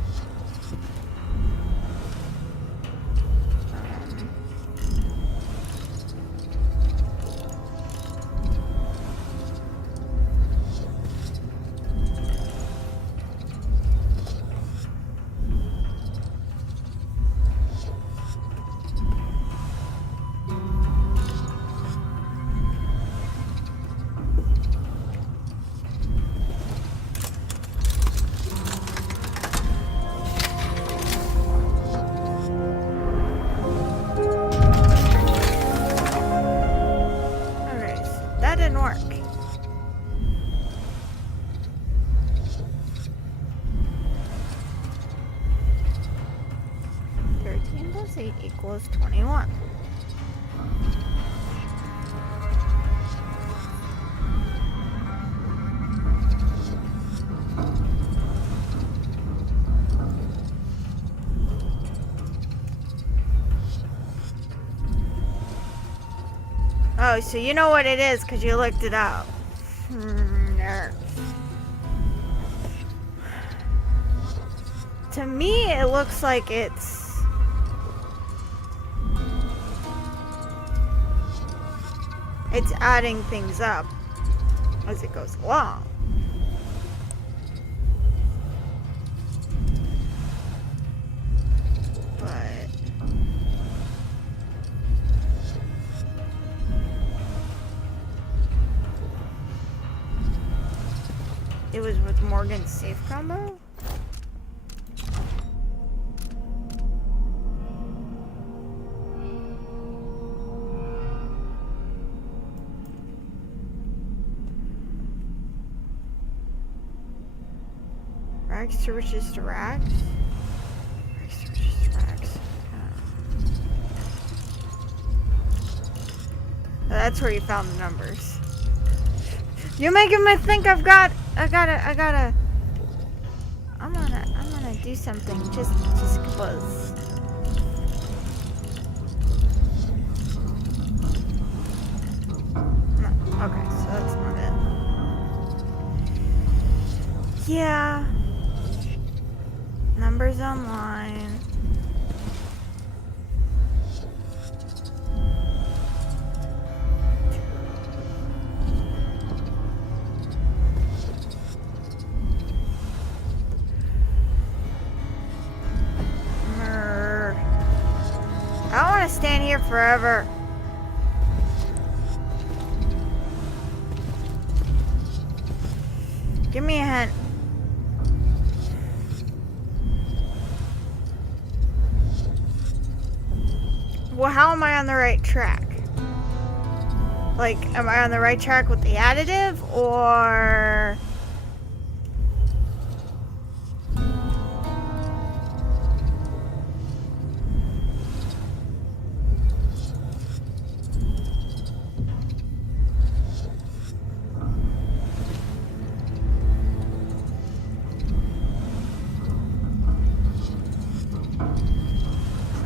That didn't work. Plus 8 equals 21. Oh, so you know what it is because you looked it up. Nerd. To me, it looks like it's adding things up as it goes along. But it was with Morgan's safe combo? Rags to riches to rags. Rags to riches to rags. That's where you found the numbers. You're making me think I gotta. I'm gonna do something just cause. No, okay, so that's not it. Yeah. Numbers online. I don't want to stand here forever. Give me a hint. Well, how am I on the right track? Like, am I on the right track with the additive, or...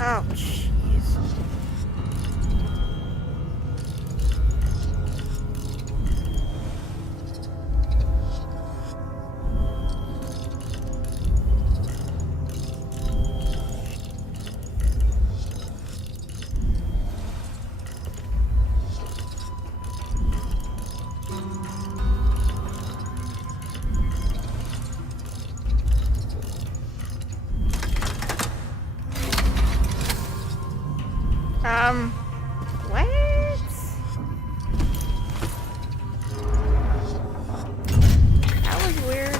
Oh, jeez. What? That was weird.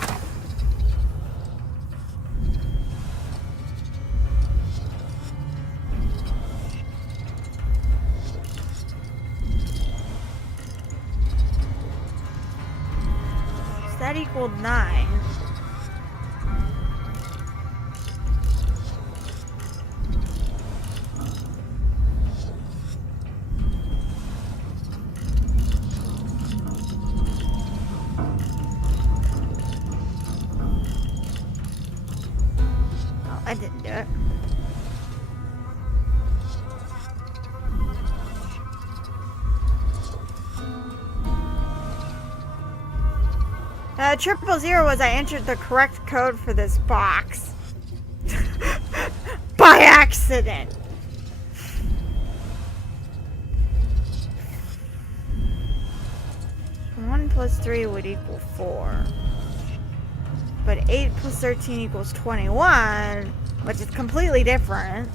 So that equaled 9. I didn't do it. .000 was I entered the correct code for this box. By accident. One plus 3 would equal 4. But 8 plus 13 equals 21, which is completely different.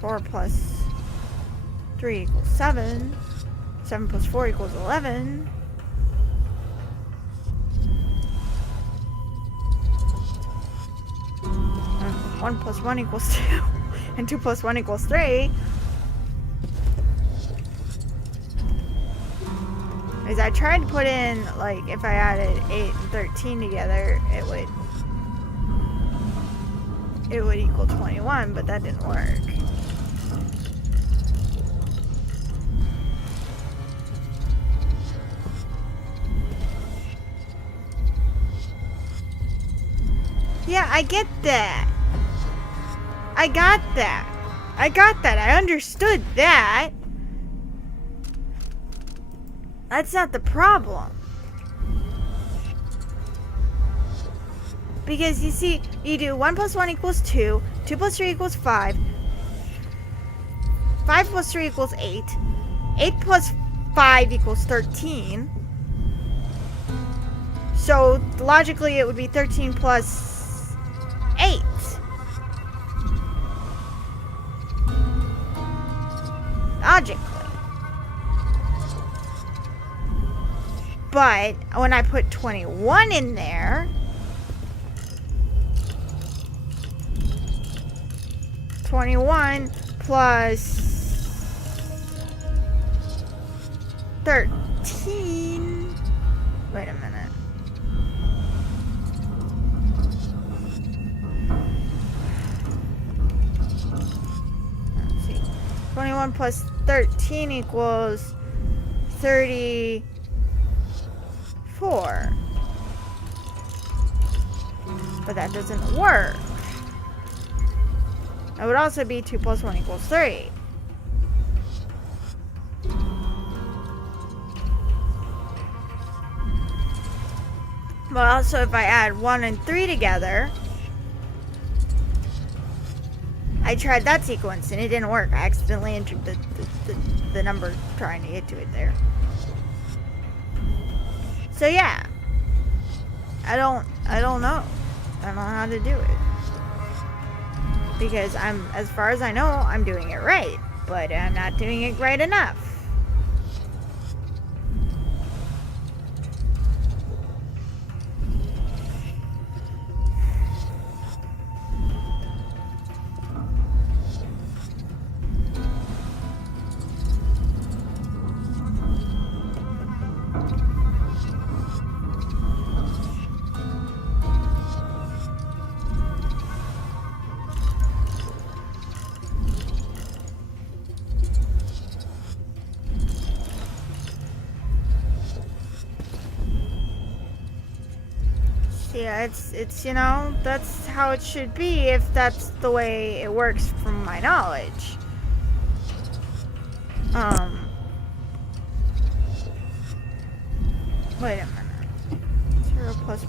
4 plus 3 equals 7. 7 plus 4 equals 11. And 1 plus 1 equals 2. And 2 plus 1 equals 3. Is I tried to put in, like, if I added 8 and 13 together, it would equal 21, but that didn't work. Yeah, I get that. I got that. I understood that. That's not the problem. Because you see, you do 1 plus 1 equals 2, 2 plus 3 equals 5, 5 plus 3 equals 8, 8 plus 5 equals 13. So logically it would be 13 plus 8. Logically. But when I put 21 in there, 21 plus 13. Wait a minute. 21 plus 13 equals 34. But that doesn't work. It would also be 2 plus 1 equals 3. But also if I add 1 and 3 together, I tried that sequence and it didn't work. I accidentally entered the number trying to get to it there. So yeah. I don't know. I don't know how to do it. Because as far as I know, I'm doing it right. But I'm not doing it right enough. Yeah, it's you know, that's how it should be if that's the way it works from my knowledge. Wait a minute. 0 plus.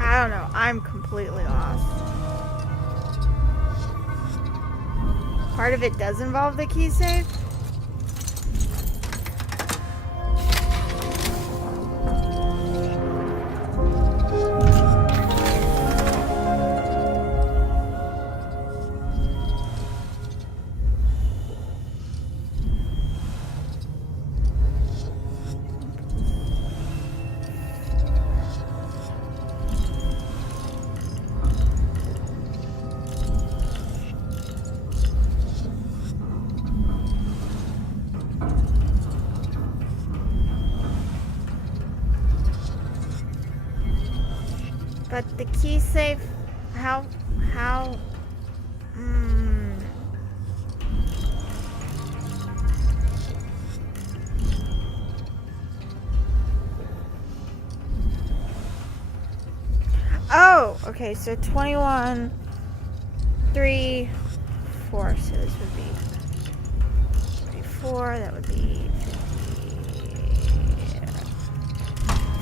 I don't know. I'm completely lost. Part of it does involve the key safe. But the key safe, how, Oh, okay, so 21, 3, 4, so this would be 34, that would be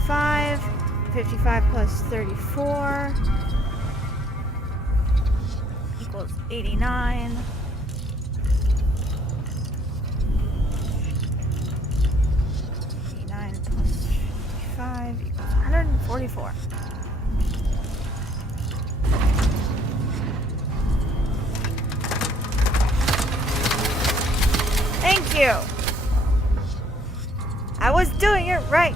55. 55 plus 34 equals 89. 89 plus 55 equals 144. Thank you. I was doing it right.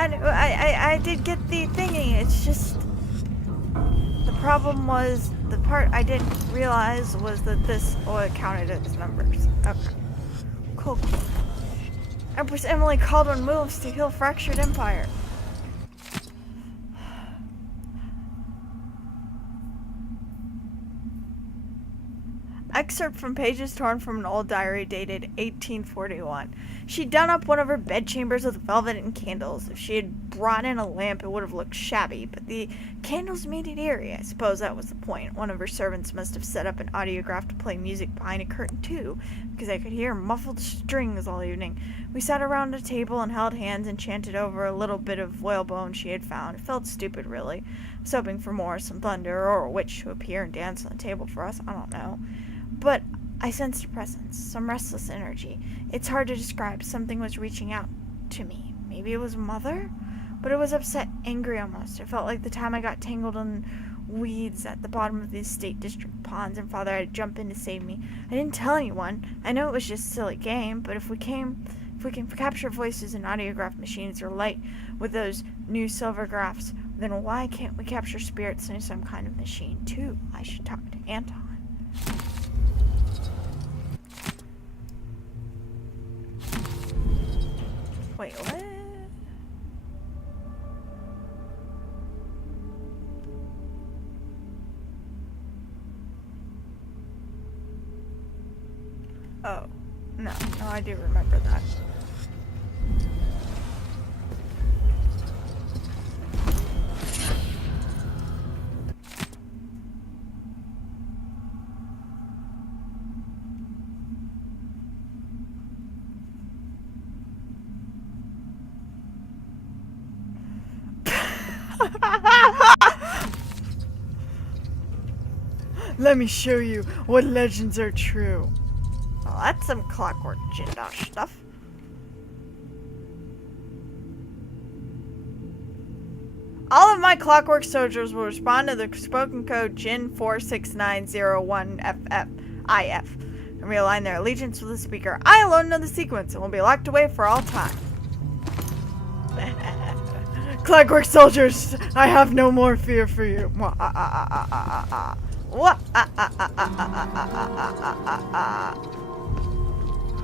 I did get the thingy, it's just the problem was the part I didn't realize was that this counted as numbers. Okay. Cool. Empress Emily Caldwell moves to heal fractured empire. Excerpt from pages torn from an old diary dated 1841. She'd done up one of her bedchambers with velvet and candles. If she had brought in a lamp, it would have looked shabby, but the candles made it eerie. I suppose that was the point. One of her servants must have set up an audiograph to play music behind a curtain, too, because I could hear muffled strings all evening. We sat around a table and held hands and chanted over a little bit of whalebone she had found. It felt stupid, really. I was hoping for more, some thunder, or a witch to appear and dance on the table for us. I don't know. But I sensed a presence, some restless energy. It's hard to describe. Something was reaching out to me. Maybe it was Mother? But it was upset, angry almost. It felt like the time I got tangled in weeds at the bottom of these state district ponds and Father had to jump in to save me. I didn't tell anyone. I know it was just a silly game, but if we can capture voices in audiograph machines or light with those new silver graphs, then why can't we capture spirits in some kind of machine too? I should talk to Anton. Wait, what? Oh, no, I do remember that. Let me show you what legends are true. Well, that's some clockwork Jindosh stuff. All of my clockwork soldiers will respond to the spoken code JIN46901FF and realign their allegiance with the speaker. I alone know the sequence and will be locked away for all time. Clockwork soldiers, I have no more fear for you. What?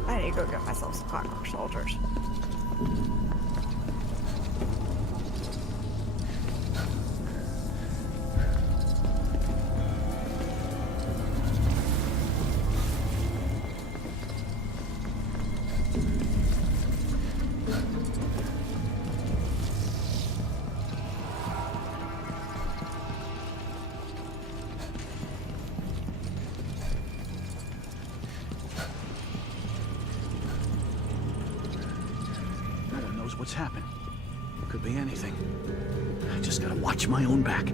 I need to go get myself some clockwork soldiers. What's happened? Could be anything. I just gotta watch my own back.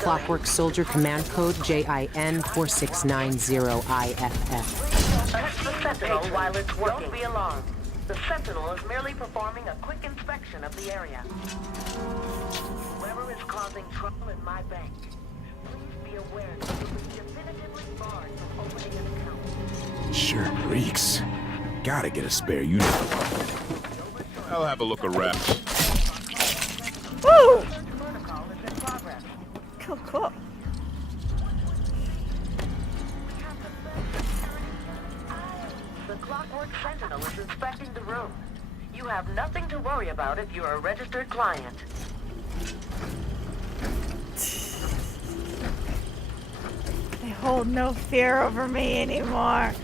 Clockwork Soldier Command Code JIN4690IFF. Arrest the Sentinel while it's working. Don't be alarmed. The Sentinel is merely performing a quick inspection of the area. Whoever is causing trouble in my bank, please be aware that you will be definitively barred from opening an account. Sure reeks. Gotta get a spare uniform. I'll have a look around. Woo! Cool. The Clockwork Sentinel is inspecting the room. You have nothing to worry about if you're a registered client. They hold no fear over me anymore.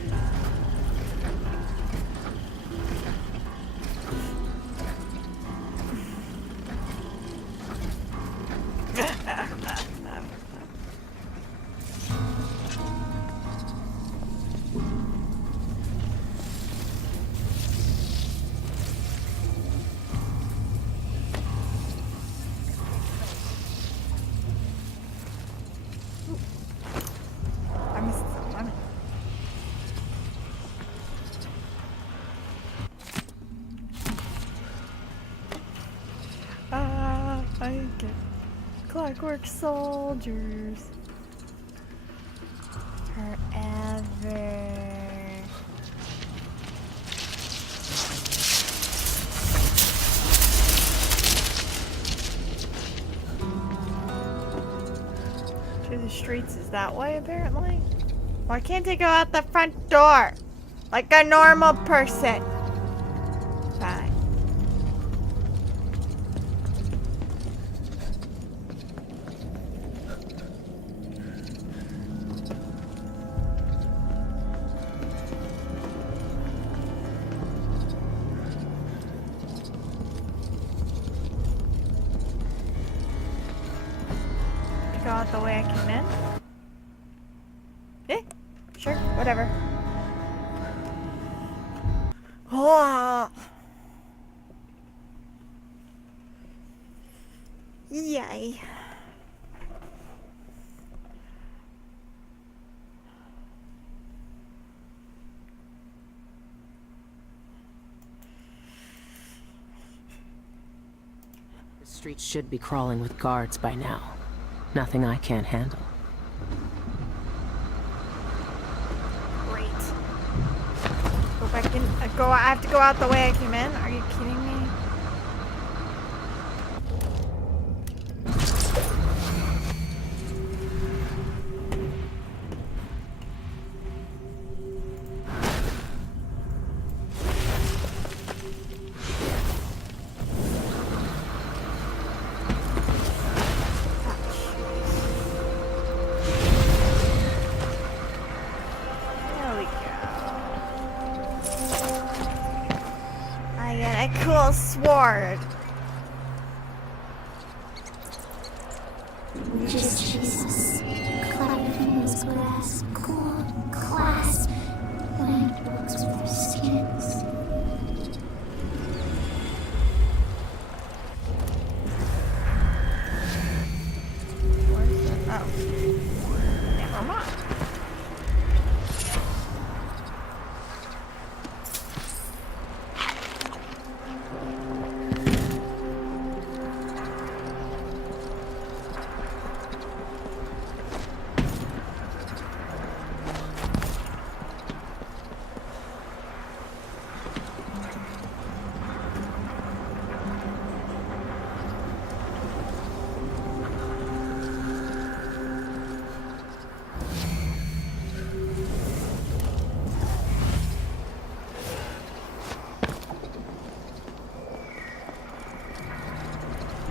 I get clockwork soldiers forever. streets is that way, apparently. Why can't I go out the front door? Like a normal person. Fine. Go out the way I came in? Eh, sure, whatever. Oh. Yay. The streets should be crawling with guards by now. Nothing I can't handle. Great. Go back in. I have to go out the way I came in? Are you kidding me? Cool sword. Just Jesus, clapping fingers, grass, cold, clasp, blank books for skins. Where's it? Oh. Never mind.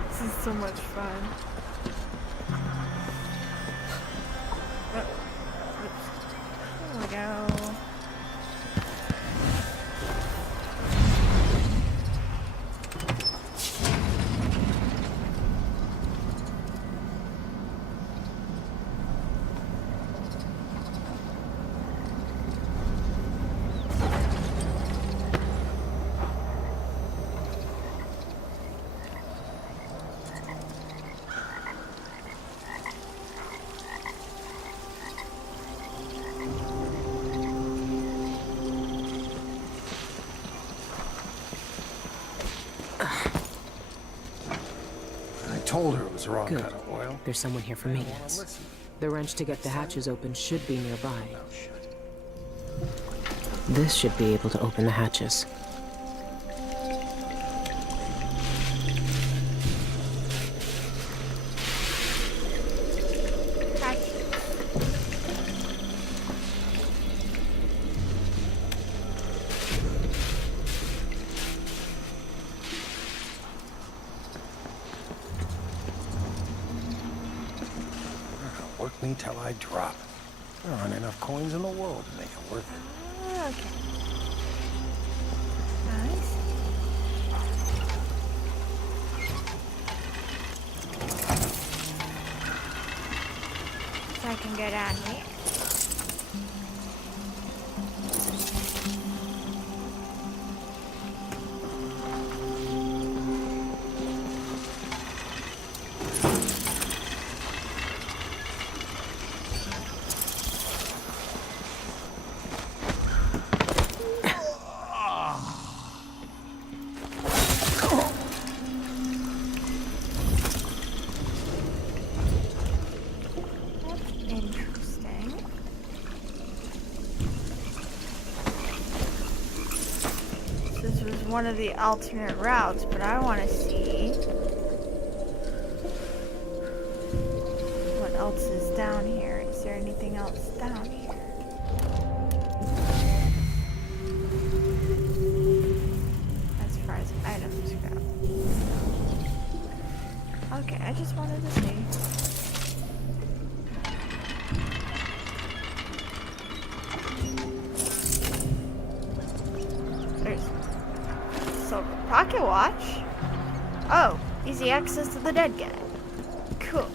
This is so much fun. There we go. Told her it was the wrong Good. kind of oil. There's someone here for maintenance. The wrench to get the hatches open should be nearby. This should be able to open the hatches. Work me till I drop. There aren't enough coins in the world to make it worth it. Okay. Nice. So I can go down here. One of the alternate routes, but I want to see what else is down here. Is there anything else down here? As far as items go. Okay, I just wanted to see. There's silver pocket watch. Oh, easy access to the dead guy. Cool.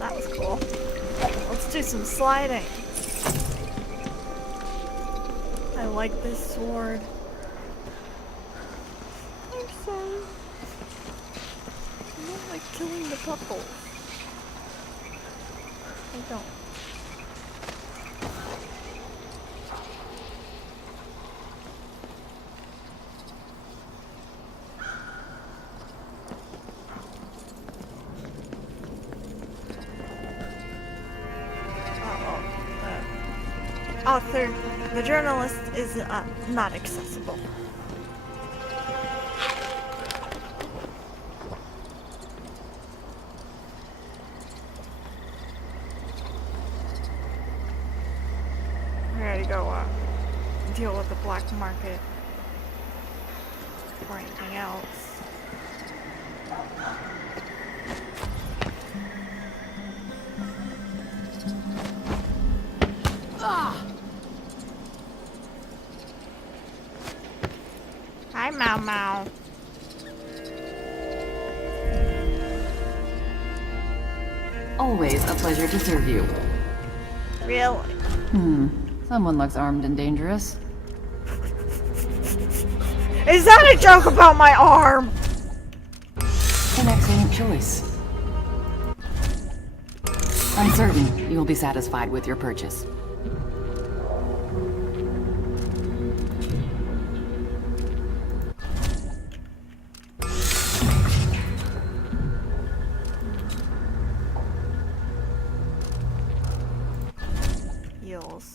That was cool. Let's do some sliding. I like this sword. I'm sorry. I don't like killing the pupples. I don't. Author, the journalist is not accessible. We gotta go deal with the black market or anything else. Hi, Mau Mau. Always a pleasure to serve you. Really? Someone looks armed and dangerous. Is that a joke about my arm? An excellent choice. I'm certain you'll be satisfied with your purchase. Heels.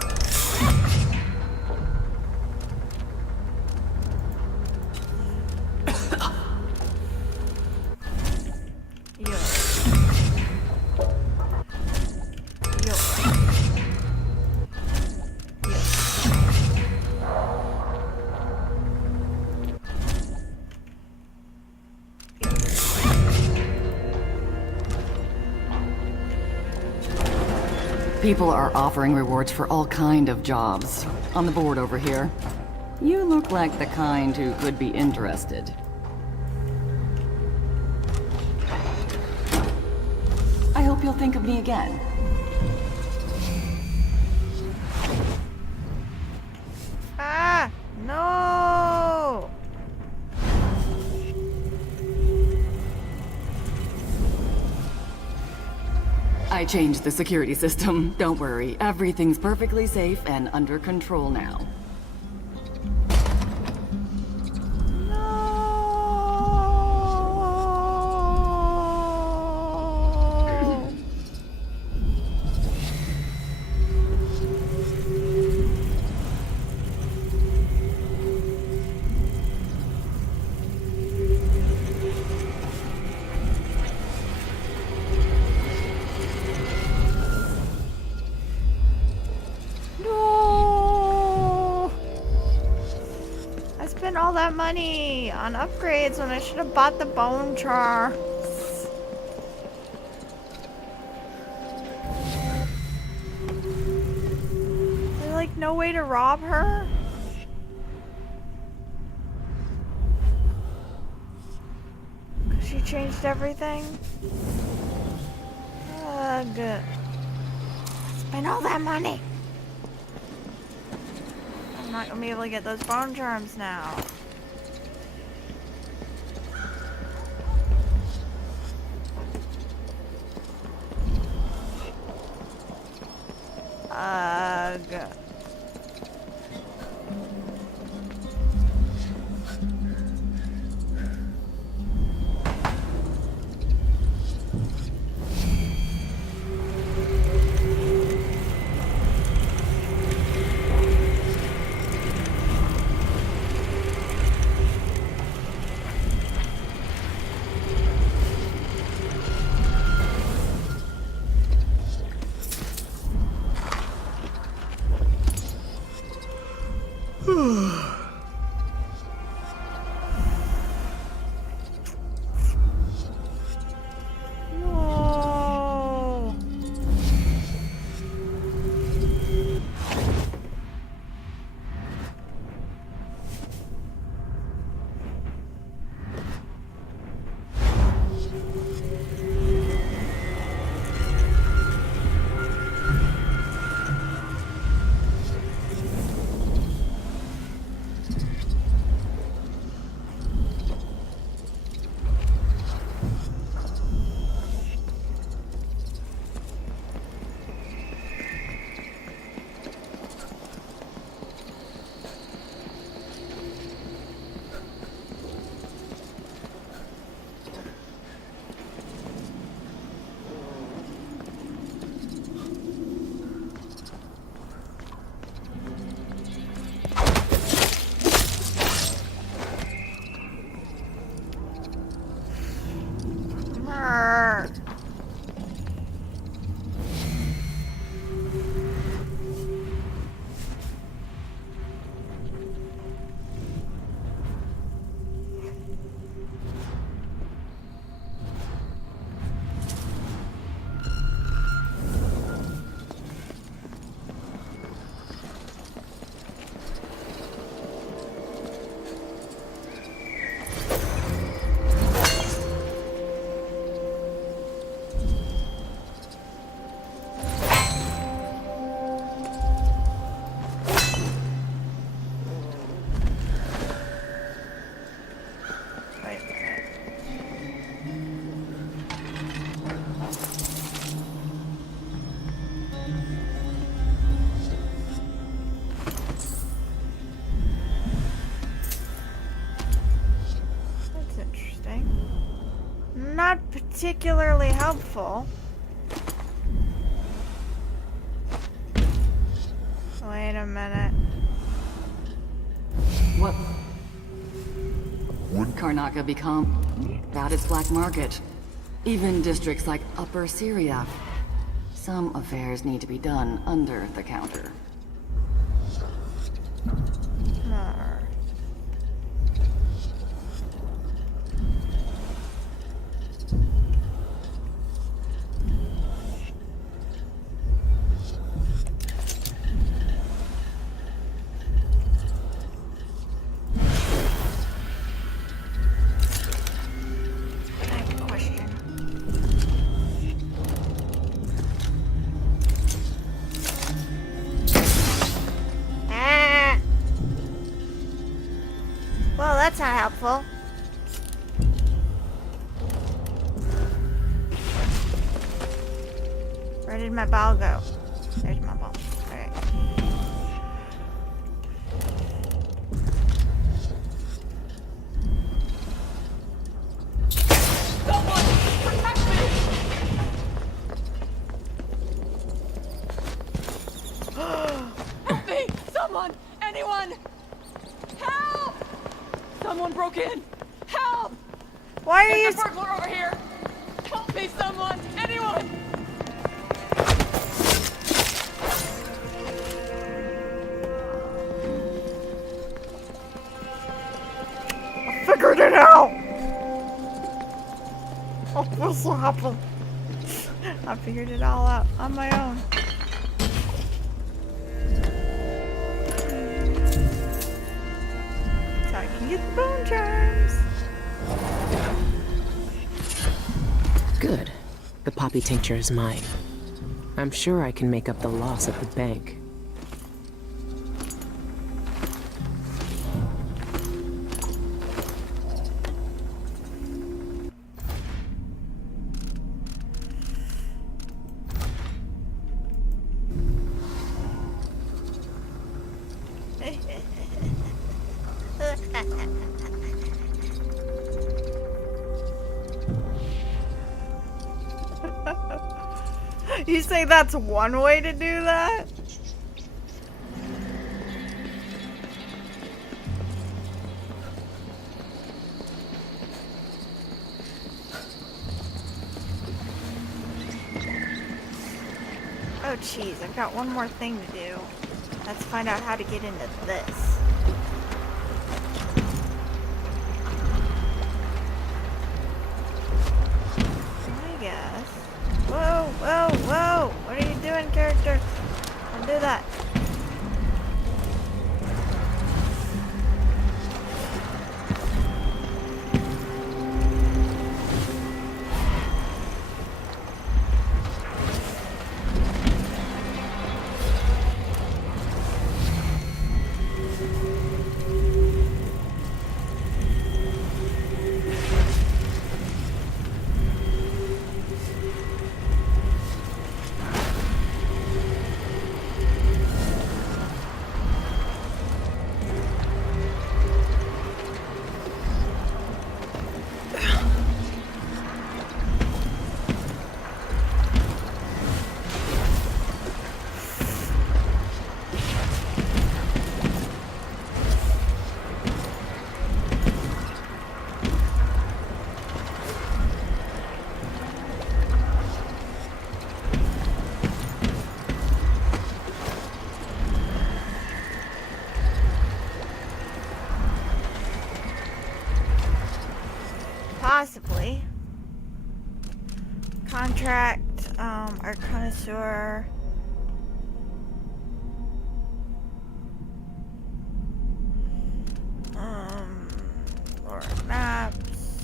People are offering rewards for all kind of jobs. On the board over here. You look like the kind who could be interested. I hope you'll think of me again. Ah! No! I changed the security system. Don't worry. Everything's perfectly safe and under control now. All that money on upgrades when I should have bought the bone char. There's like no way to rob her? She changed everything? Ugh. Spend all that money. I'm not gonna be able to get those bone charms now. Ugh. particularly helpful. Wait a minute. What would Karnaca become without its black market? Even districts like Upper Syria. Some affairs need to be done under the counter. Well, that's not helpful. Where did my ball go? There's my ball. Alright. Help me! Someone! Anyone! Help! Someone broke in! Help! Why are you? There's a burglar over here! Help me, someone! Anyone! I figured it out! Oh, this will happen. I figured it all out on my own. So I can get the bone charms. Good. The poppy tincture is mine. I'm sure I can make up the loss at the bank. You say that's one way to do that? Oh jeez, I've got one more thing to do. Let's find out how to get into this. I guess. Whoa, whoa, whoa! What are you doing, character? Don't do that. Possibly. Contract, our connoisseur. Or maps.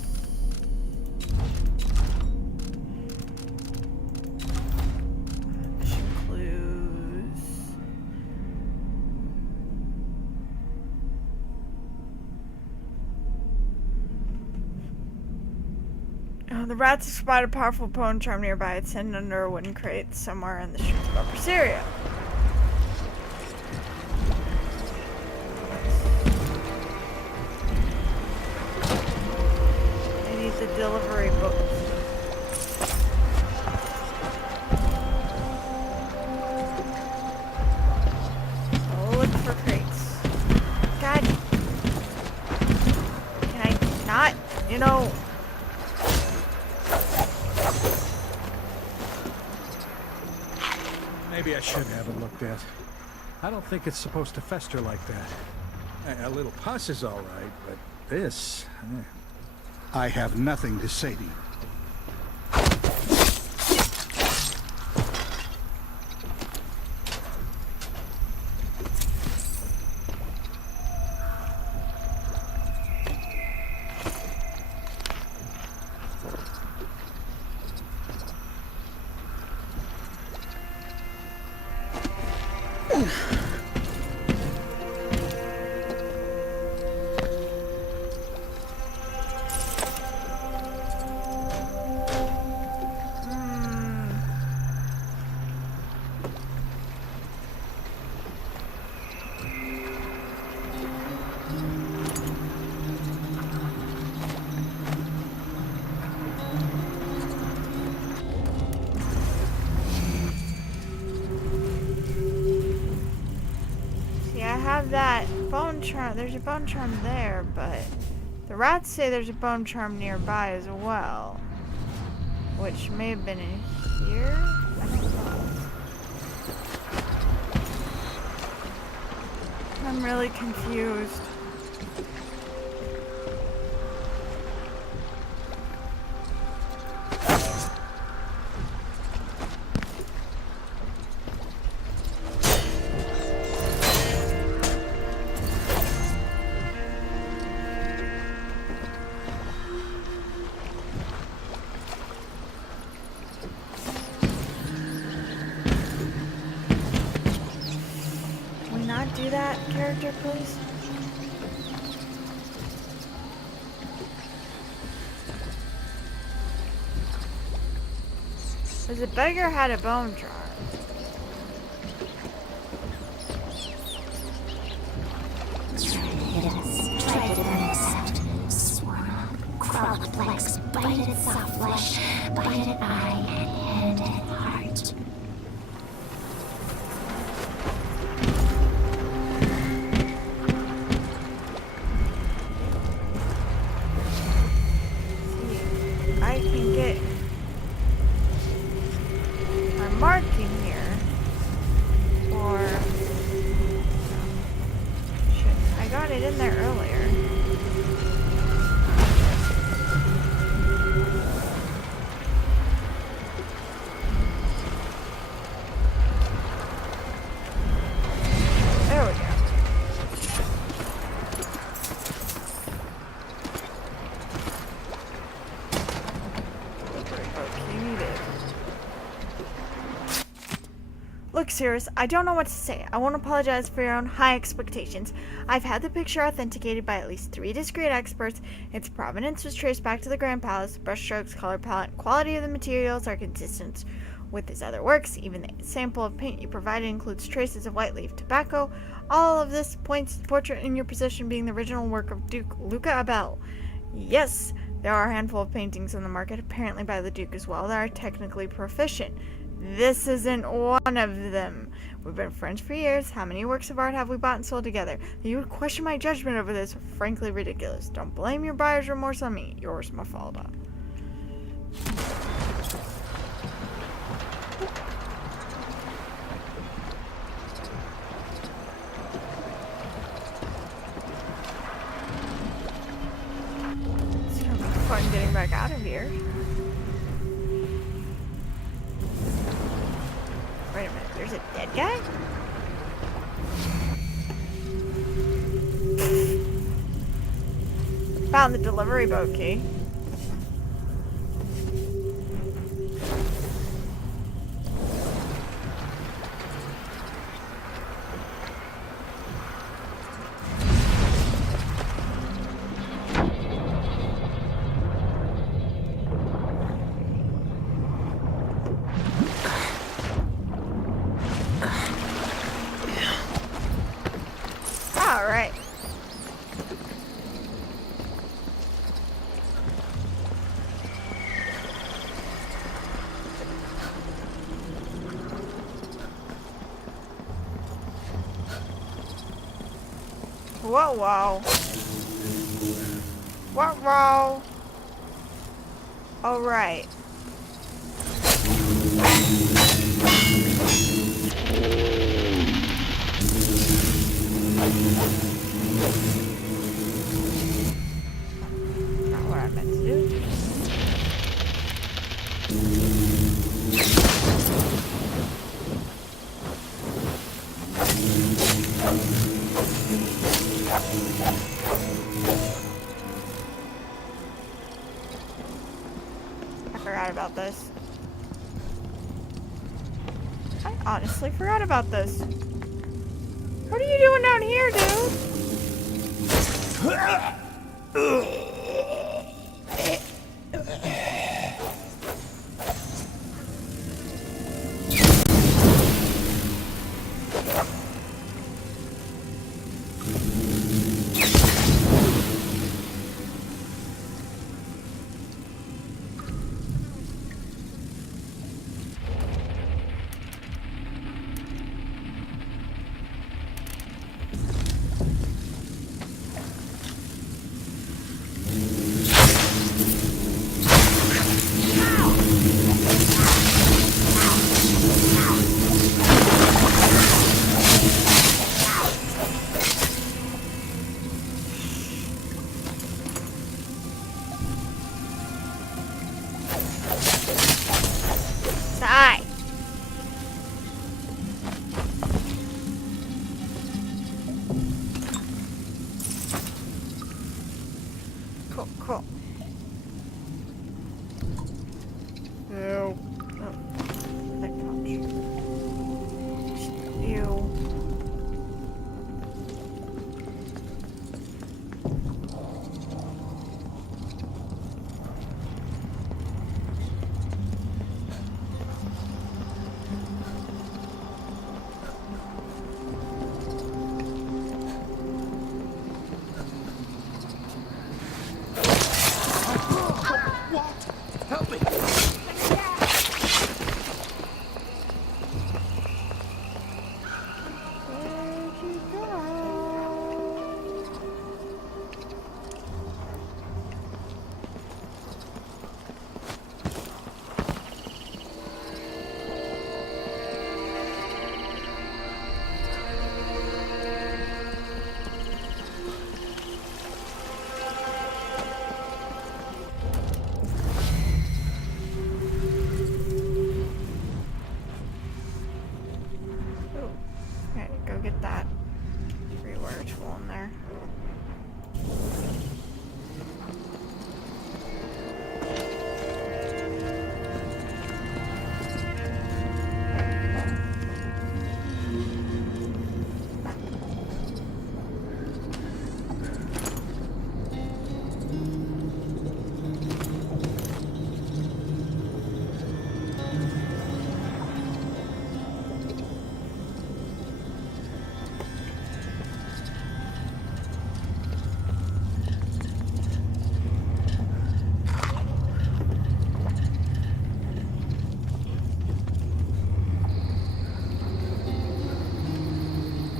Mission clues. The rats have spotted a powerful bone charm nearby. It's hidden under a wooden crate somewhere in the streets of Upper Syria. I need the delivery book. that. I don't think it's supposed to fester like that. A little pus is all right, but this... I have nothing to say to you. That bone charm, there's a bone charm there, but the rats say there's a bone charm nearby as well, which may have been in here. I don't know. I'm really confused. Do that, character, please? Because the beggar had a bone charm. Tried it, unaccept. Swirl, crawled up legs, bited at soft flesh, bited at eye, and head and heart. I can get my marking here, or shit, I got it in there earlier. There we go. Look, Cirrus, I don't know what to say. I won't apologize for your own high expectations. I've had the picture authenticated by at least 3 discrete experts. Its provenance was traced back to the Grand Palace. Brushstrokes, color palette, and quality of the materials are consistent with his other works. Even the sample of paint you provided includes traces of white leaf tobacco. All of this points to the portrait in your possession being the original work of Duke Luca Abel. Yes, there are a handful of paintings on the market, apparently by the Duke as well, that are technically proficient. This isn't one of them. We've been friends for years. How many works of art have we bought and sold together? That you would question my judgment over this? Frankly ridiculous. Don't blame your buyer's remorse on me. Yours, Mafalda. It's gonna be fun getting back out of here. Wait a minute, there's a dead guy? Found the delivery boat key. Alright. Whoa, whoa. Whoa, whoa. Alright. about this. I honestly forgot about this. What are you doing down here, dude? Die. Cool, cool. Ew. Oh. Leg punch. Ew. Help me! Alright, go get that rewire tool in there.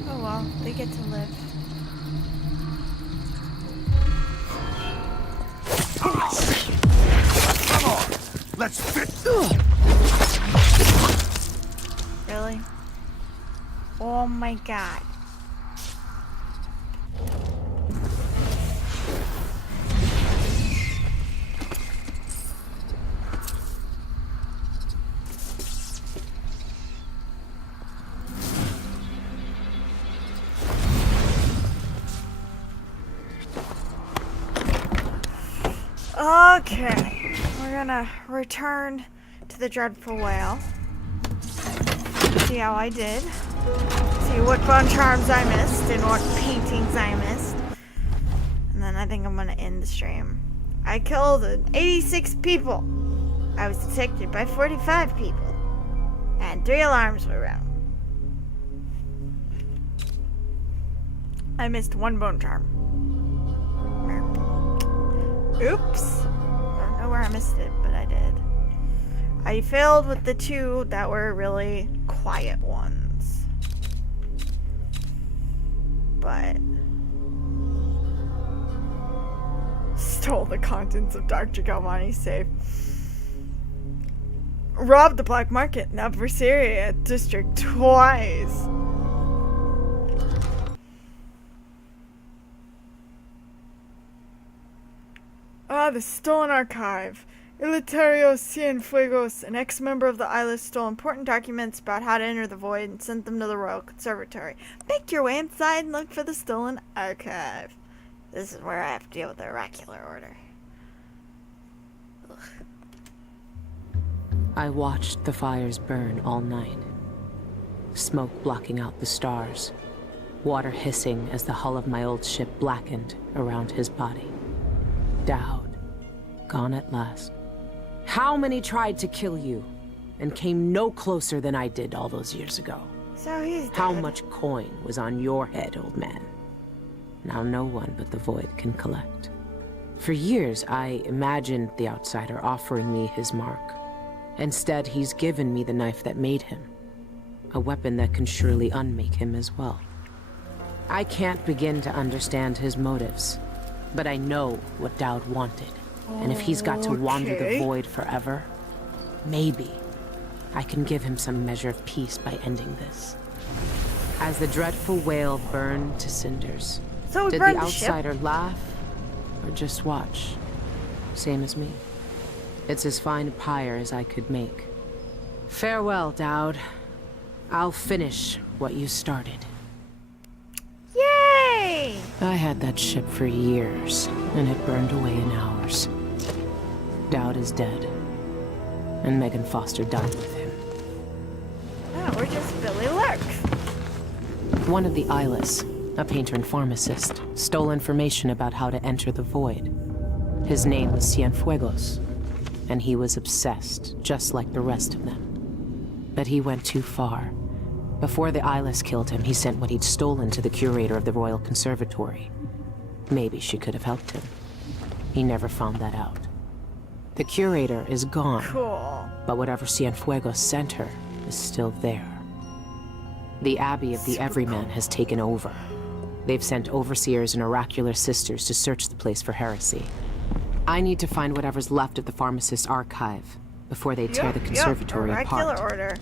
Oh well, they get to live. Come on, let's fit. Really? Oh my god. Okay, we're gonna return to the Dreadful Whale. See how I did. See what bone charms I missed and what paintings I missed. And then I think I'm gonna end the stream. I killed 86 people. I was detected by 45 people. And 3 alarms were around. I missed 1 bone charm. Oops. I don't know where I missed it, but I did. I failed with the 2 that were really quiet ones. But stole the contents of Dr. Galvani's safe. Robbed the black market in Adversaria district twice. The stolen archive. Eleuterio Cienfuegos, an ex-member of the Isles, stole important documents about how to enter the void and sent them to the Royal Conservatory. Make your way inside and look for the stolen archive. This is where I have to deal with the oracular order. Ugh. I watched the fires burn all night. Smoke blocking out the stars. Water hissing as the hull of my old ship blackened around his body. Daud, gone at last. How many tried to kill you and came no closer than I did all those years ago? So he's dead. How much coin was on your head, old man? Now no one but the Void can collect. For years, I imagined the outsider offering me his mark. Instead, he's given me the knife that made him. A weapon that can surely unmake him as well. I can't begin to understand his motives, but I know what Daud wanted. And if he's got to wander the Void forever, maybe I can give him some measure of peace by ending this. As the dreadful whale burned to cinders, So did burned the the ship? outsider laugh or just watch? Same as me. It's as fine a pyre as I could make. Farewell, Daud. I'll finish what you started. Yay! I had that ship for years, and it burned away in hours. Daud is dead, and Megan Foster died with him. Oh, we're just Billy Lurks. One of the Eyeless, a painter and pharmacist, stole information about how to enter the Void. His name was Cienfuegos, and he was obsessed, just like the rest of them. But he went too far. Before the Eyeless killed him, he sent what he'd stolen to the curator of the Royal Conservatory. Maybe she could have helped him. He never found that out. The curator is gone. Cool. But whatever Cienfuegos sent her is still there. The Abbey of the Everyman has taken over. They've sent overseers and oracular sisters to search the place for heresy. I need to find whatever's left of the pharmacist's archive before they tear the conservatory Oracular apart. order.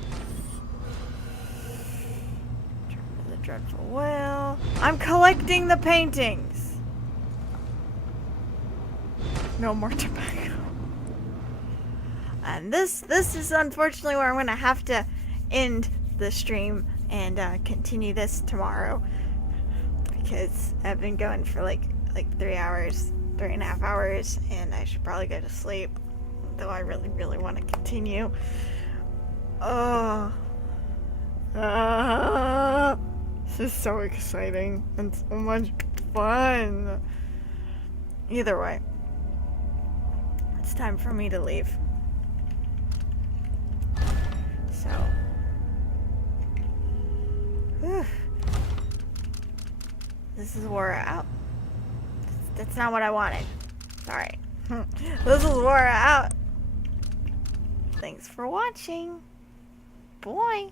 The dreadful whale. I'm collecting the paintings. No more tobacco. And this is unfortunately where I'm gonna have to end the stream and continue this tomorrow, because I've been going for like 3 hours, 3.5 hours, and I should probably go to sleep, though I really want to continue. This is so exciting and so much fun. Either way, it's time for me to leave. So, whew. This is where out. That's not what I wanted. Sorry. This is where out. Thanks for watching. Bye.